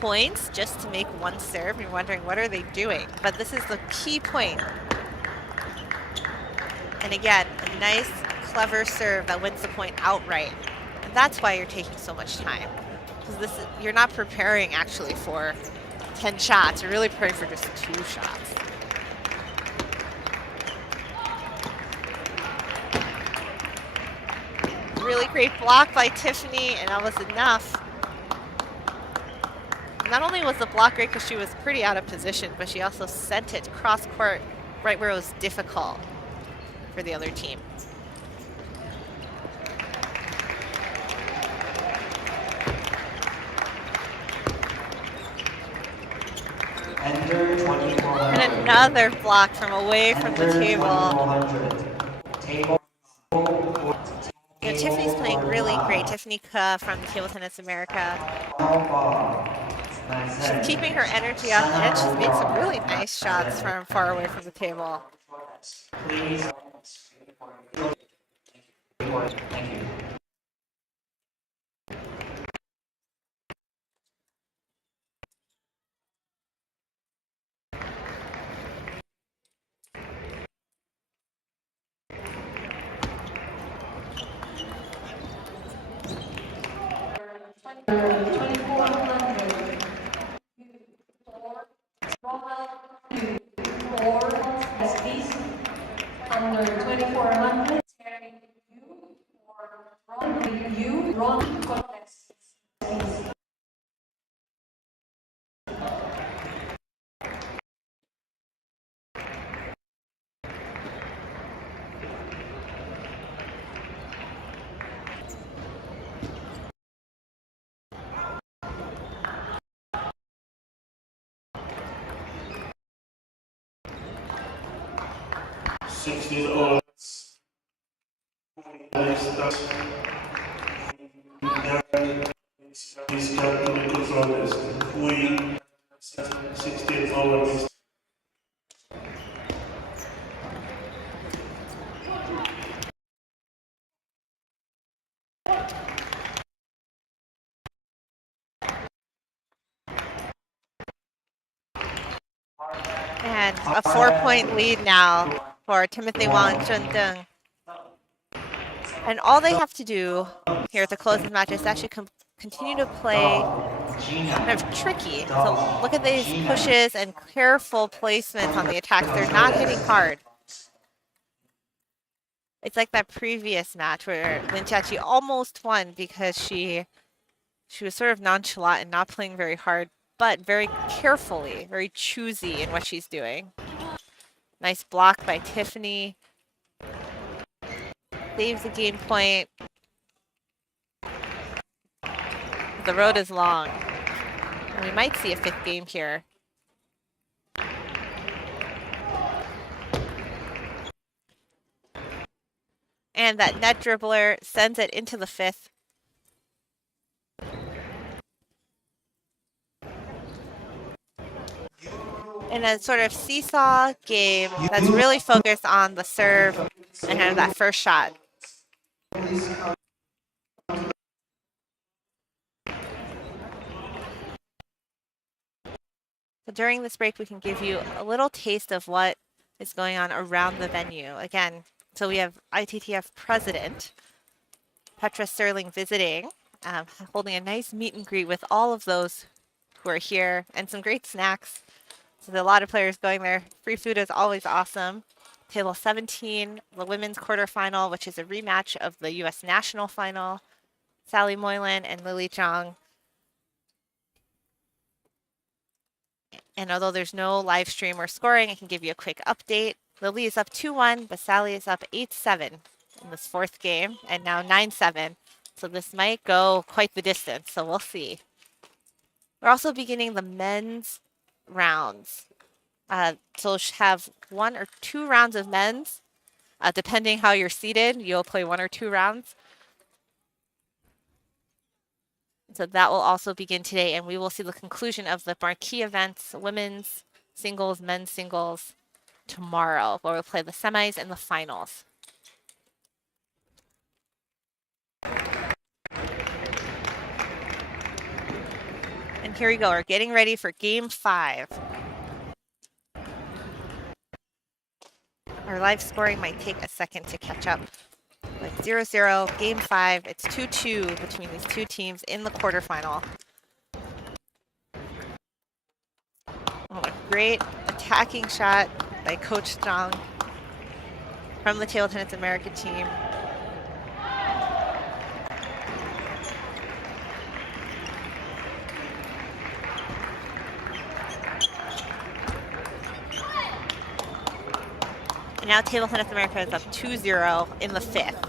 points just to make one serve. And you're wondering, what are they doing? But this is the key point. And again, a nice, clever serve that wins the point outright. And that's why you're taking so much time. Because you're not preparing actually for 10 shots. You're really preparing for just 2 shots. Really great block by Tiffany, and that was enough. Not only was the block great because she was pretty out of position, but she also sent it cross court right where it was difficult for the other team. Enter 2400. And another block from away from the Enter table. 2400. Table. You know, Tiffany's playing really great. Tiffany from Table Tennis America. She's keeping her energy up, and she's made some really nice shots from far away from the table. Please. Thank you. Under 2400, you run contest, please. $16. Discount to the controllers. We $16. And a 4-point lead now for Timothy Wang and Zheng Deng. And all they have to do here at the close of the match is actually continue to play kind of tricky. So look at these pushes and careful placements on the attacks. They're not hitting hard. It's like that previous match where Lin Jiaqi almost won because she was sort of nonchalant and not playing very hard, but very carefully, very choosy in what she's doing. Nice block by Tiffany. Saves the game point. The road is long. And we might see a 5th game here. And that net dribbler sends it into the fifth. In a sort of seesaw game that's really focused on the serve and kind of that first shot. So during this break, we can give you a little taste of what is going on around the venue. Again, so we have ITTF president, Petra Sterling, visiting, holding a nice meet and greet with all of those who are here, and some great snacks. So there's a lot of players going there. Free food is always awesome. Table 17, the women's quarterfinal, which is a rematch of the U.S. national final. Sally Moylan and Lily Zhang. And although there's no live stream or scoring, I can give you a quick update. Lily is up 2-1, but Sally is up 8-7 in this fourth game, and now 9-7. So this might go quite the distance, so we'll see. We're also beginning the men's rounds. So we'll have 1 or 2 rounds of men's. Depending how you're seated, you'll play 1 or 2 rounds. So that will also begin today, and we will see the conclusion of the marquee events, women's singles, men's singles, tomorrow, where we'll play the semis and the finals. And here we go, we're getting ready for game 5. Our live scoring might take a second to catch up. Like 0-0, game 5. It's 2-2 between these two teams in the quarterfinal. Oh, a great attacking shot by Coach Zhang from the Table Tennis America team. And now Table Tennis America is up 2-0 in the 5th.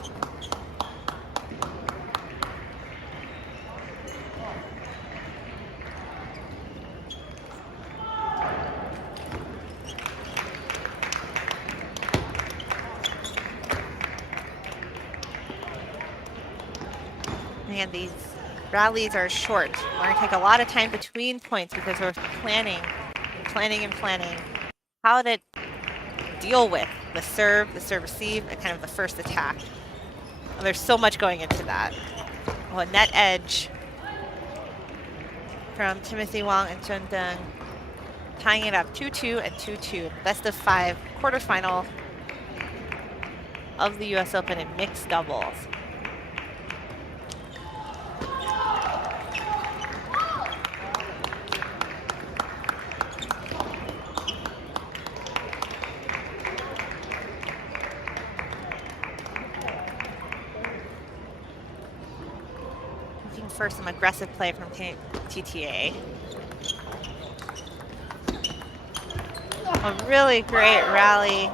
And these rallies are short. We're going to take a lot of time between points because we're planning how to deal with the serve receive, and kind of the first attack. And there's so much going into that. Oh, a net edge from Timothy Wong and Chun Deng, tying it up 2-2 and 2-2. Best of 5 quarterfinal of the U.S. Open in mixed doubles. For some aggressive play from TTA. A really great rally.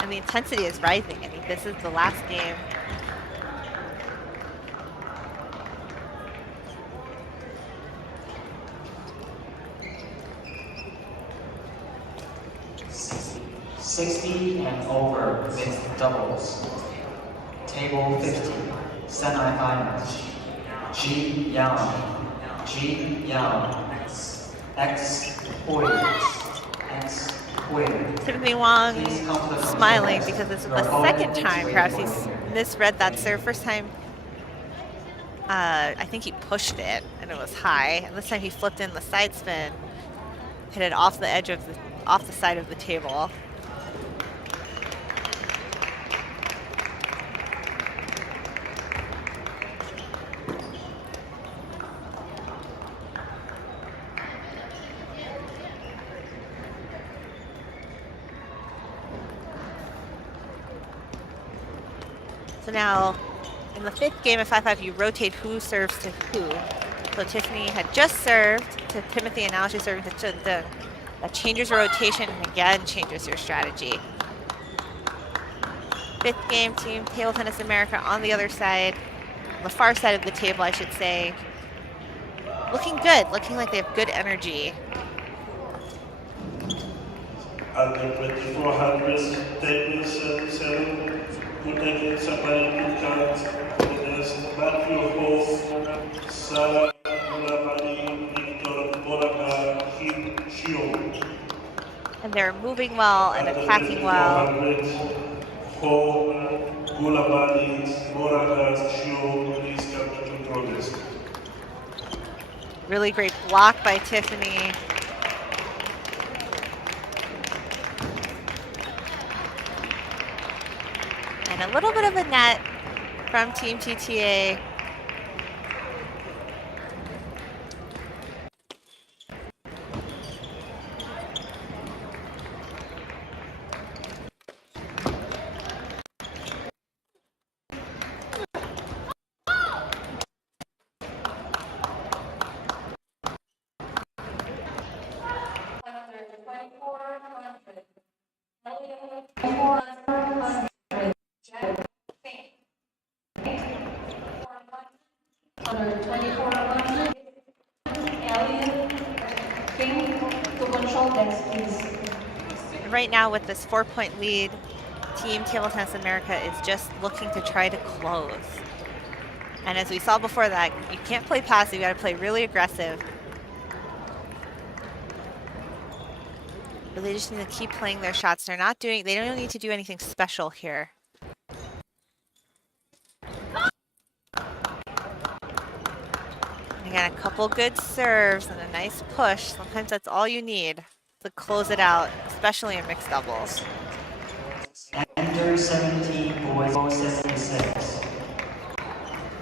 And the intensity is rising. I mean, this is the last game. $60 and over mixed doubles. Table 50, semifinals. Ji Yang, ex-Queen. Timothy Wong smiling because this is the second time perhaps he's misread that serve. First time, I think he pushed it and it was high. And this time he flipped in the side spin, hit it off the edge of off the side of the table. So now, in the 5th game of 5-5, you rotate who serves to who. So Tiffany had just served to Timothy, and now she's serving to Chun Deng. That changes your rotation and again changes your strategy. 5th game, Team Table Tennis America on the other side, the far side of the table, I should say. Looking good, looking like they have good energy. at the 2400 table 77, Kuteke Sabari Kukan, Matthew Ho, Sarah Mulabani, Victor Monaca, Shio. And they're moving well and At the attacking well. 2400, Ho, Gulabani, Monaca, Shio, please come to control desk. Really great block by Tiffany. And a little bit of a net from Team TTA. Under 2400, Elliot King to control desk, please. And right now with this 4-point lead, Team Table Tennis America is just looking to try to close. And as we saw before that, you can't play passive, you gotta play really aggressive. But they just need to keep playing their shots. They don't need to do anything special here. You got a couple good serves and a nice push. Sometimes that's all you need to close it out, especially in mixed doubles. Under 17, boys 76.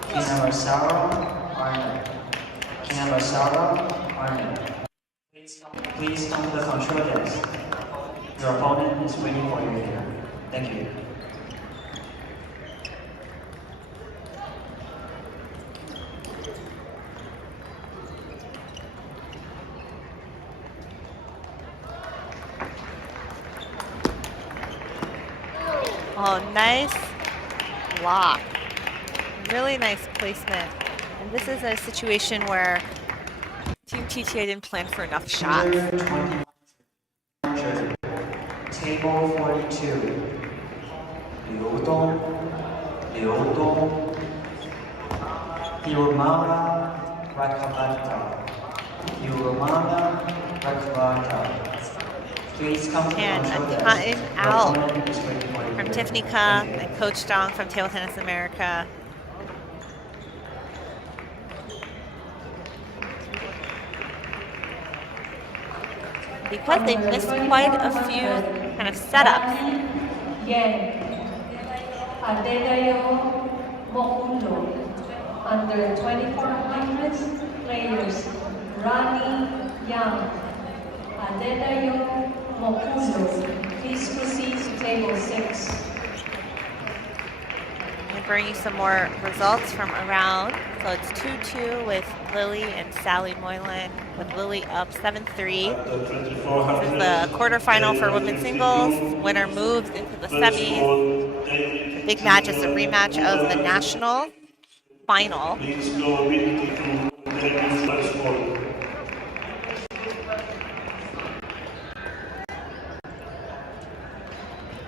Kina Marsara, Arnold. Kina Marsara, Arnold. Please come to the control desk. Your opponent is waiting for you here. Thank you. Oh, nice block. Really nice placement. And this is a situation where Team TTA didn't plan for enough shots. Table 42. Liodong, Hiromana Rakabata. Hiromana Rakabata. Please come to the And control a desk. timeout Your opponent is waiting for you from here. Tiffany Ka Thank you. and Coach Dong from Table Tennis America. Because they've missed quite a few kind of setups. Yen, Adedayo Mokulo. Under 2400 players, Rani Yang, Adedayo Mokulo. Please proceed to table 6. I'm bring you some more results from around. So it's 2-2 with Lily and Sally Moylan, with Lily up 7-3. At the This 2400, is the quarterfinal for women's singles. Winner moves into the semis. The big match is a rematch of the national final. Please go immediately to debut first ball.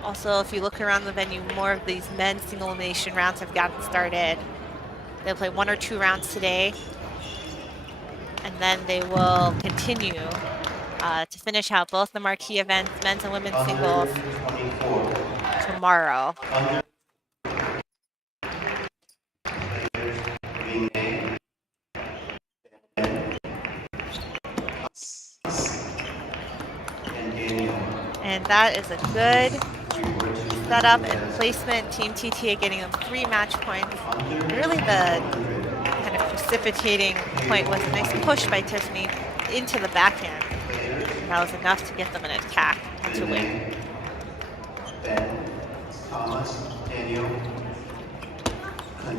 Also, if you look around the venue, more of these men's single elimination rounds have gotten started. They'll play 1 or 2 rounds today, and then they will continue to finish out both the marquee events, men's and women's singles, tomorrow. And that is a good setup and placement. Team TTA getting them 3 match points. Really the kind of precipitating point was a nice push by Tiffany into the backhand. That was enough to get them an attack and to win.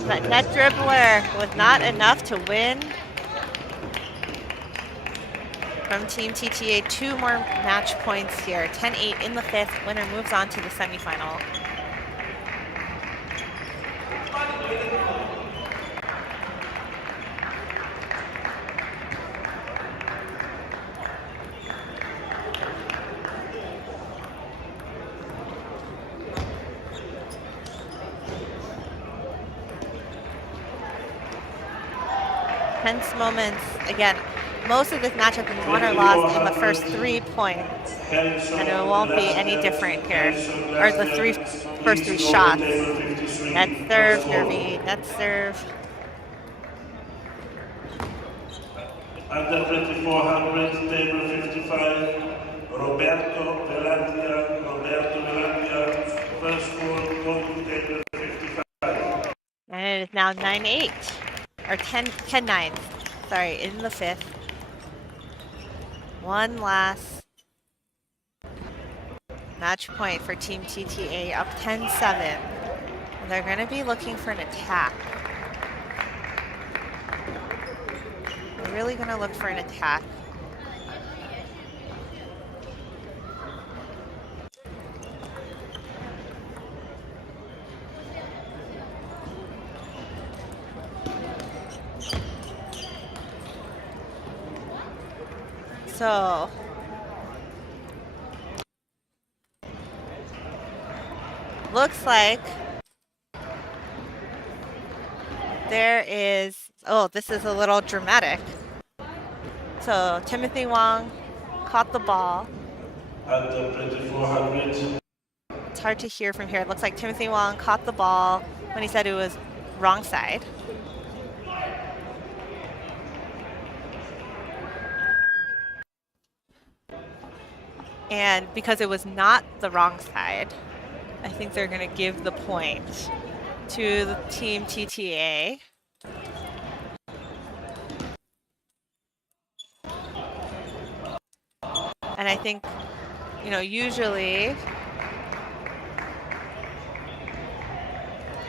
That net dribbler was not enough to win. From Team TTA, 2 more match points here. 10-8 in the 5th. Winner moves on to the semifinal. Tense moments. Again, most of this matchup has been won or lost in the first 3 points. And it won't be any different here. Or the first three shots. Net serve, nervy, net serve. Under 2400, table 55, Roberto Velandia, first floor, go to table 55. And it is now 9-8, or 10-9, sorry, in the 5th. One last match point for Team TTA, up 10-7. And they're going to be looking for an attack. They're really going to look for an attack. So looks like there is, oh, this is a little dramatic. So Timothy Wong caught the ball. Under 2400. It's hard to hear from here. It looks like Timothy Wong caught the ball when he said it was wrong side. And because it was not the wrong side, I think they're going to give the point to the Team TTA. And I think, you know, usually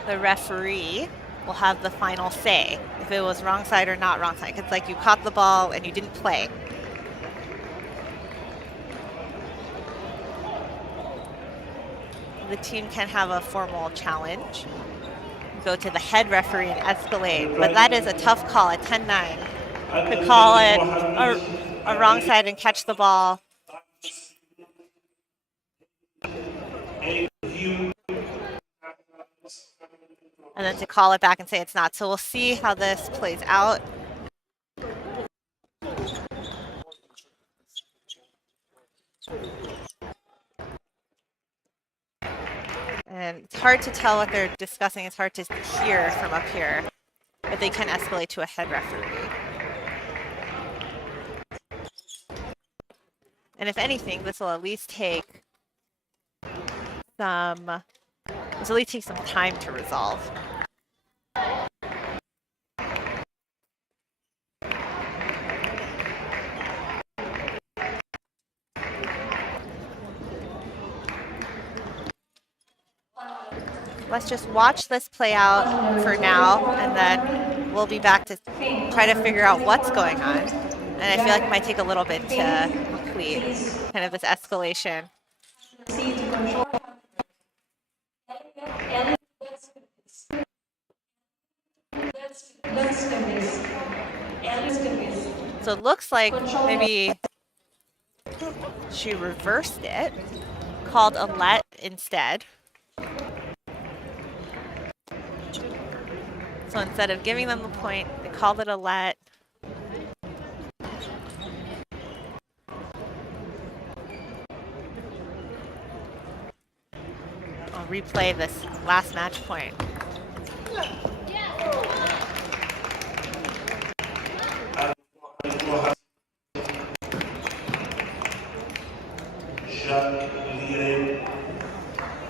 the referee will have the final say if it was wrong side or not wrong side. It's like you caught the ball and you didn't play. The team can have a formal challenge, go to the head referee and escalate, but that is a tough call at 10-9 to call it a wrong side and catch the ball. And then to call it back and say it's not. So we'll see how this plays out. And it's hard to tell what they're discussing. It's hard to hear from up here, but they can escalate to a head referee. And if anything, this will at least take some time to resolve. Let's just watch this play out for now, and then we'll be back to try to figure out what's going on. And I feel like it might take a little bit to complete kind of this escalation. So it looks like maybe she reversed it, called a let instead. So instead of giving them the point, they called it a let. I'll replay this last match point.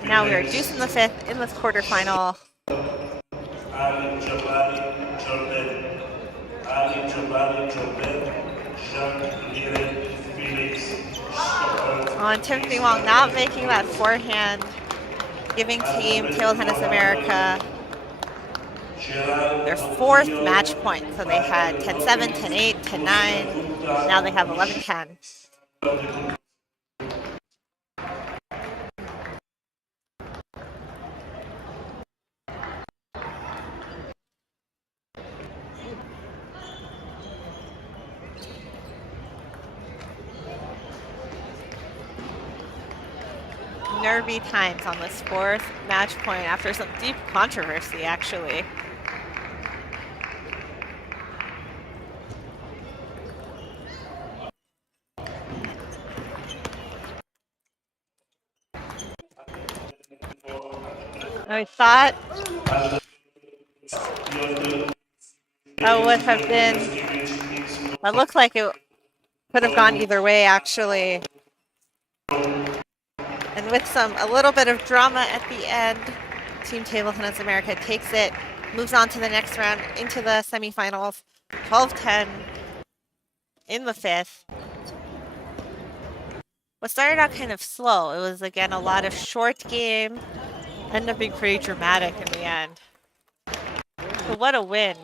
Now we are deuce in the 5th in this quarterfinal. On Timothy Wong not making that forehand, giving Team Table Tennis America their 4th match point. So they had 10-7, 10-8, 10-9. Now they have 11-10. Nervy times on this 4th match point after some deep controversy, actually. I thought As you have the that would have been, that looked like it could have gone either way, actually. And with a little bit of drama at the end, Team Table Tennis America takes it, moves on to the next round into the semifinals, 12-10 in the fifth. What started out kind of slow, it was again a lot of short game, ended up being pretty dramatic in the end. So what a win.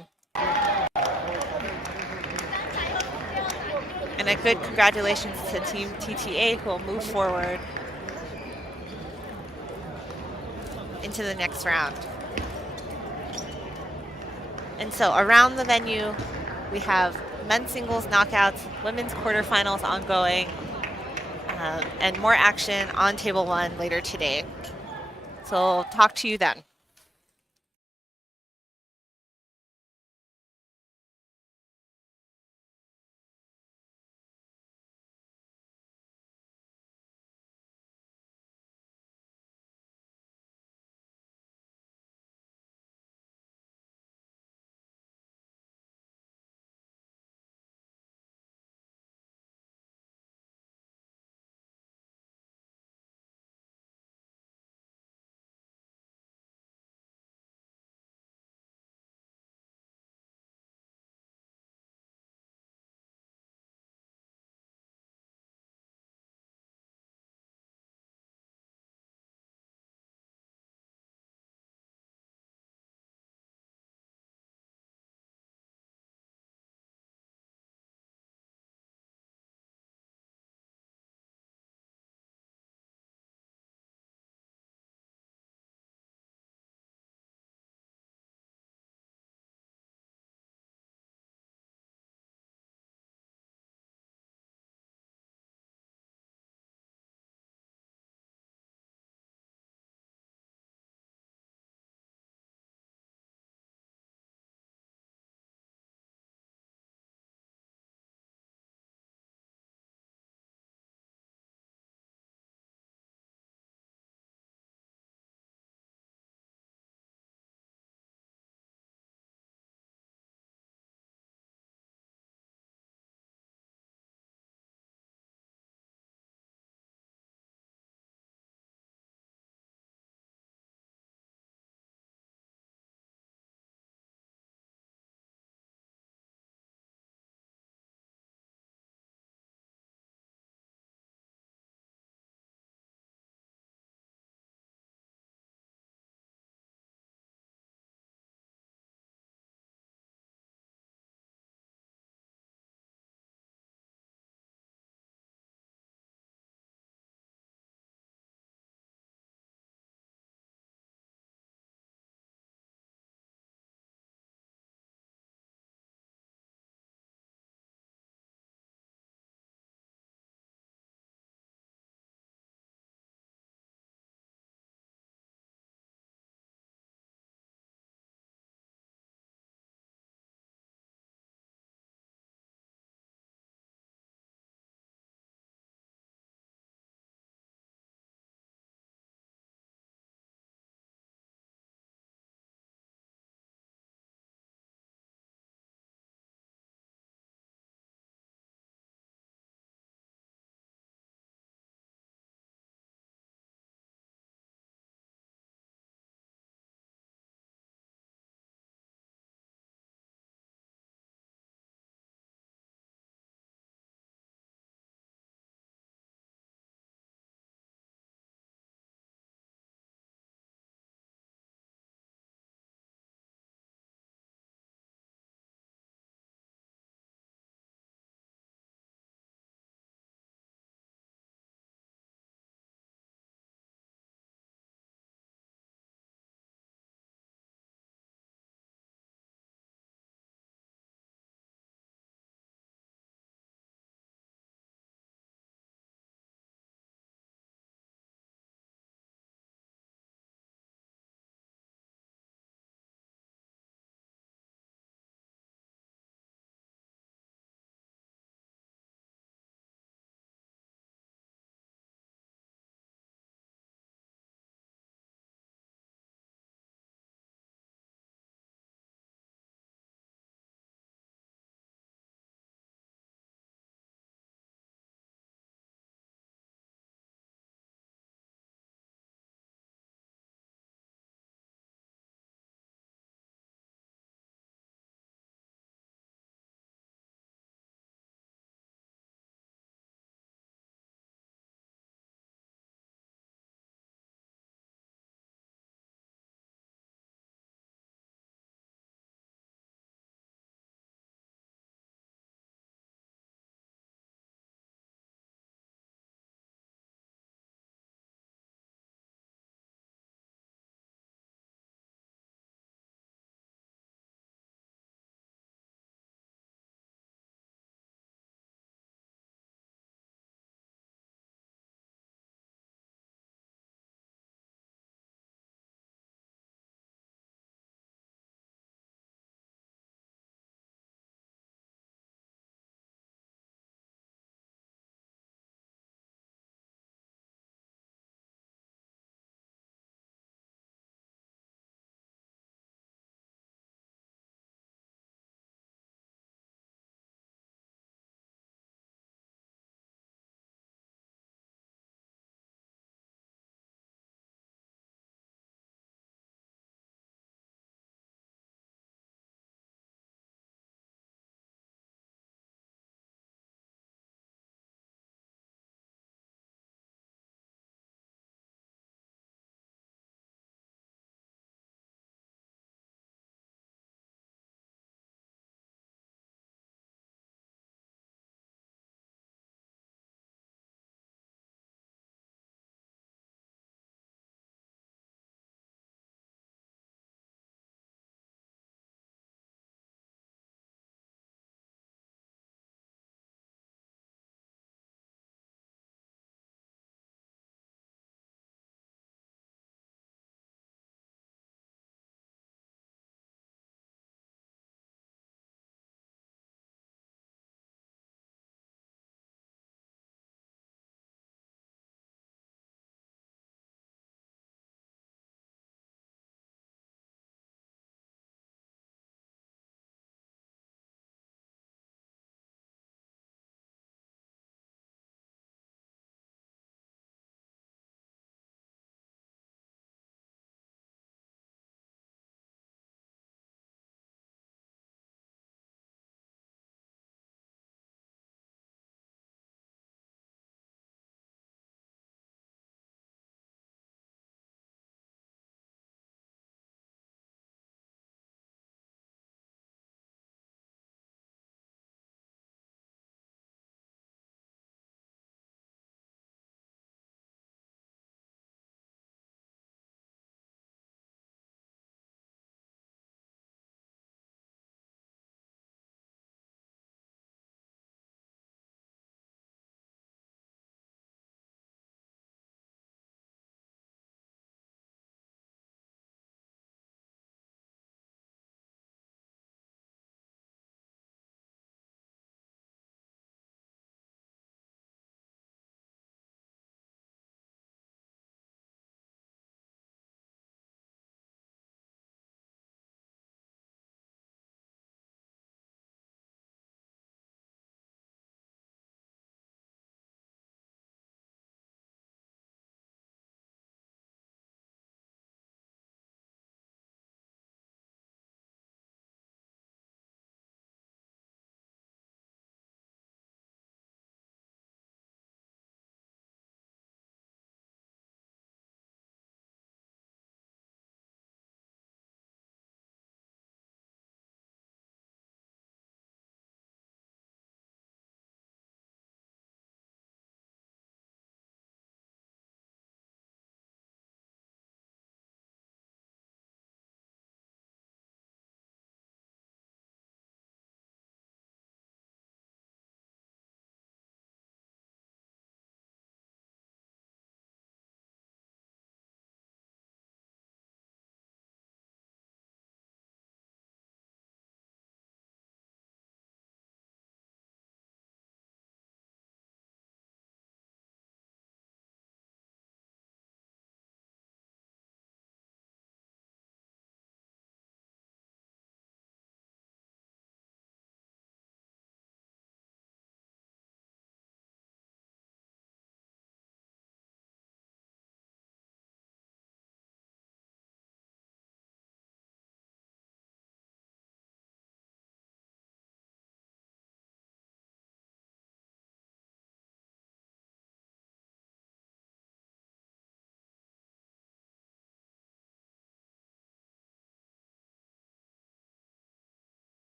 And a good congratulations to Team TTA who will move forward into the next round. And so around the venue, we have men's singles knockouts, women's quarterfinals ongoing, and more action on table one later today. So talk to you then.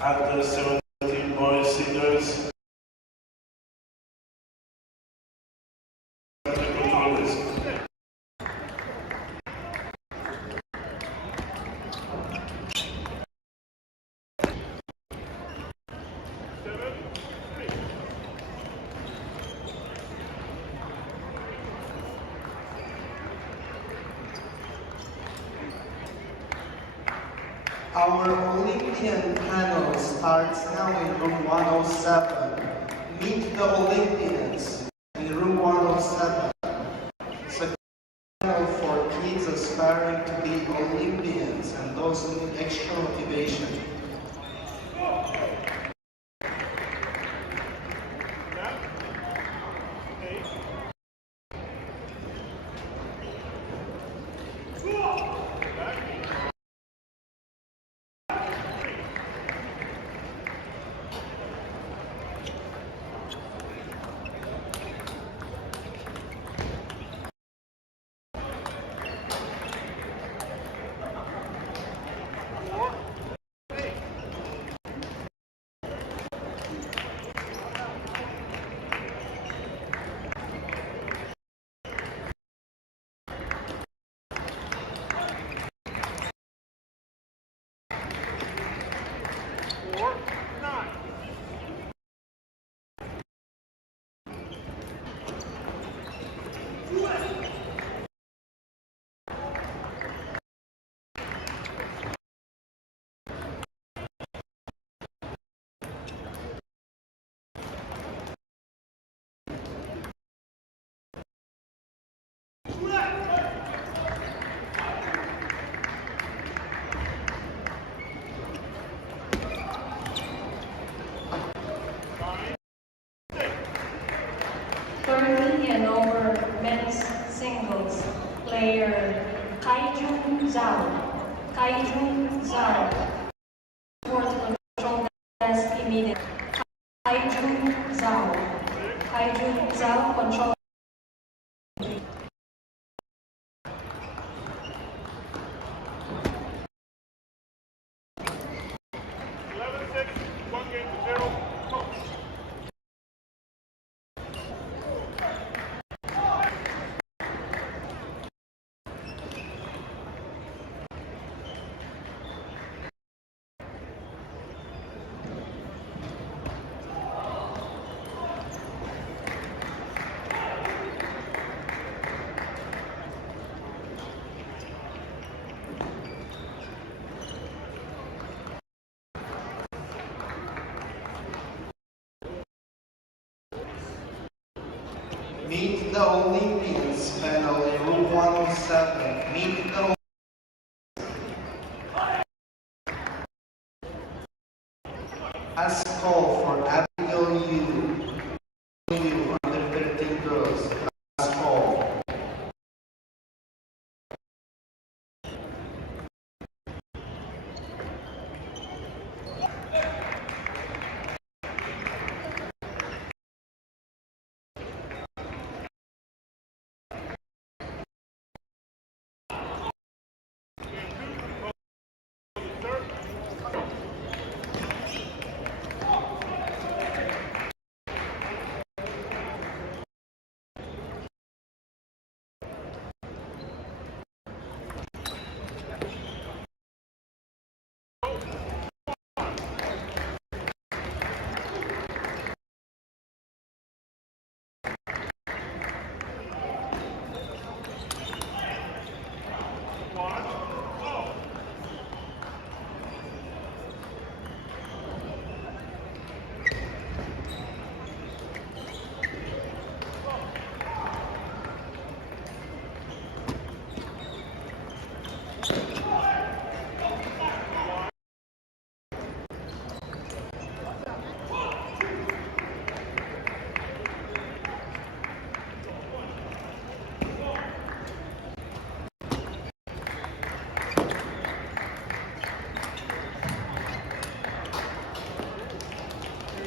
at the 17 boys singles. The control desk. Our Olympian panel starts now in room 107. Meet the Olympians in room 107. It's a panel for kids aspiring to be Olympians and those who need extra motivation. Third and over men's singles, player Kaiju Zhao. Kaiju Zhao. Fourth control desk immediate. Kaiju Zhao. Kaiju Zhao control. Meet the Olympians panel in room 107. Meet the Last call for Abigail Yu, under 13 girls. Last call.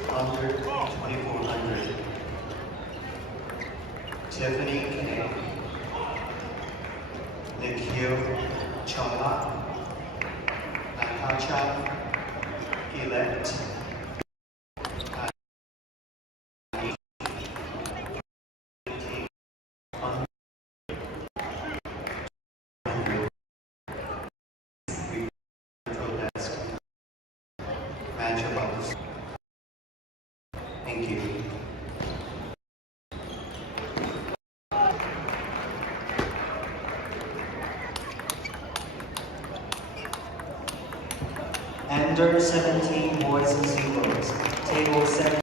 Under 2400. Tiffany K. Nikhil Chawla. Natasha elect control desk match about this. Thank you. Under 17 boys and singles, table 7.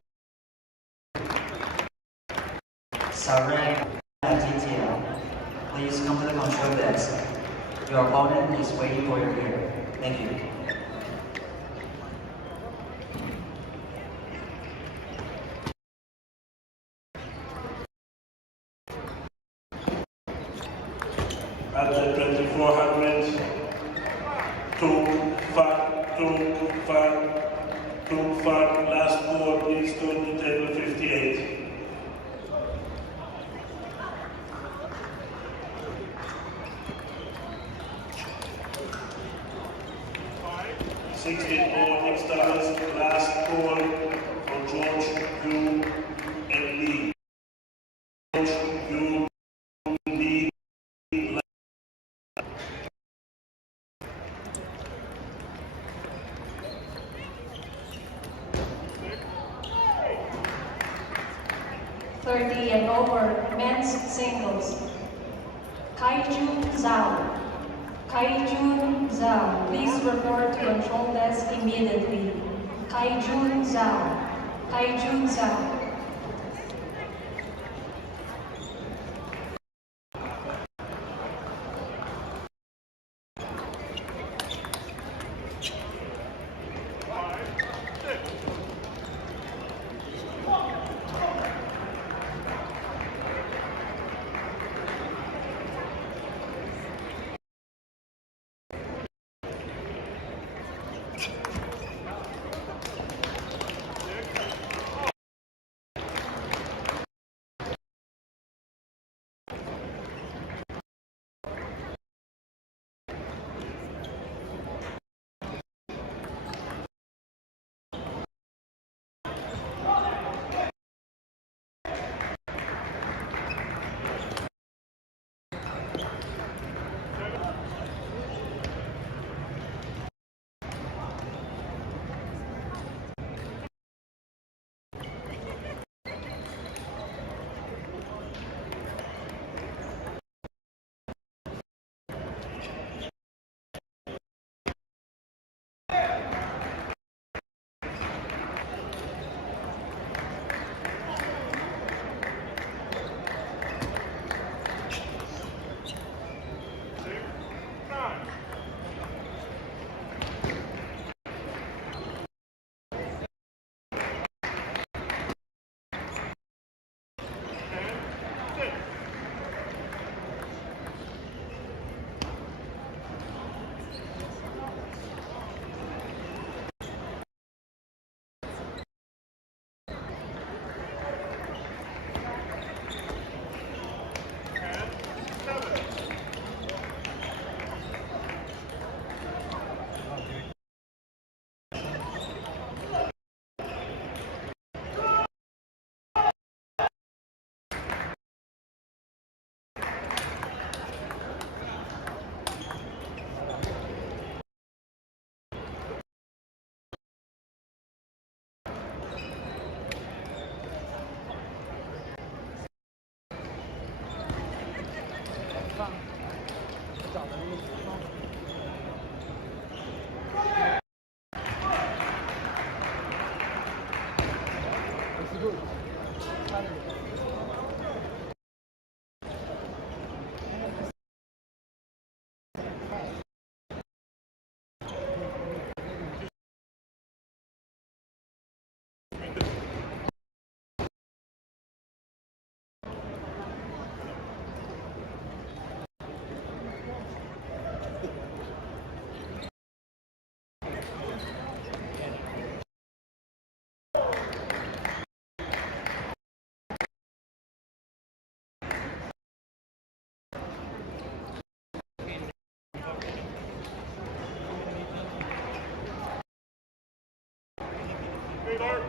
Sarang Aditya, please come to the control desk. Your opponent is waiting for you here. Thank you. At the 2400, 2-5, last score, please go to table 58. 16 more extras, last call for George, Yu, and Lee. George, Yu, Lee, 30 and over men's singles. Kaijun Zhao. Kaijun Zhao, please report to control desk immediately. Kaijun Zhao. Kaijun Zhao. Player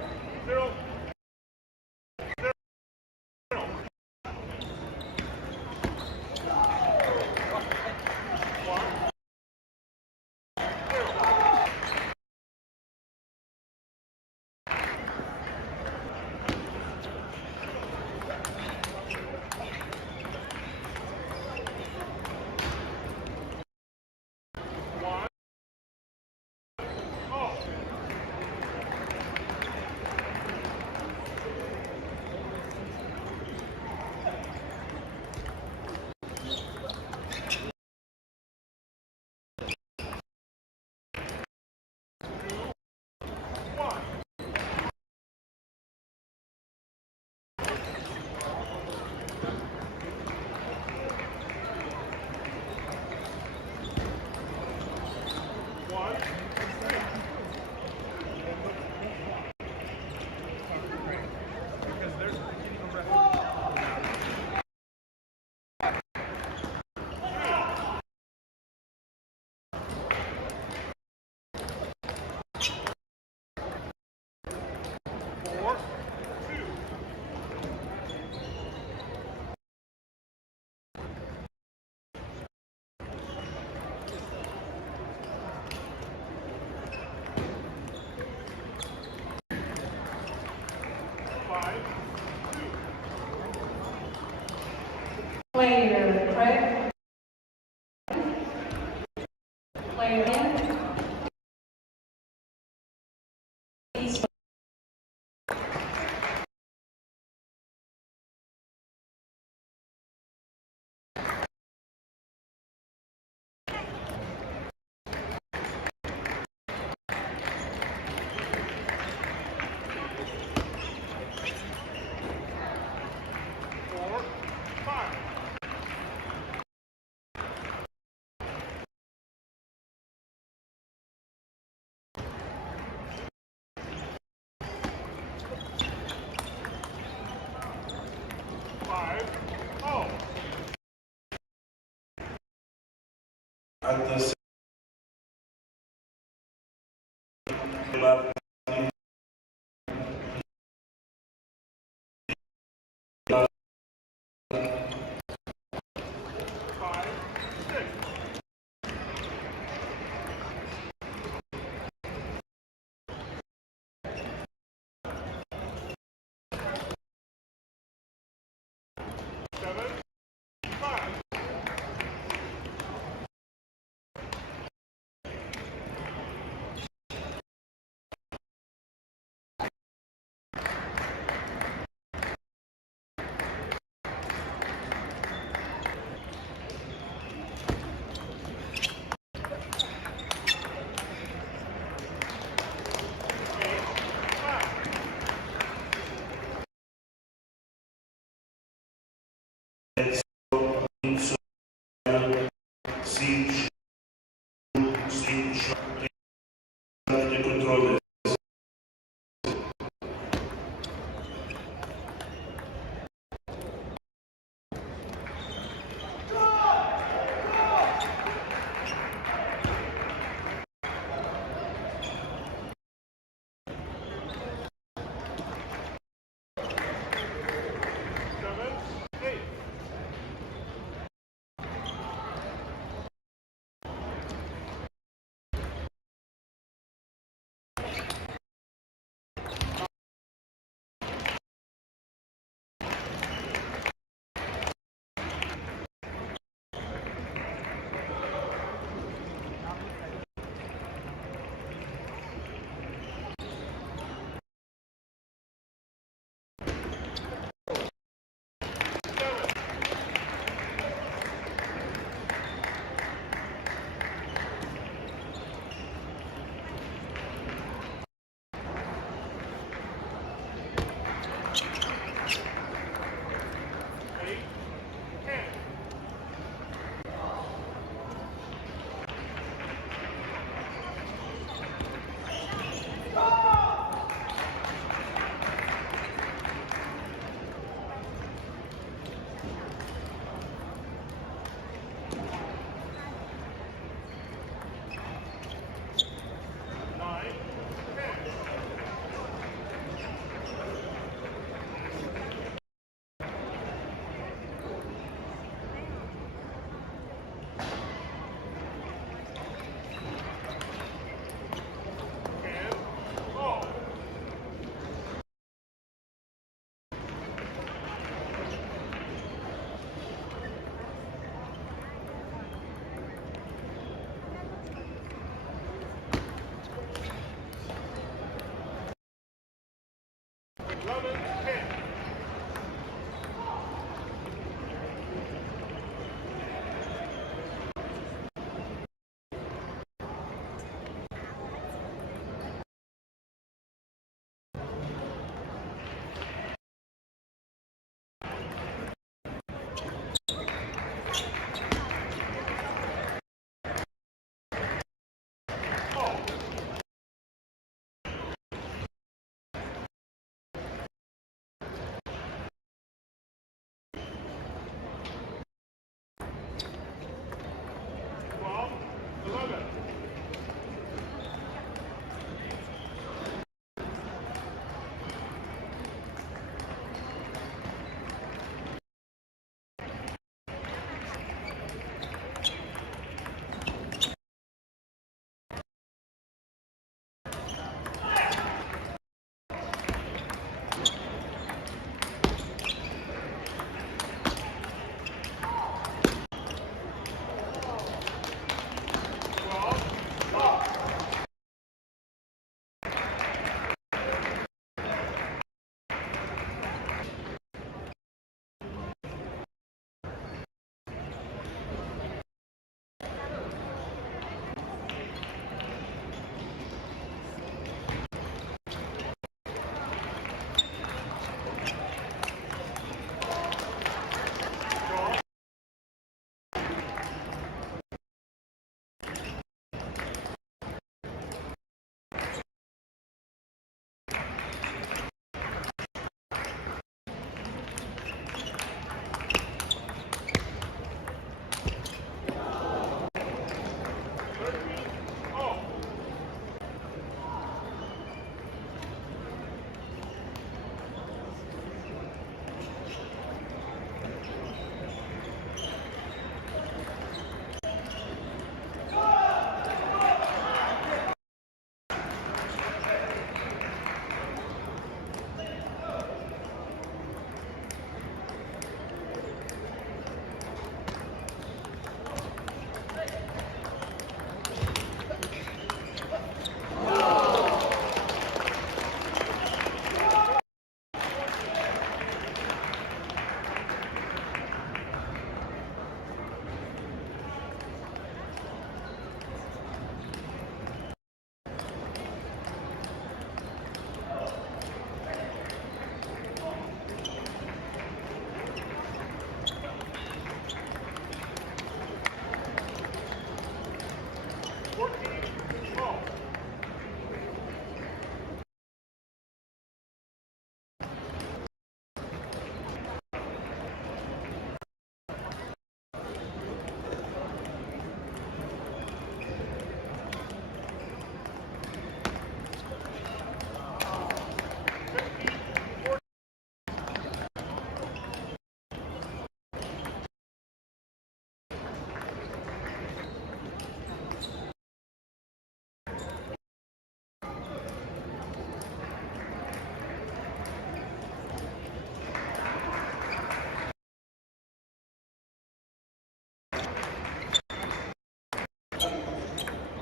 Craig. Player in. Please. At the left.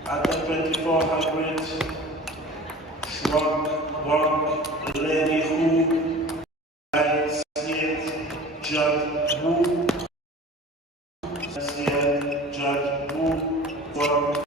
At the 2400, Shrug, Wong, Lady Hu, Siet, Judd Wu, Siet, Judd Wu, Wong,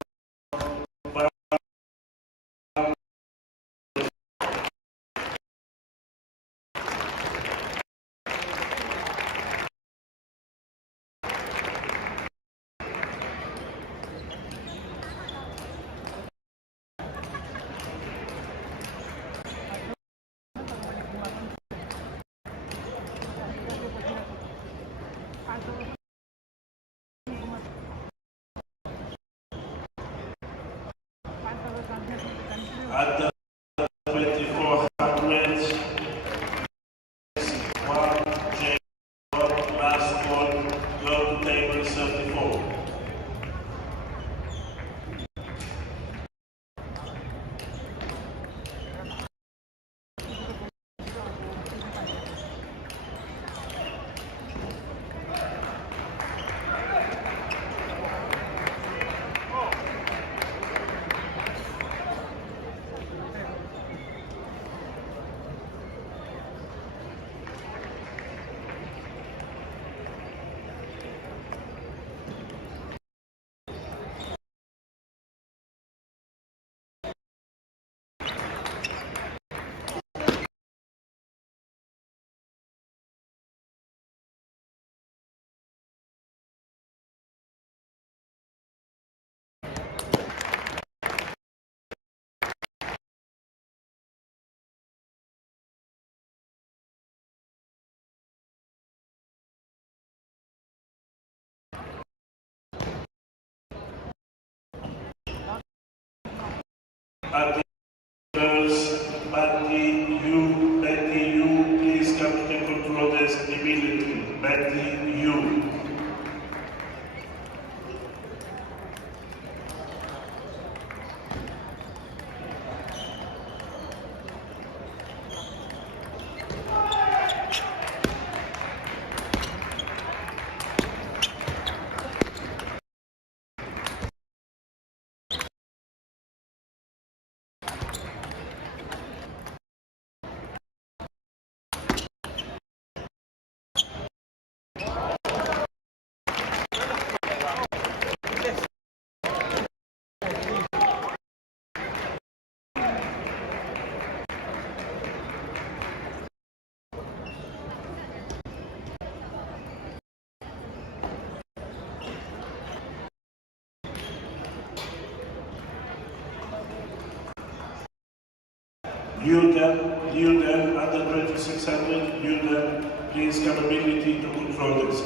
at the 2400, last one, go to table 34. At the girls, Betty, you, please come to the control desk immediately. Betty, you. You then, under 2600, you then, please come immediately to control desk.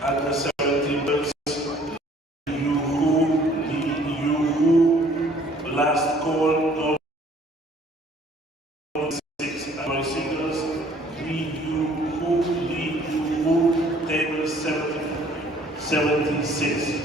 At the 17 minutes, you who last call of 6 my singles, lead you who table 76.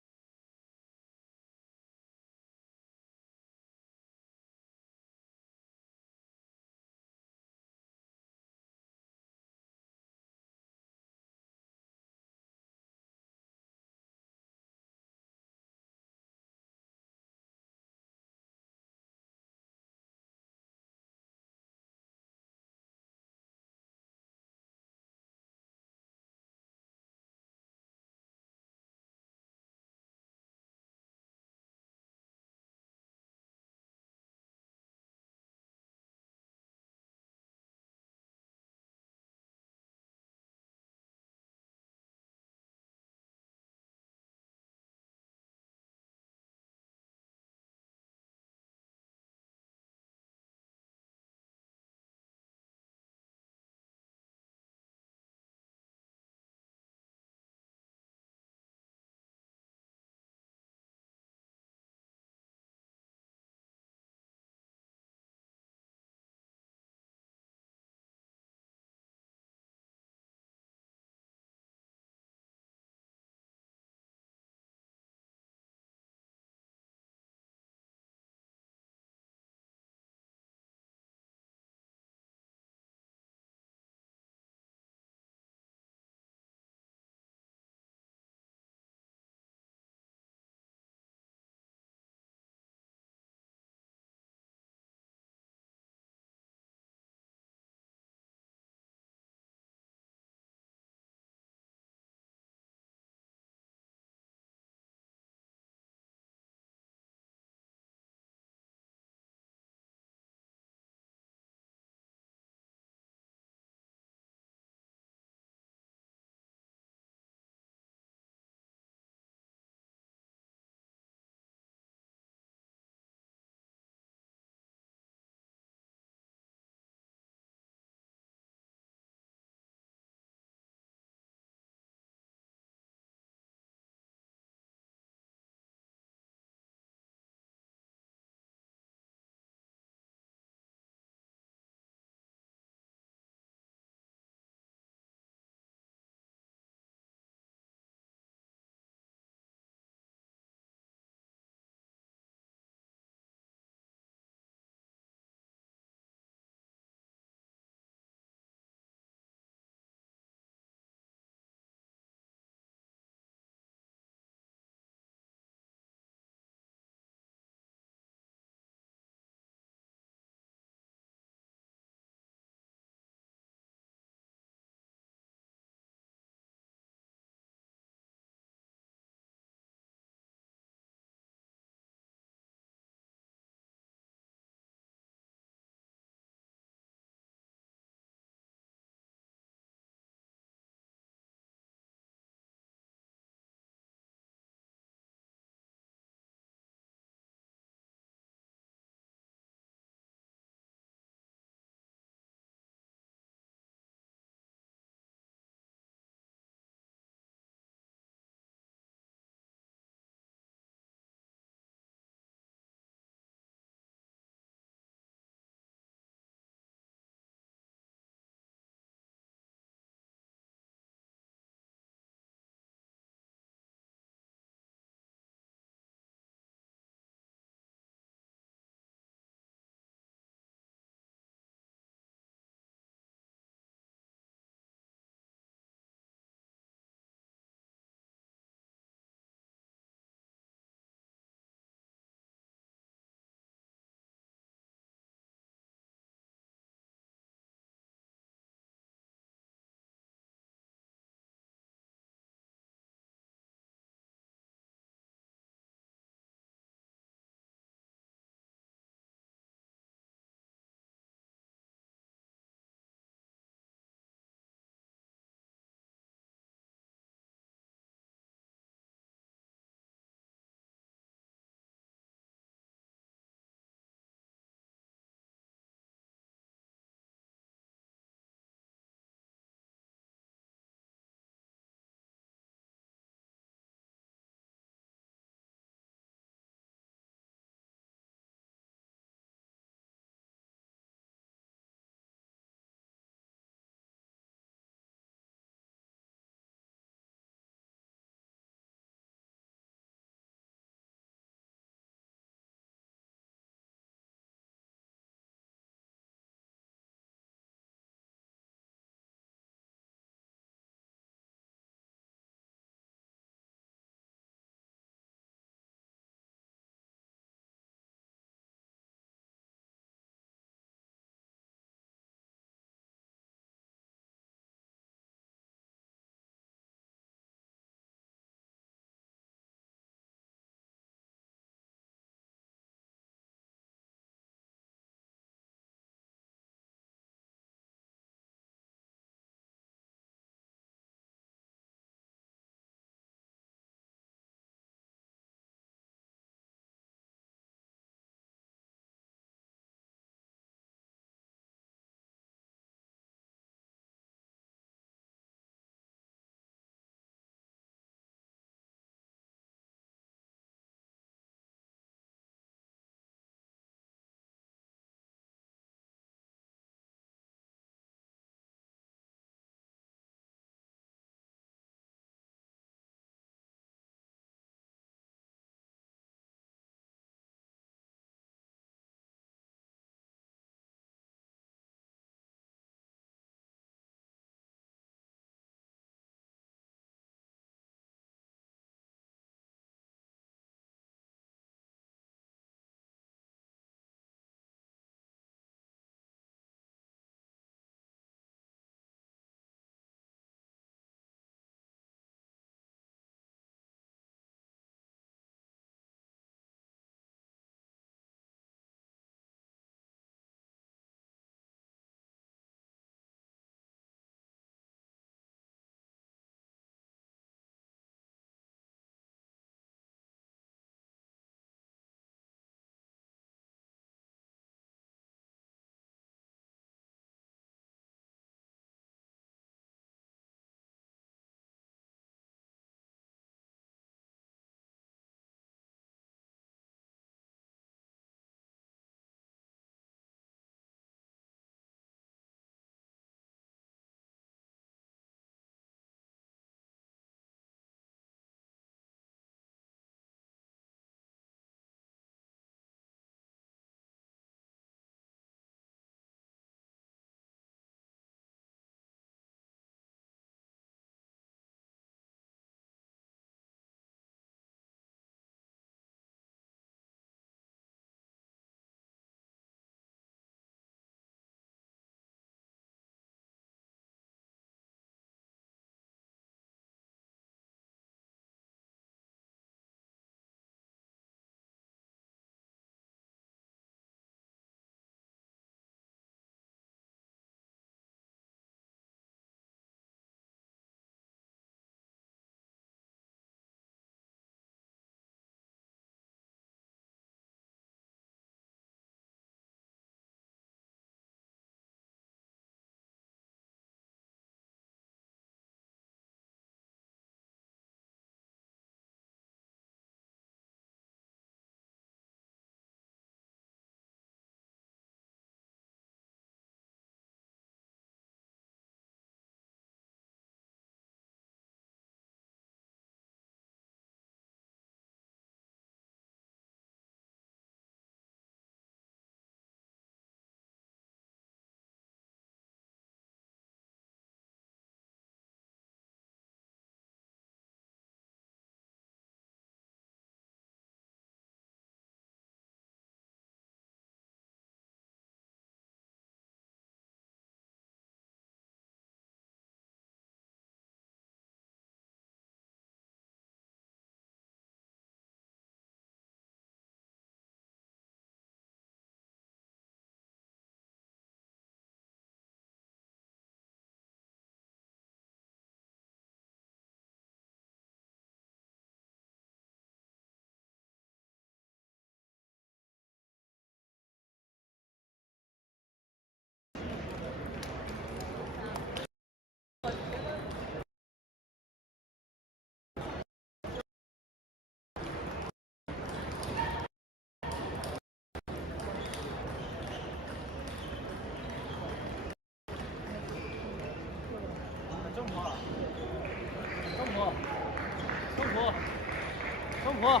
服，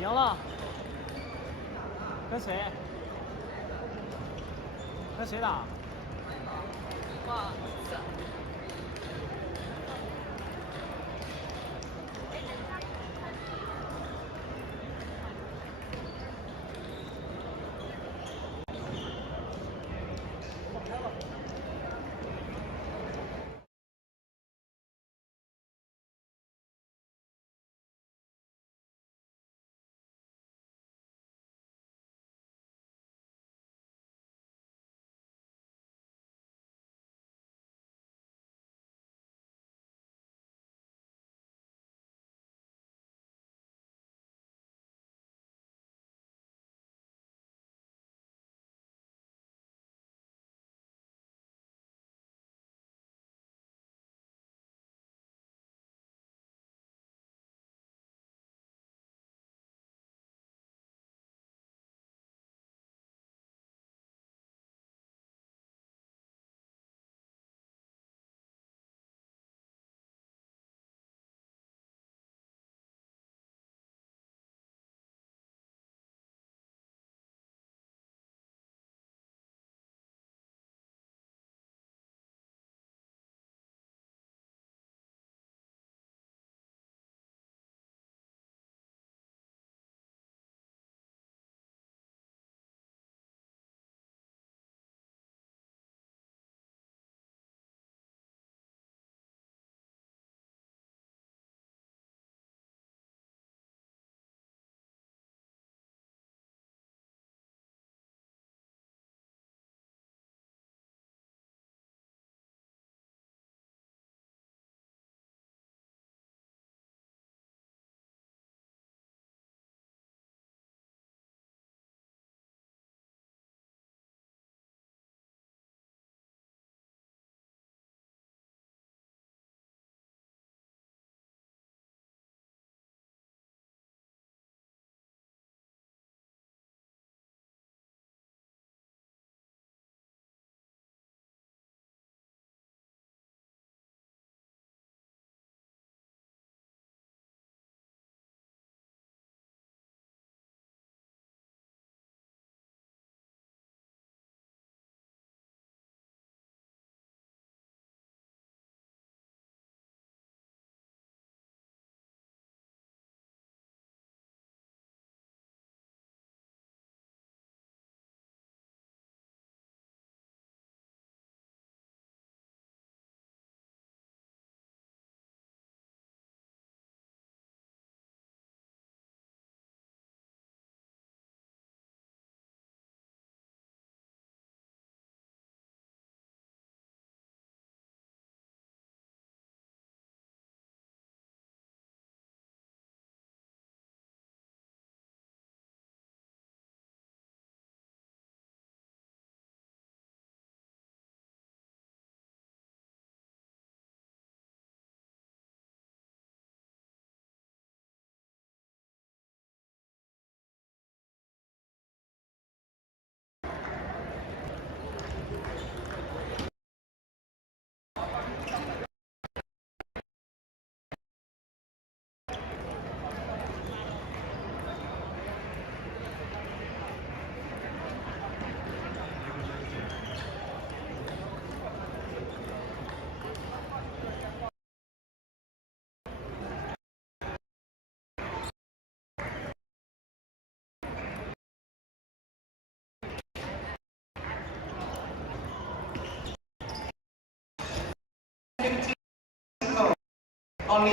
赢了。跟谁？跟谁打？忘了。Only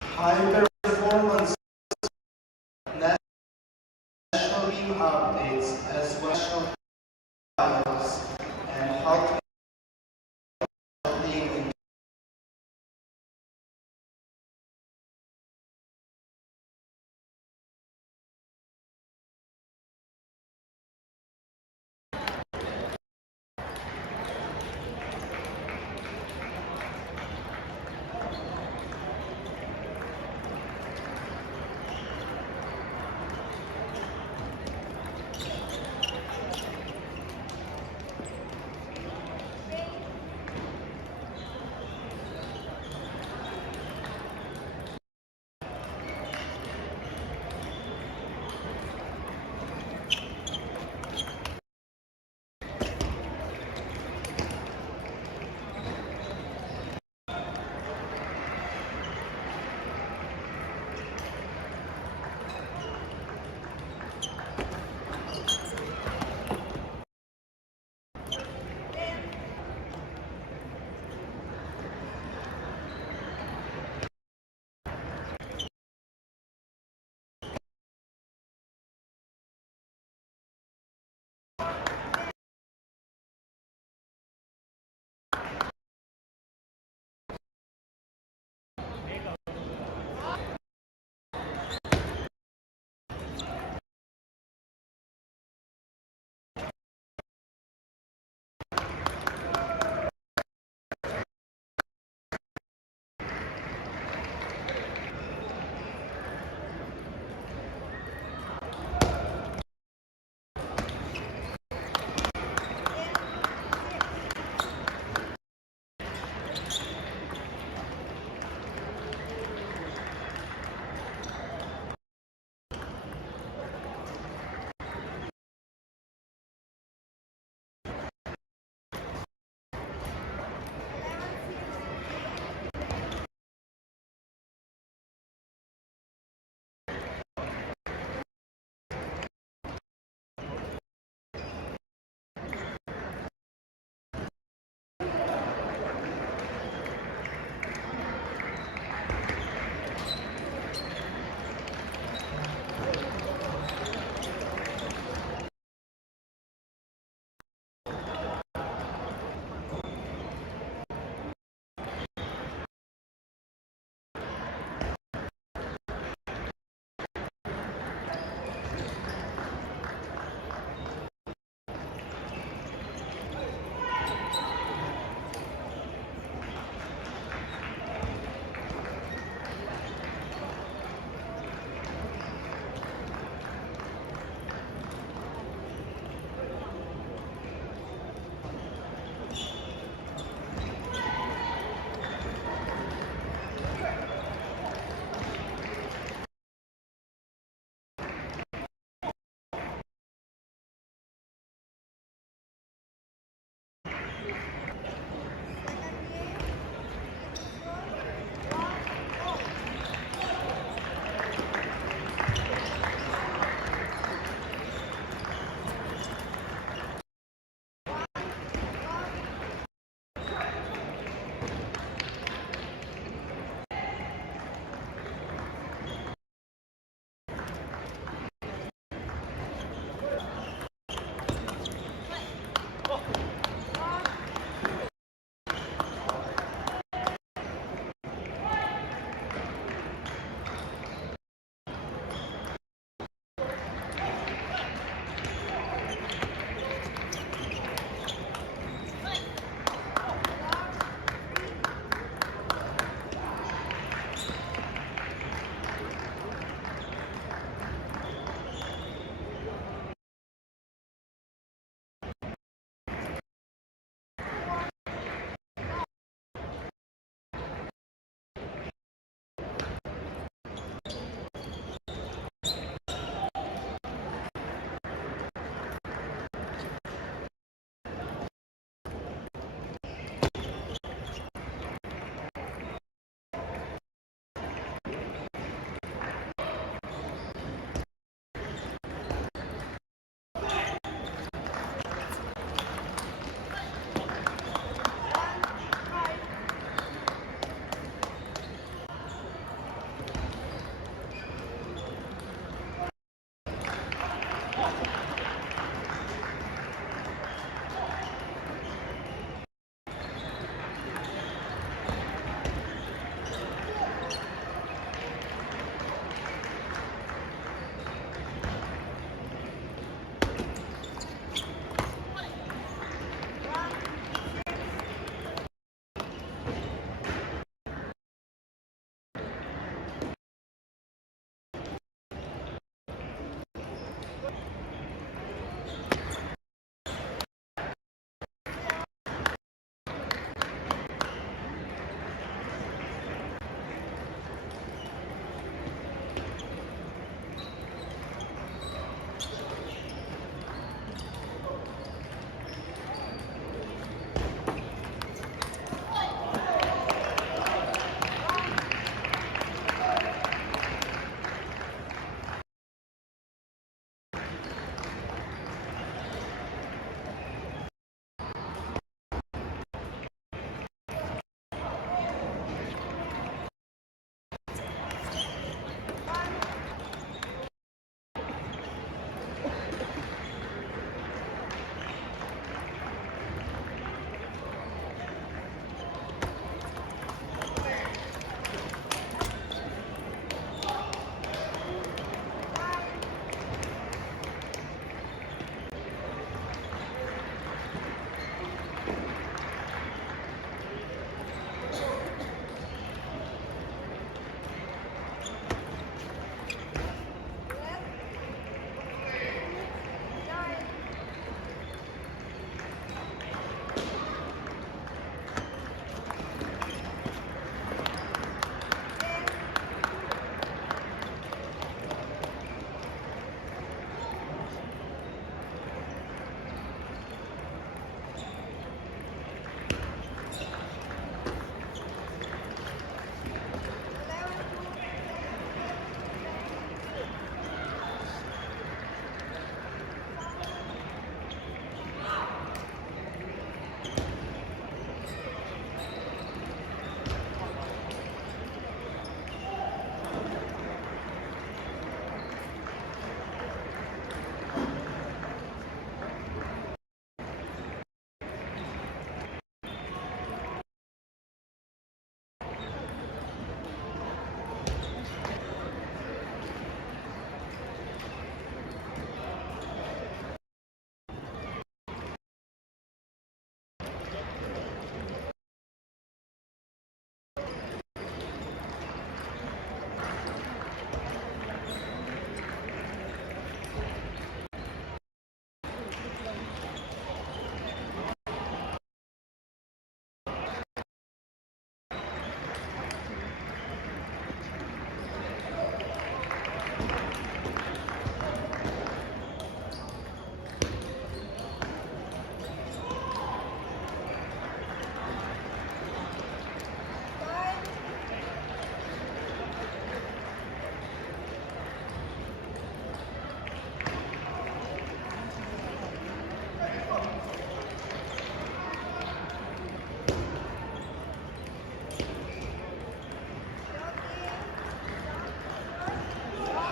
High performance national team updates as well as national files and how to team.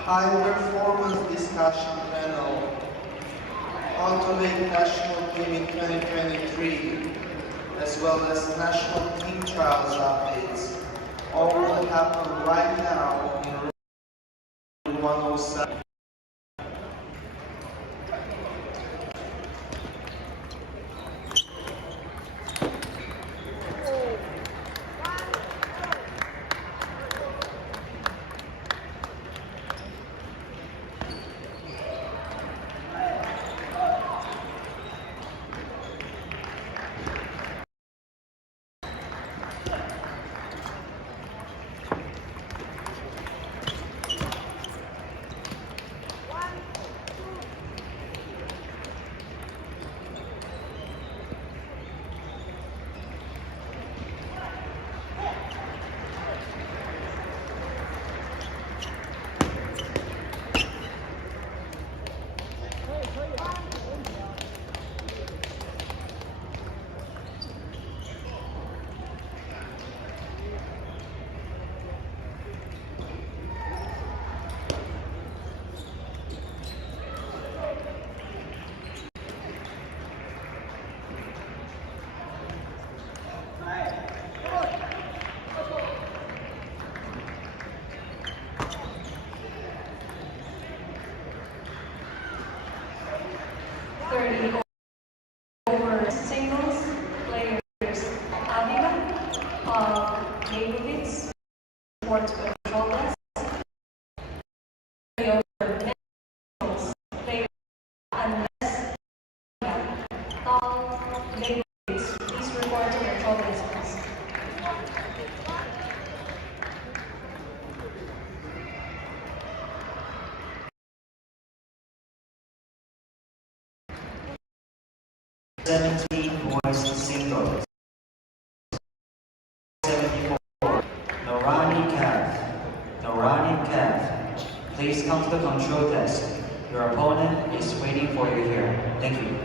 High performance discussion panel. How to make national team in 2023, as well as national team trials updates. All will happen right now in room 107. Over singles players Avila, David's sports control desk. Over singles players unless David's, please report to control desk. Please. 17 boys singles. 74. Norani Kath. Please come to the control desk. Your opponent is waiting for you here. Thank you.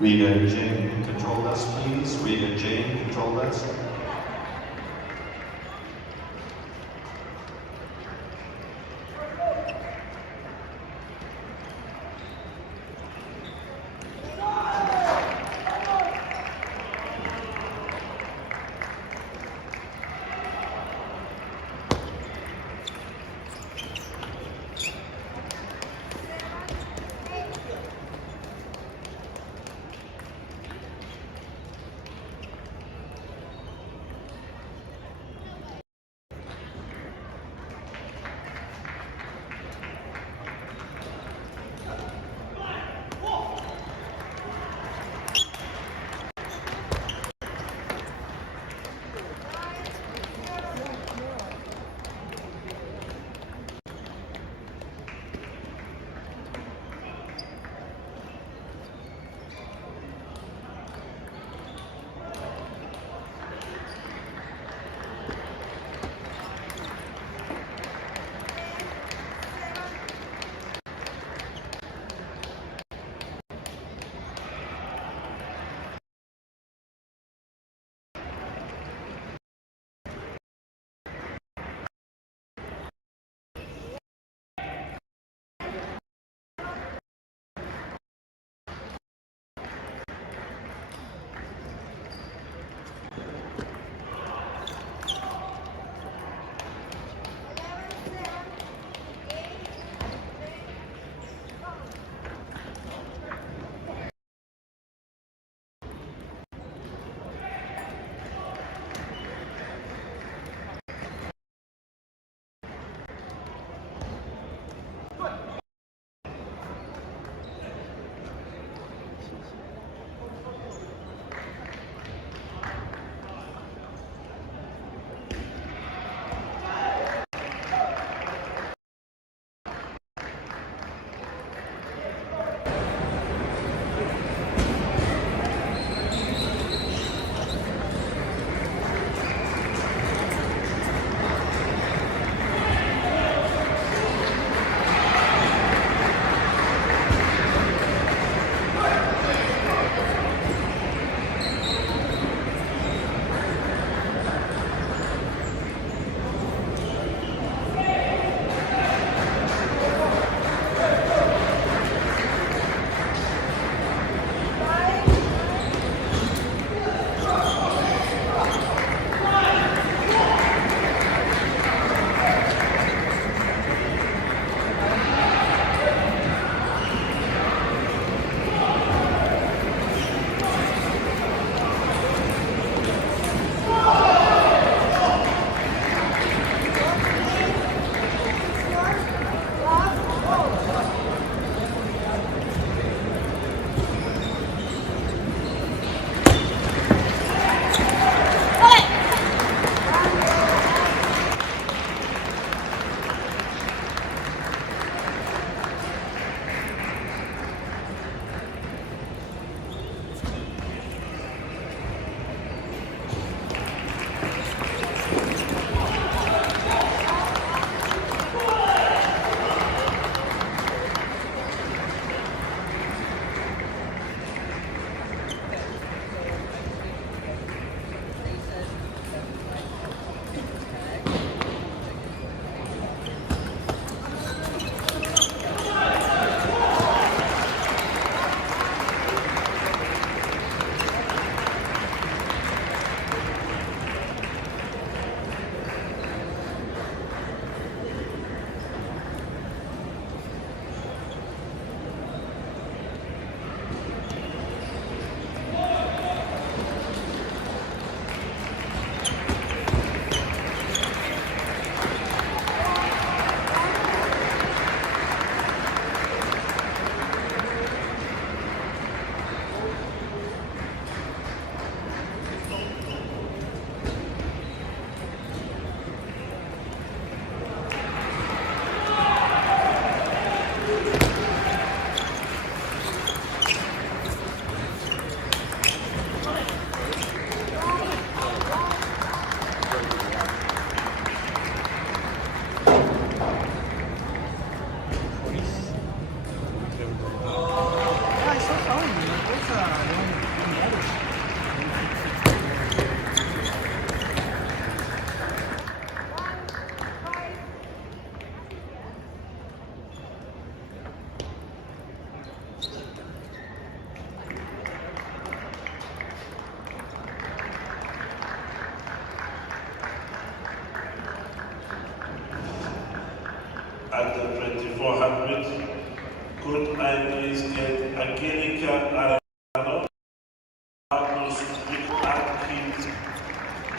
Rita Jane, control desk, please. Rita Jane, control desk.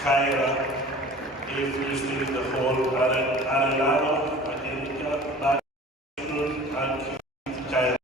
Kyra, if you still in the hall, Arellano, Angelica, and Kyra.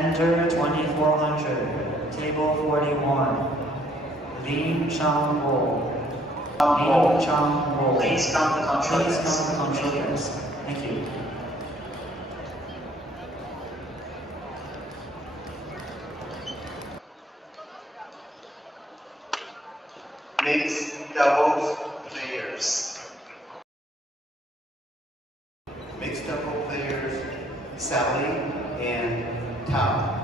Tender 2400, table 41. Lin Chang Wo. Lin Chang Wo. Please come to control Please desk. come to control desk. Thank you. Mixed doubles players. Mixed double players, Sally and Tao.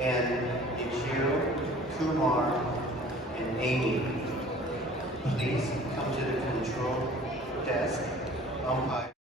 And Nikhil, Kumar, and Amy. Please come to the control desk. Umpire.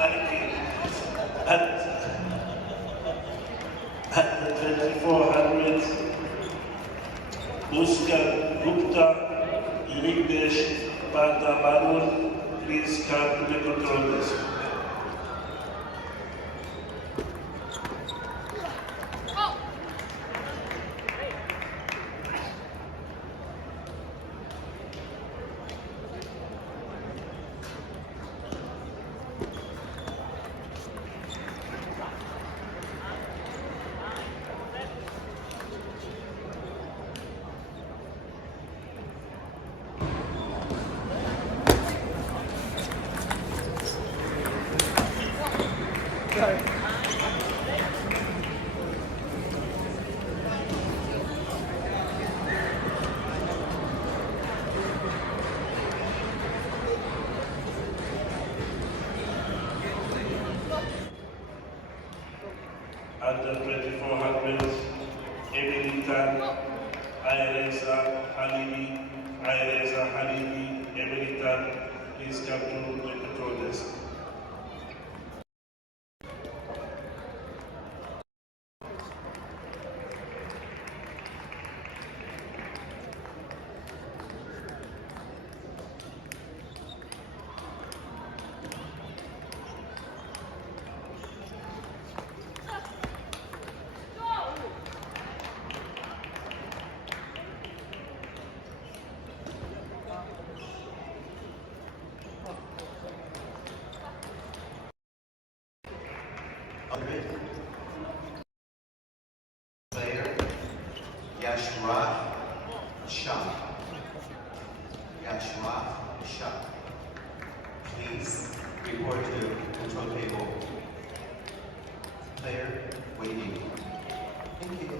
like it. At the 2400, Muskan Gupta, Yurigdesh Badabanur, please come to the control desk. Under 2400, Emilitan, Ayreza Halili, Emilitan, please come to the control desk. Player Yashra Shah. Yashra Shah. Please report to control table. Player waiting. Thank you.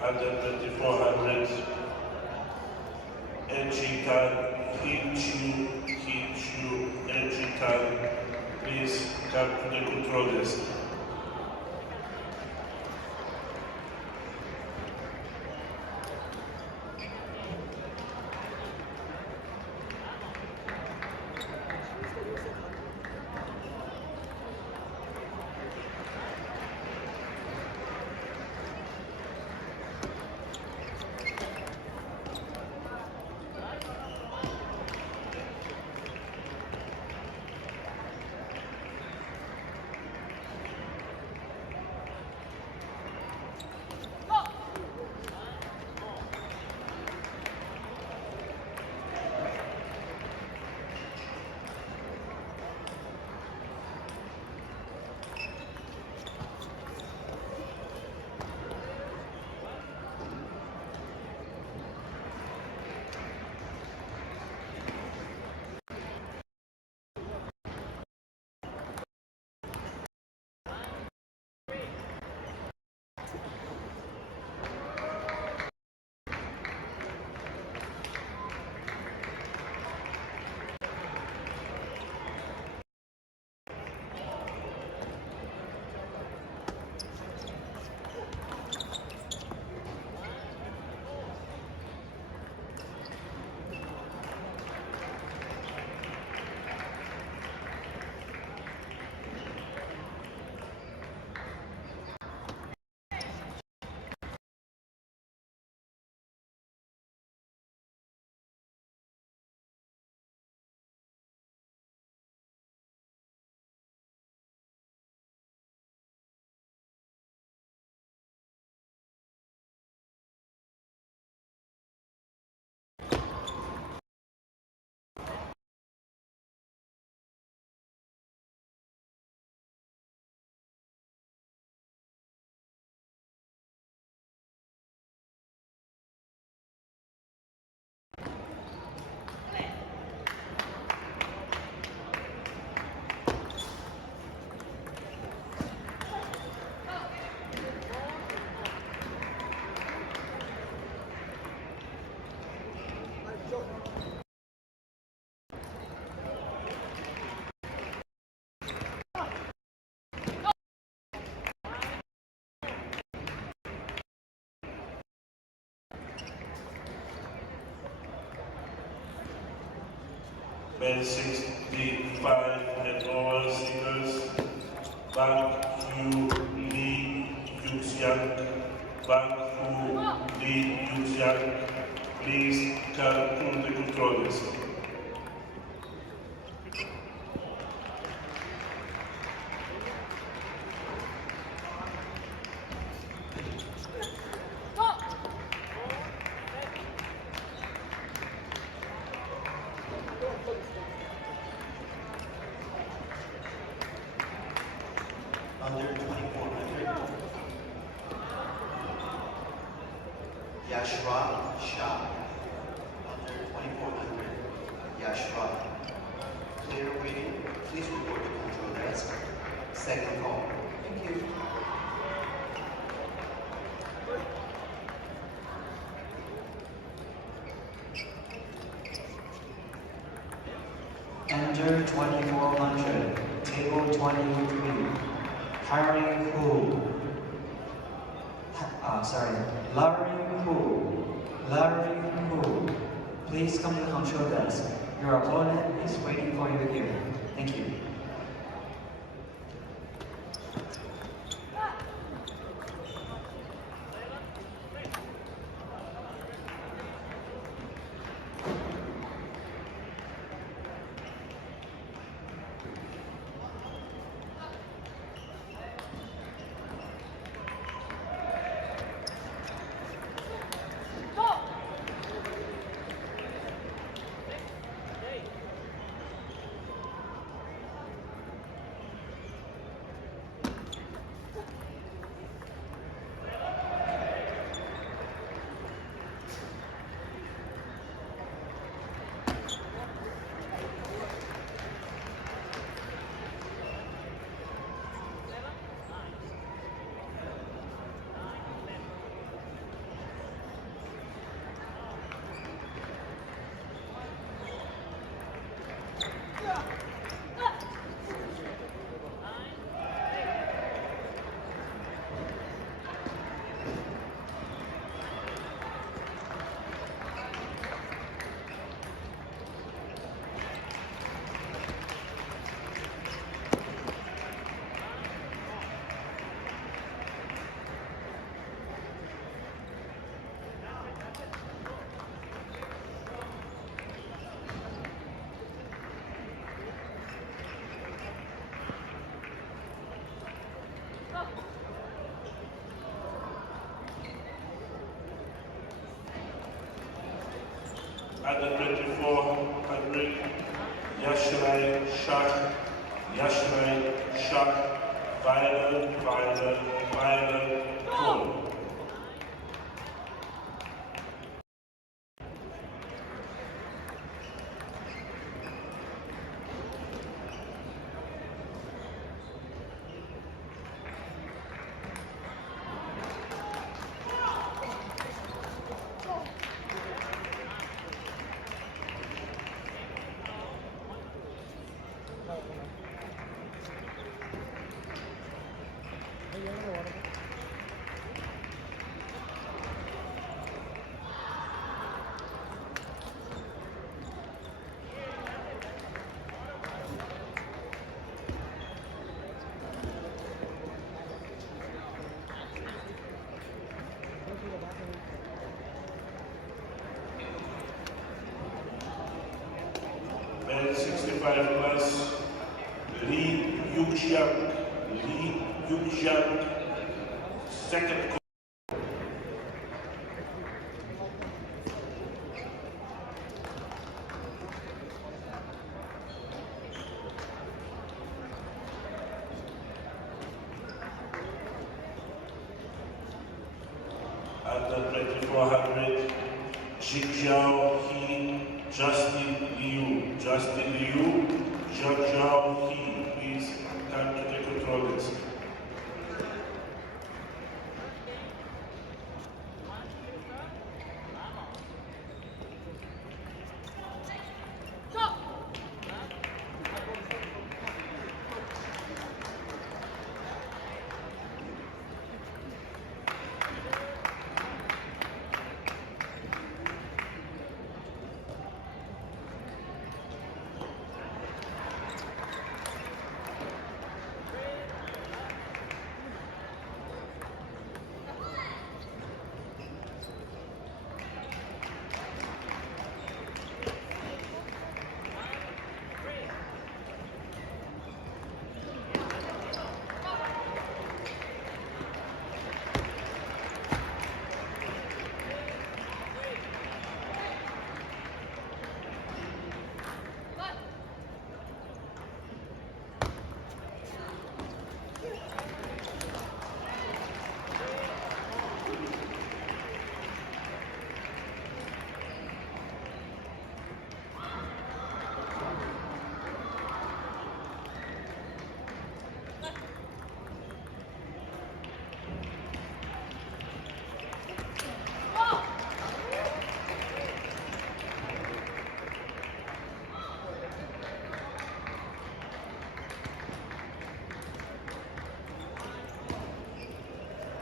Under 2400, Ejitan, Hichu, Ejitan, please come to the control desk. Men 65 and over singles, Bang Hu Lee Yuxian, Bang Hu Lee Yuxian, please come to the controllers. Under 2400, Yashra Shah. Under 2400, Yashra. Clear waiting. Please report to control desk. Second call. Thank you. Enter 2400, table 23. Harry Hu. Larry Hu. Larry Hu. Please come to the control desk. Your opponent is waiting for you here. Thank you. At the 2400, Yashrai Shah, Violet, Cole. Men 65 plus, Lee Yuxian, second call. At the 2400, Zhao He, Justin Liu, Zhao He, please come to the control desk.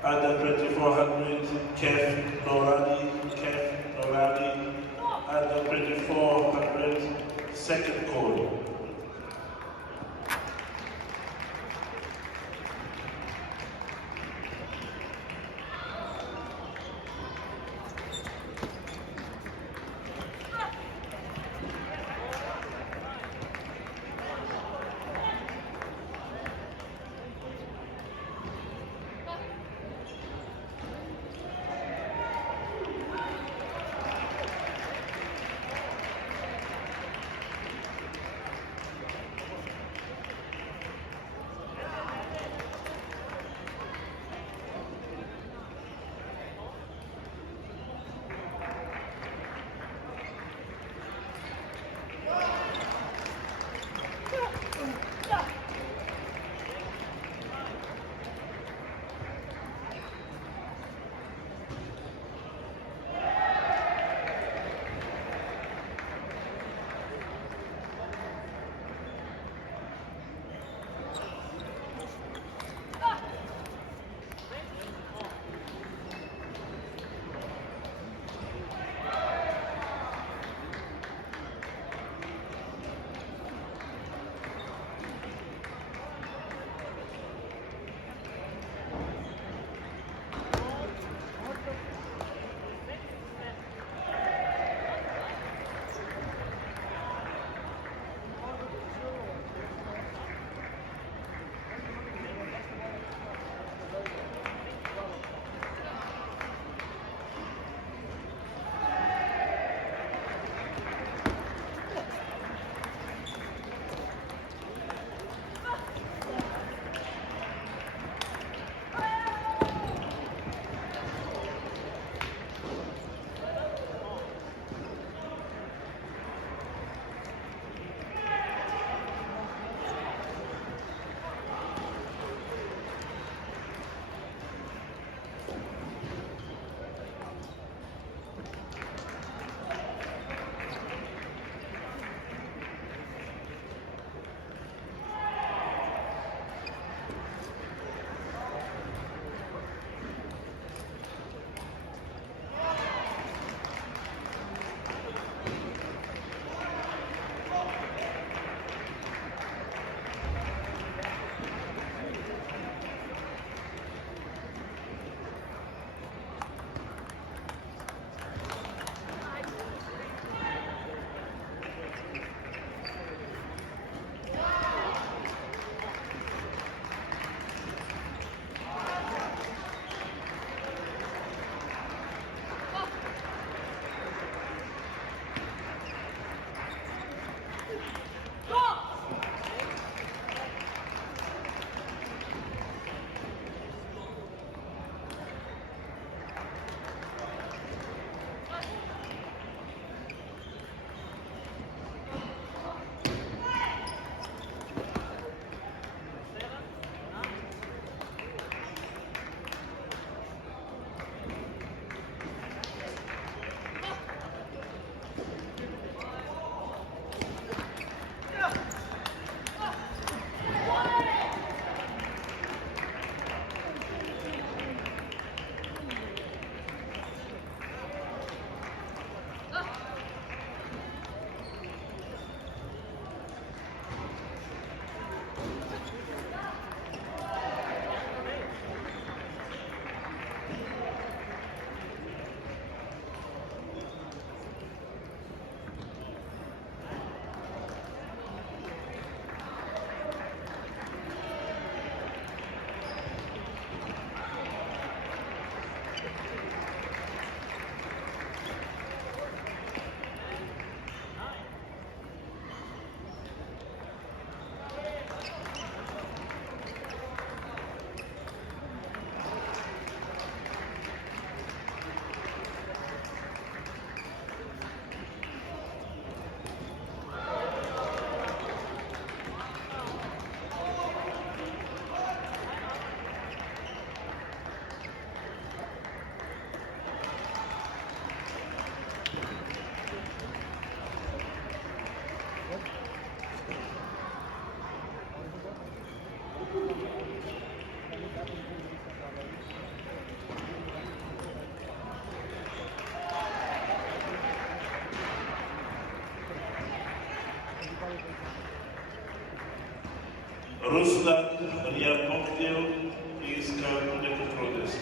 Under 2400, Kev Norani, under 2400, second call. Ruslan Ryabkovdil, please come to the control desk.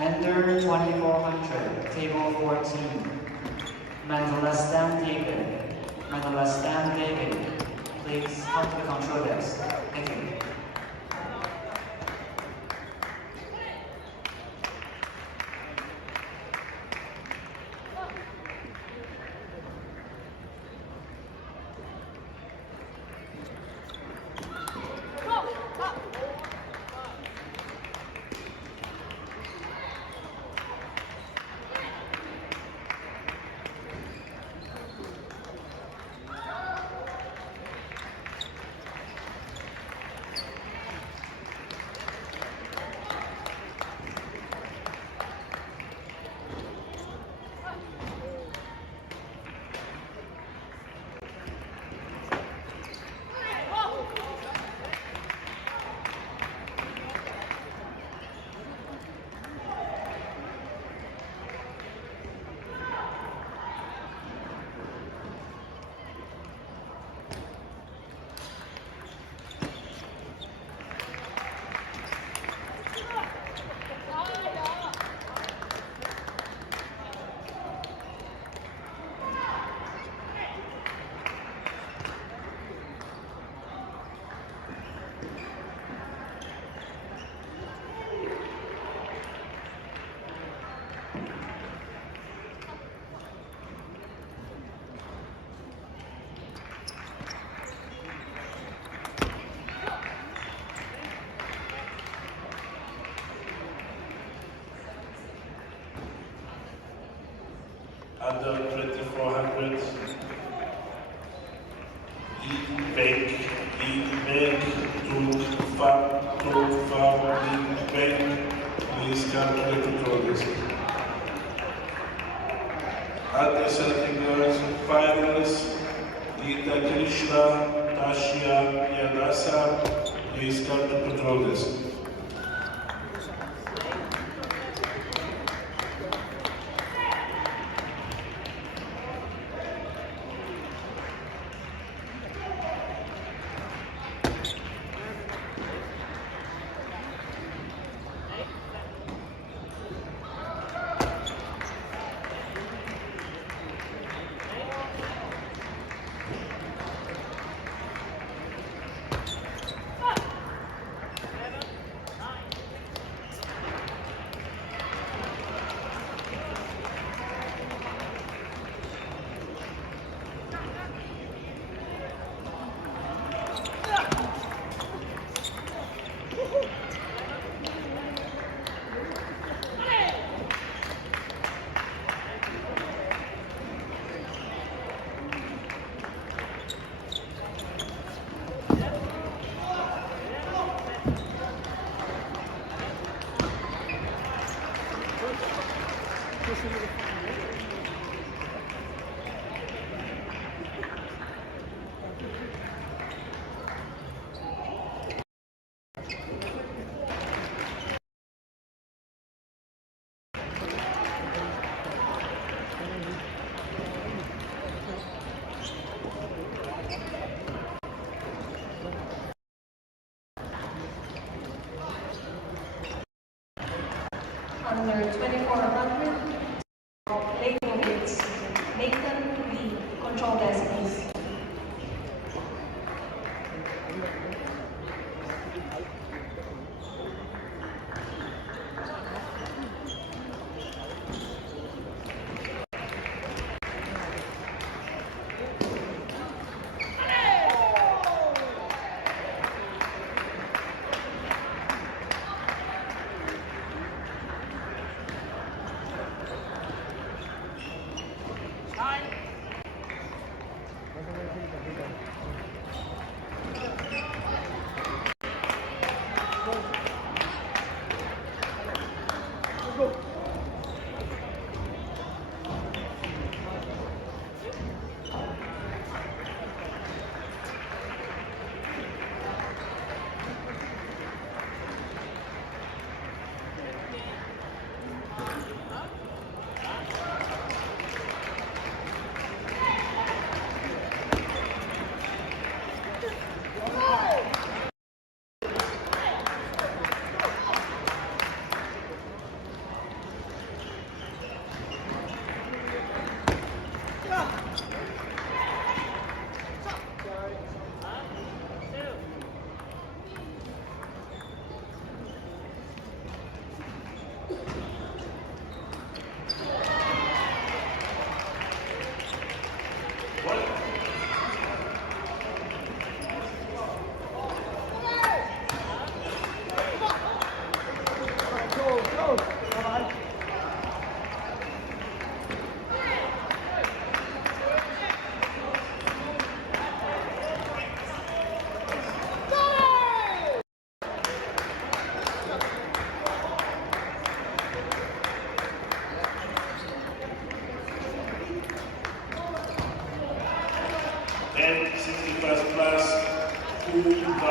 Enter 2400, table 14. Mandela David. Mandela David. Please come to the control desk. Thank you. under 2400. Bank to Bank, please come to the control desk. Under 13 girls finals, Gita Krishna, Tashia Yadasa, please come to control desk. Under 2400, Lakewood, Nathan Lee, control desk, please. And 61st class, Kuruba,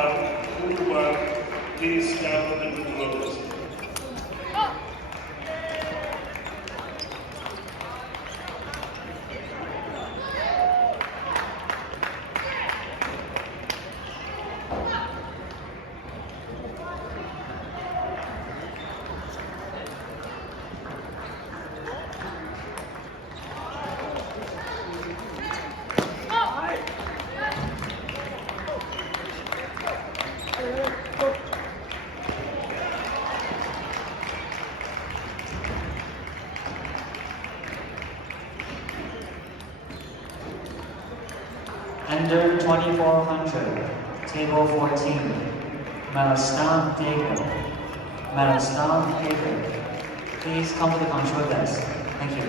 please come to the control desk. Under 2400, table 14, Malastan David. Malastan David, please come to the control desk. Thank you.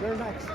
You're next.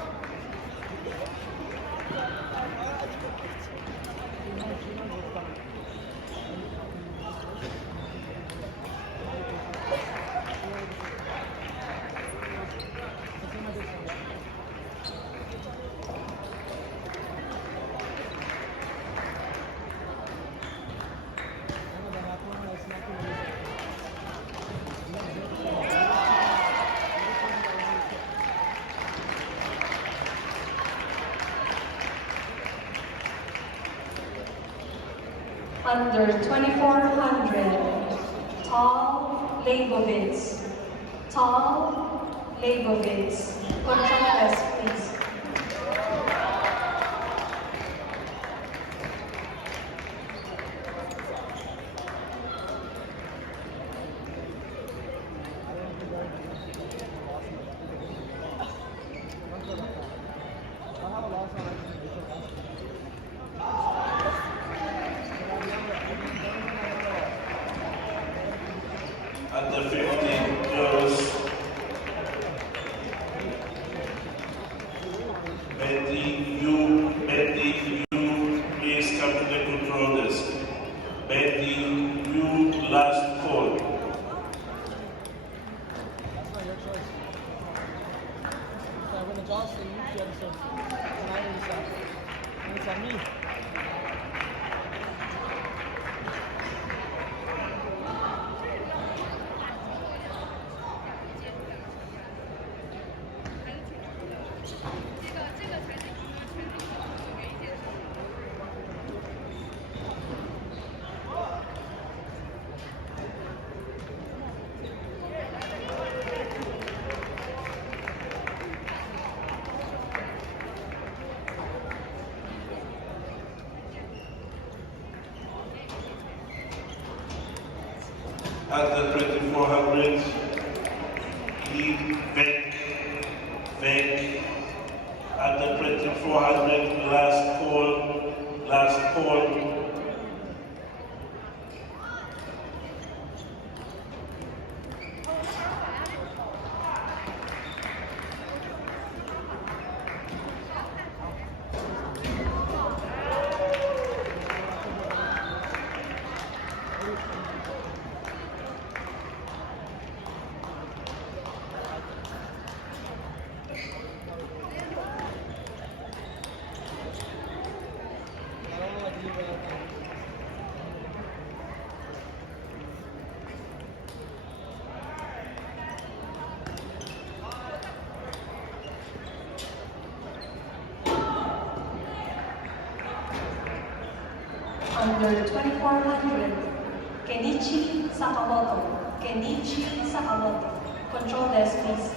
Under 2400, Tall Leibovitz. Tall Leibovitz. Control desk, please. Under 15 girls, Betty, you, please come to the control desk. Betty, you, last call. That's not your choice. So when the job's for you, she has to deny yourself. And it's on me. Under 2400, lead Beck. Under 2400, last call. Under 2400, Kenichi Sakamoto. Control desk, please.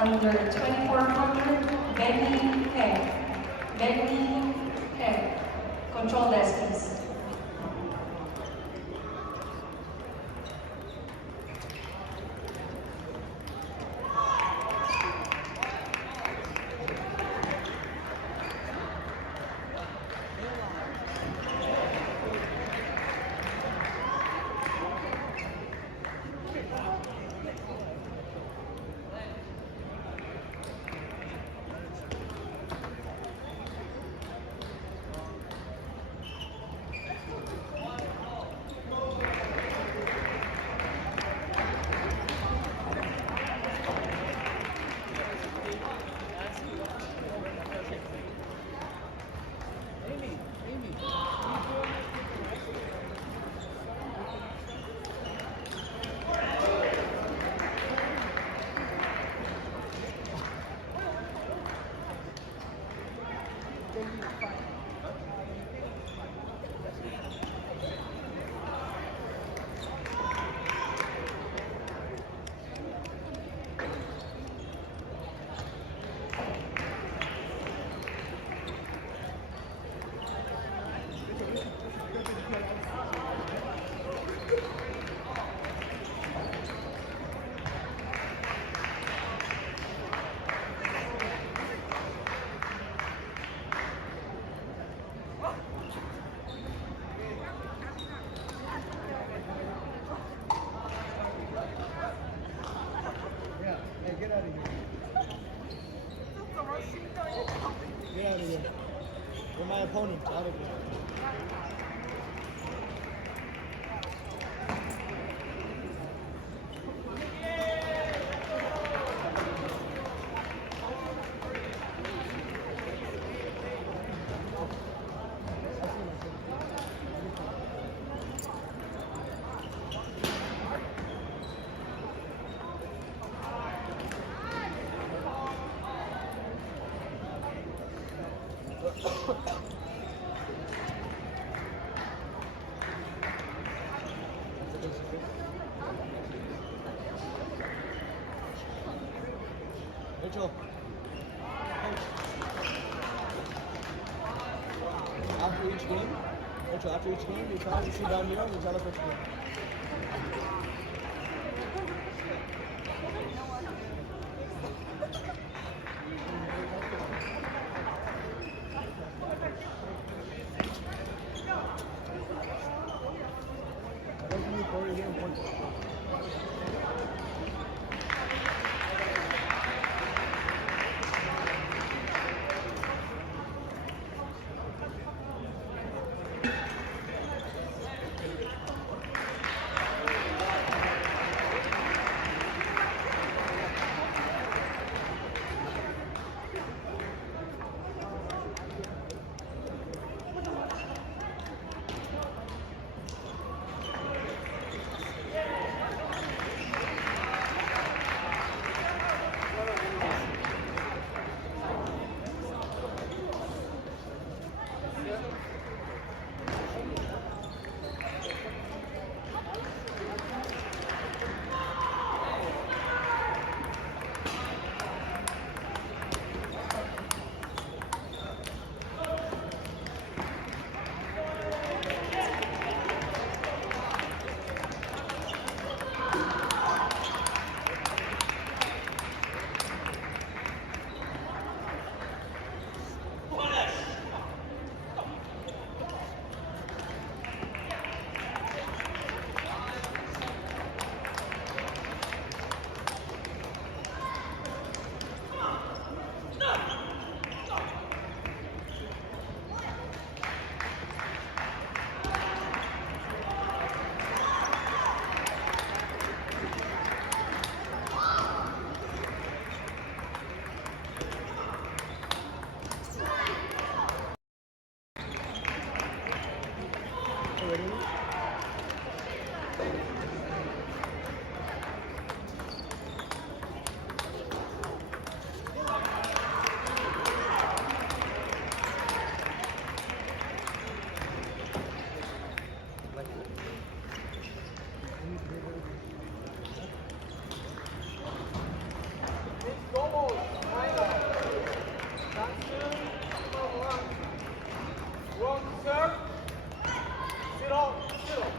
Under 2400, Benny He. Benny He. Control desk, please. Get out of here. Get out of here. You're my opponent. Out of here. Rachel. After each game, Rachel, after each game, you try to sit down here and you tell us what you did. Go sir. Sit all. Sit all.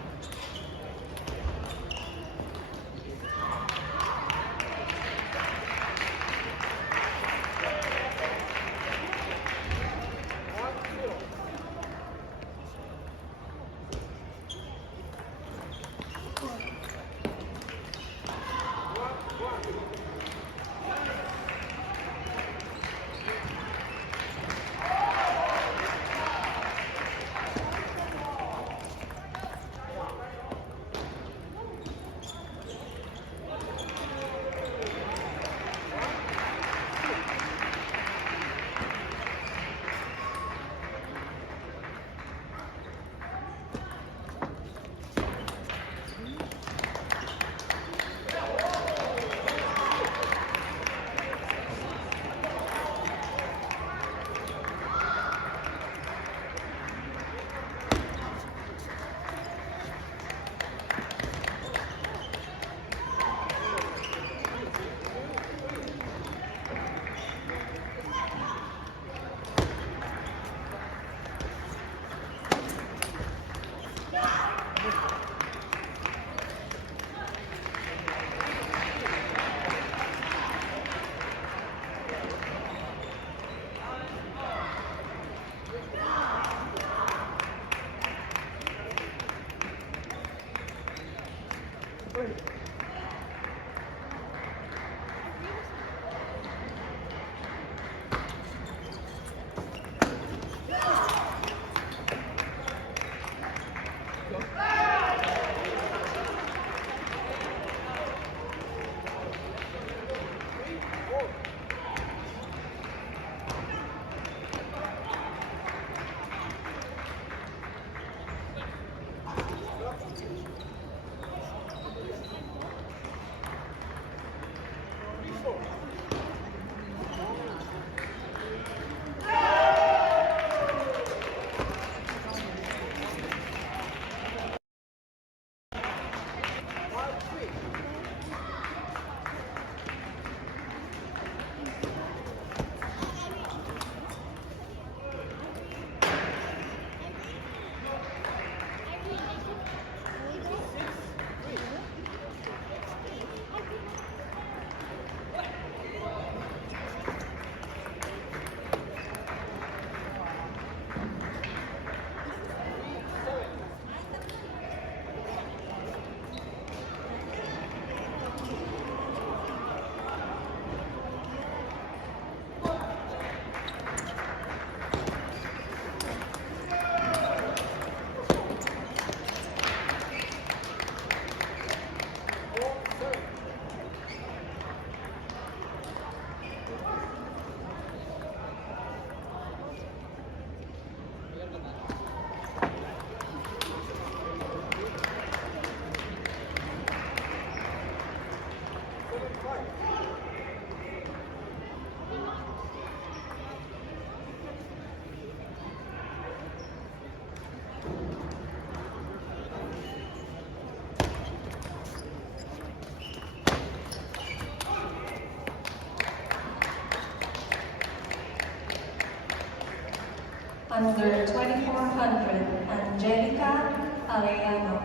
Under 2400, Angelica Arellano.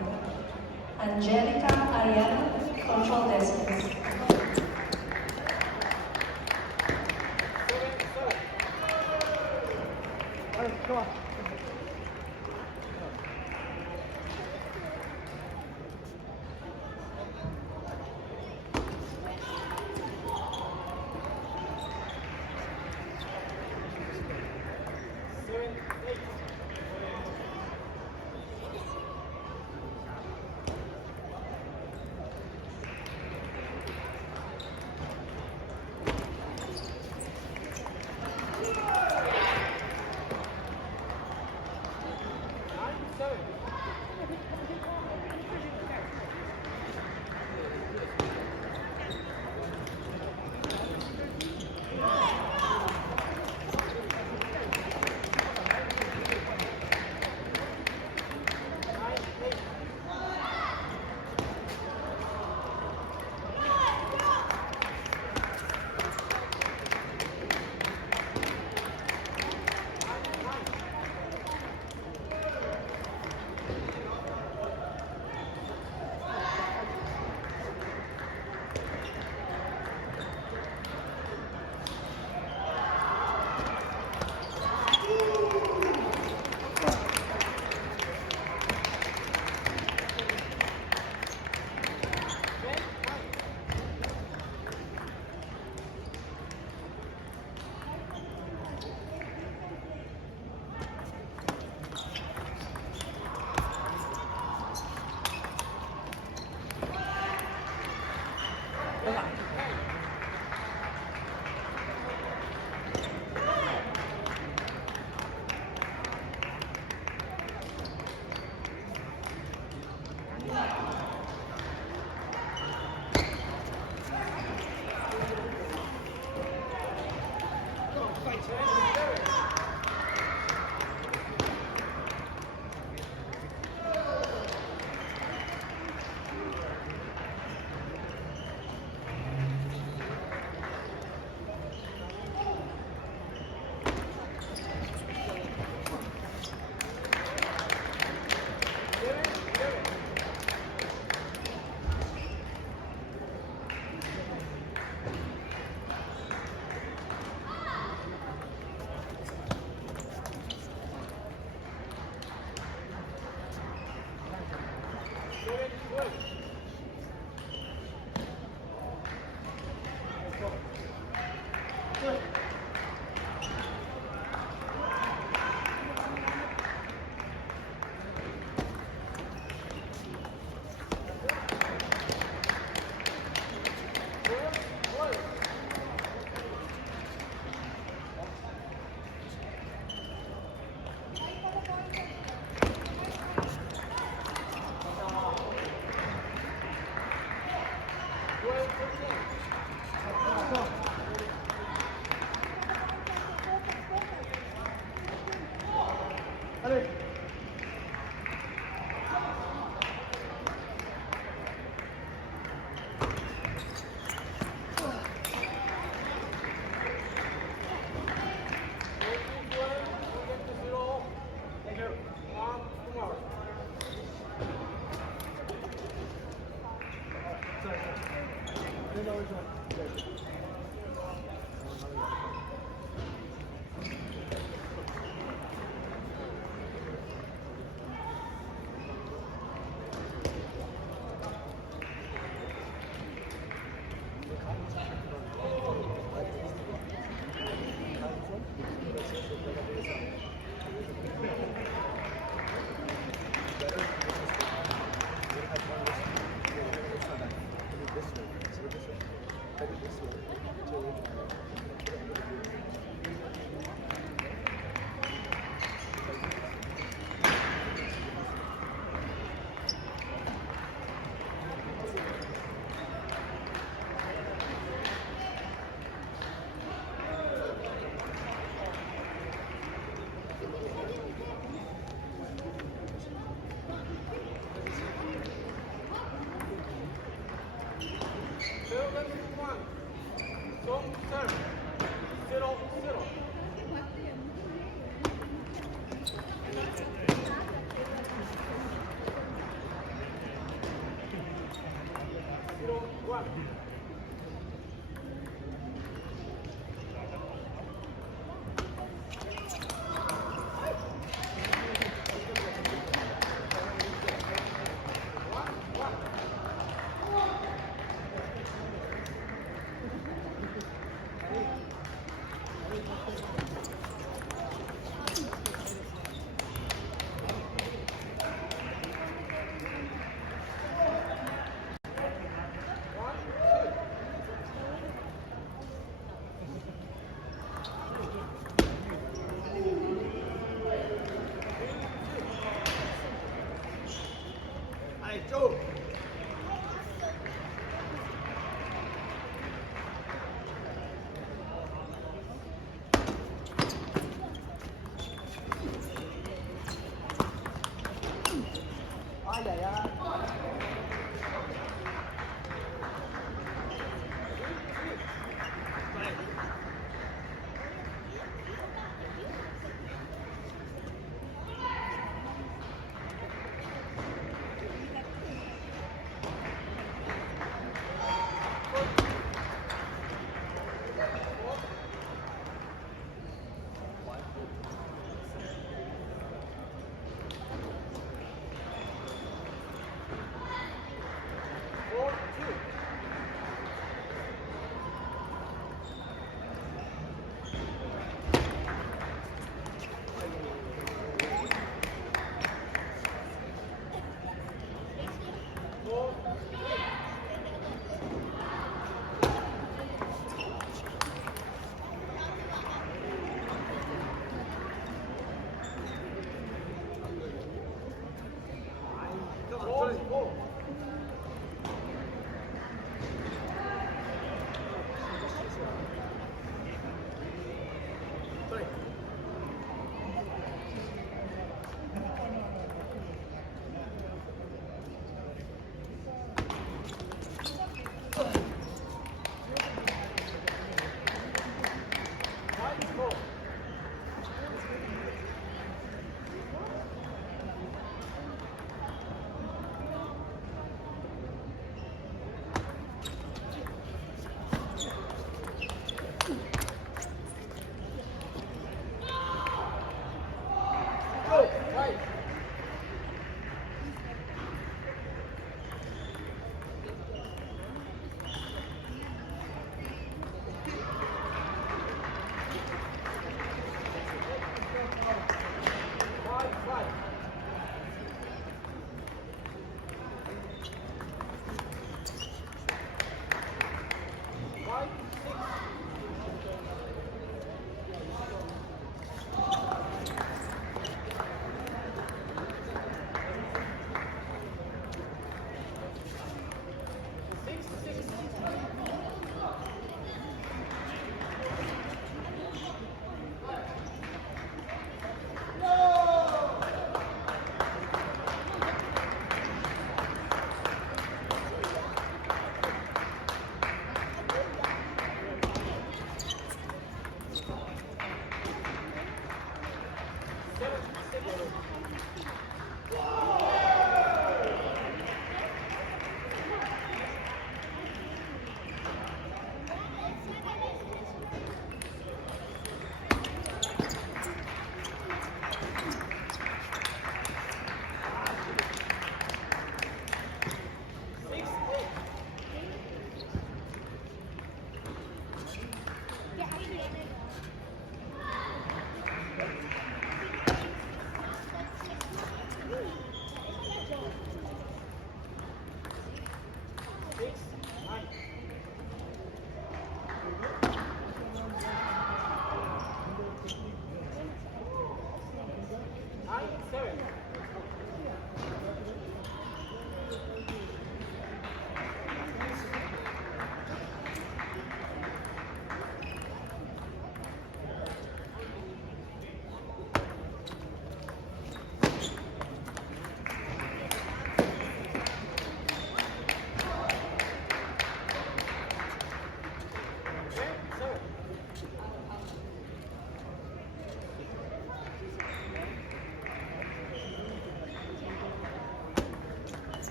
Angelica Arellano, control desk, please. All right, come on. Allez. Thank you. One, two more. Sorry. I didn't know which one. Okay.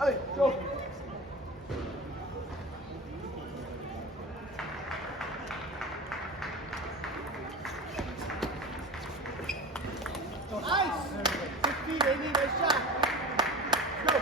Allez, Joe. Nice! 6 feet, Amy, nice shot. Go.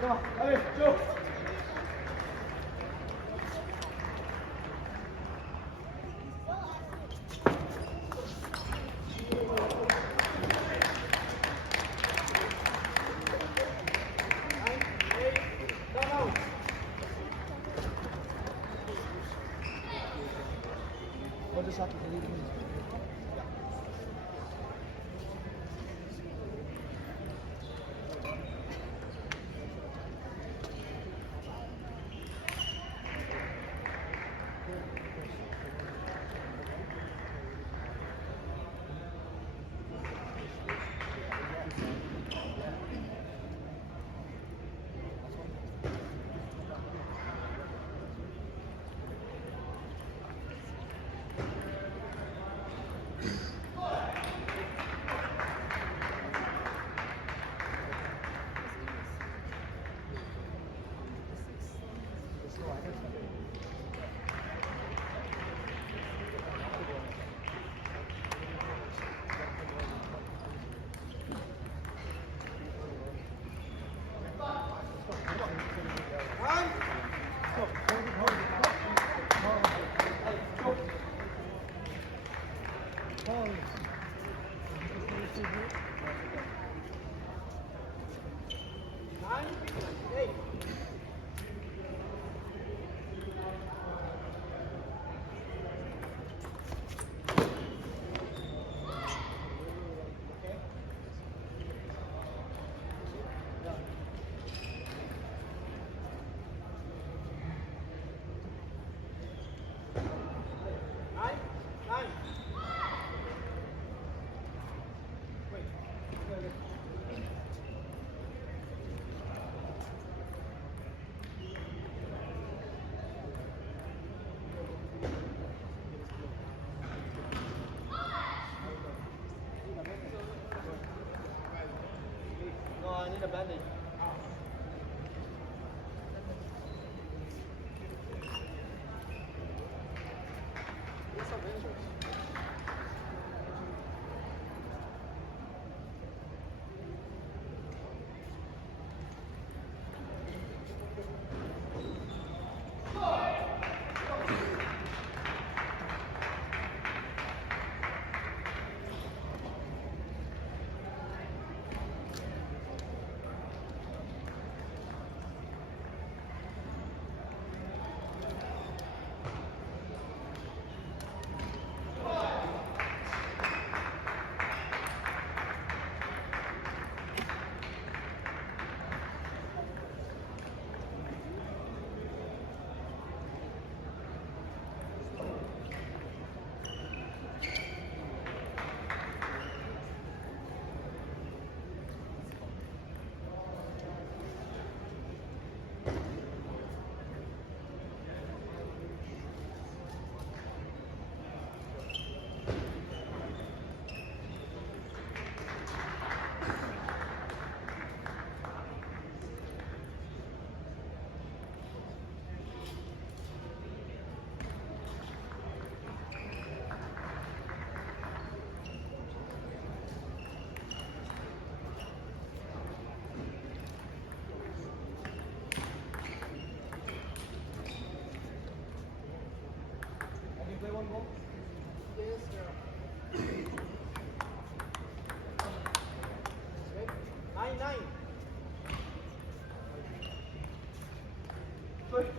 Come on, allez, Joe. We'll just have to delete it.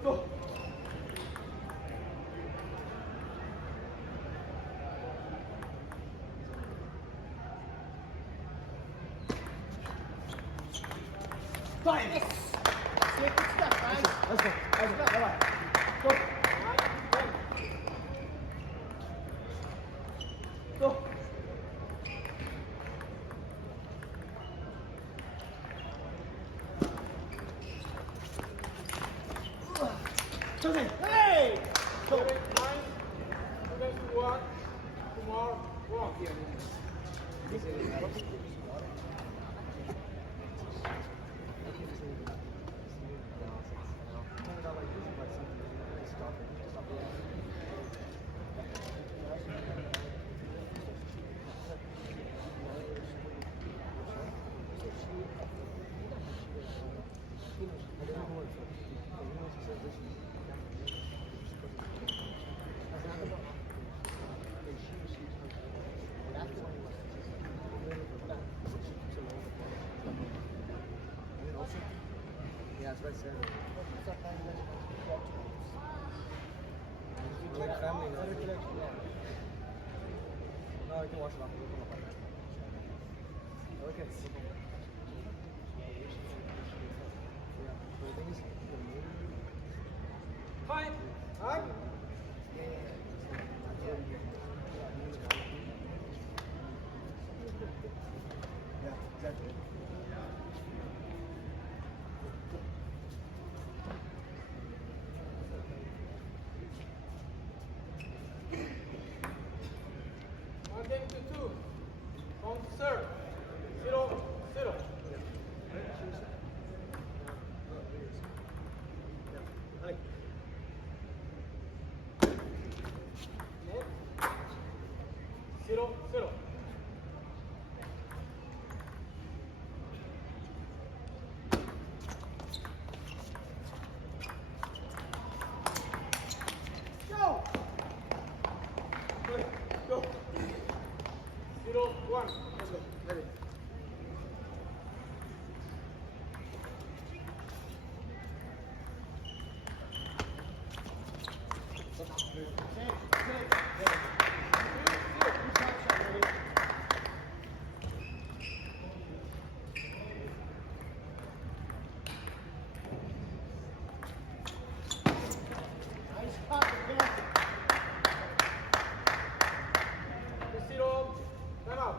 go. Five. Let's go. Go. Go. Hey! Go. Nice. Okay, one. Tomorrow. Walk here. Yeah, it's right there. We're like family now. No, I can wash it off. Okay. Yeah, but the thing is, fine. Alright? Yeah, exactly. One game to two. On serve. 0-0. Like. Net. 0-0. Go! Go! 0-1. Let's go. Ready. Nice pocket, yes. Zero. Time out.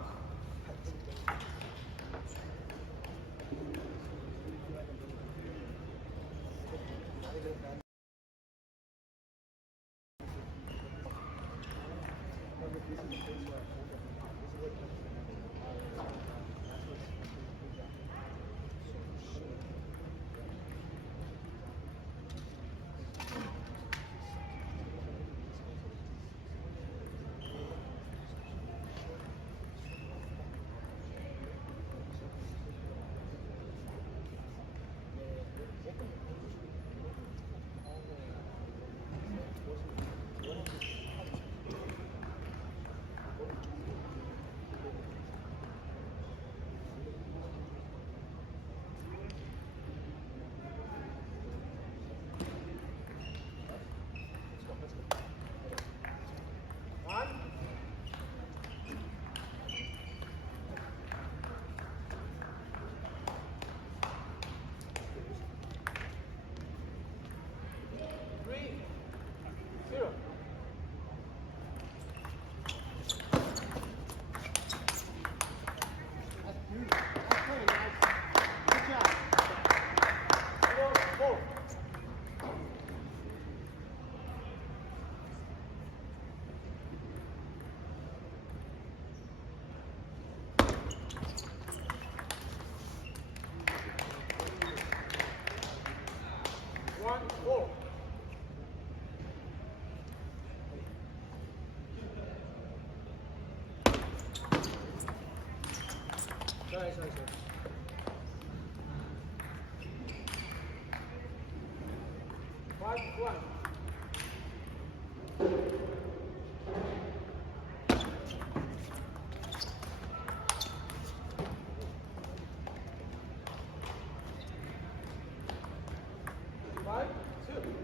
Sorry. 5-1. Five, two.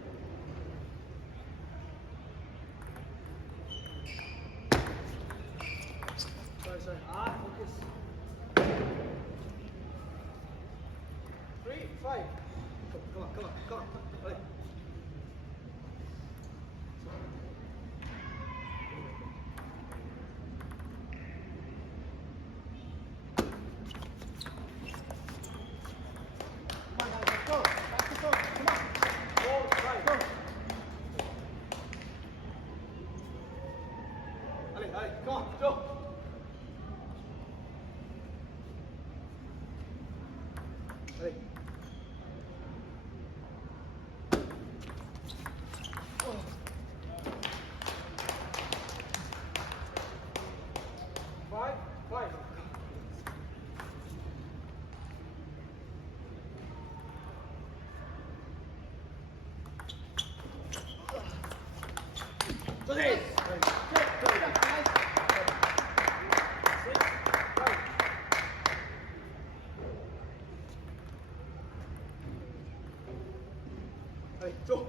Hey, Joe.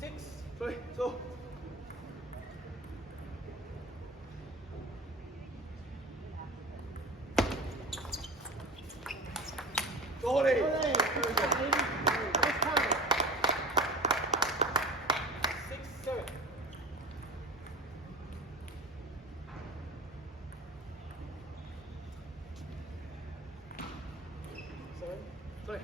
Six. Sorry, Joe. Sorry. Sorry. Six, seven. Seven. Right.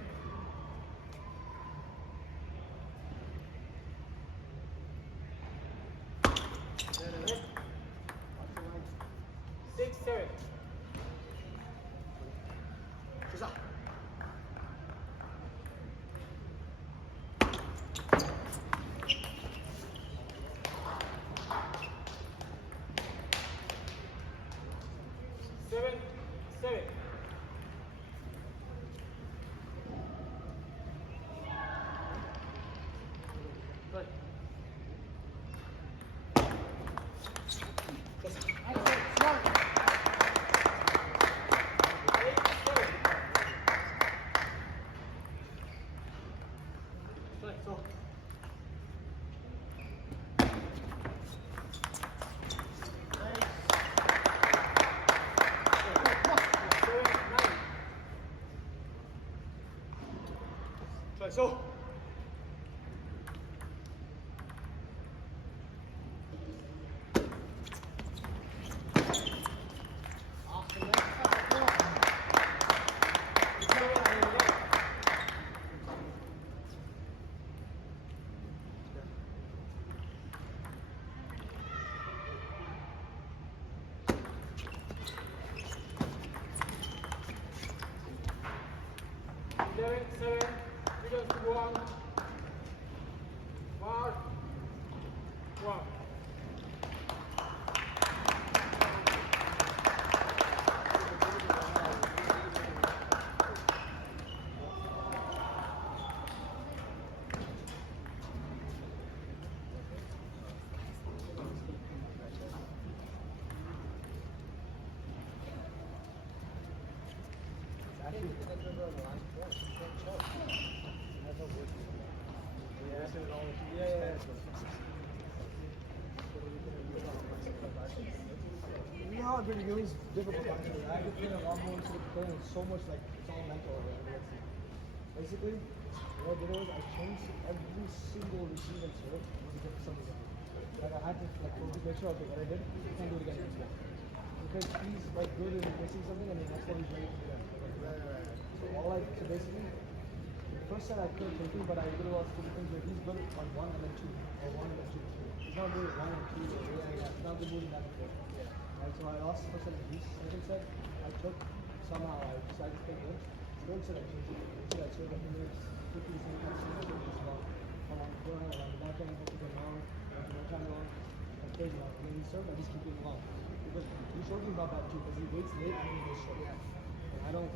So. Seven. We just do one. One. You know how it really is difficult actually. I could put a lot more into the play and so much like it's all mental over there. Basically, what I did was I changed every single receive and serve to get something different. Like I had to like focus, make sure okay, what I did, I can't do it again next one. Because he's like good at missing something and the next one he's ready to do that. So basically the first set I could have taken, but I did a lot of stupid things where he's good on one and then two, or one and then two. He's not good at one and two, he's not good moving back and forth. Right, so I lost the first set of these. Second set, I took somehow I decided to take good. Third set I changed it. Instead I showed that he was 50 the same kind of thing as well. Around the corner, around the back end, focus on long, around the time long, and crazy long. And then he served, I just keep it long. Because you showed me about that too, because he waits late and he goes short. And I don't.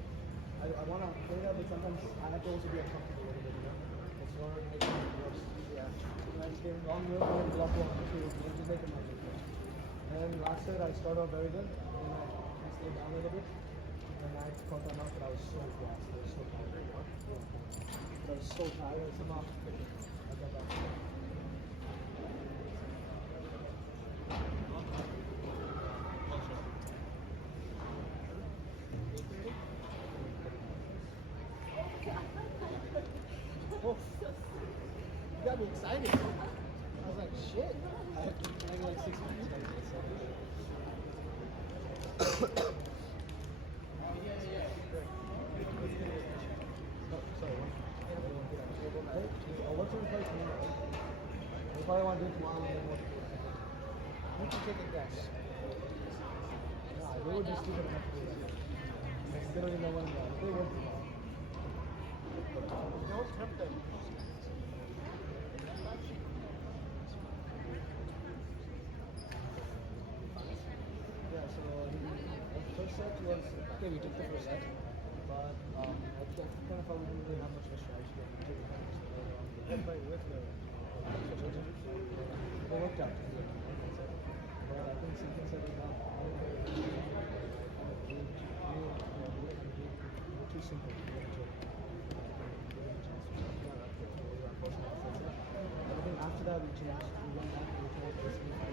I want to play that, but sometimes I have to also be uncomfortable a little bit, you know? It's in order to make it worse. So I just gave him long real and block one. Just make him like it. And then last set, I started off very good. And then I slowed down a little bit. And I caught that knock, but I was so fast. I was so tired. But I was so tired. Somehow, I got that. Oh, you got me excited. I was like, shit. I got like 6 minutes. Sorry. What's in place tomorrow? We probably want to do it tomorrow and then we'll do it. We can take a guess. they were just stupid enough to do that. Like, they don't even know what I'm They worked it out. They always tempted. Yeah, so the first set was, okay, we took the first set, but I kind of felt we didn't really have much of a strategy. We took the first set. Everybody with the it worked out. But I think second set is not too simple. But I think after that we changed. We went back to the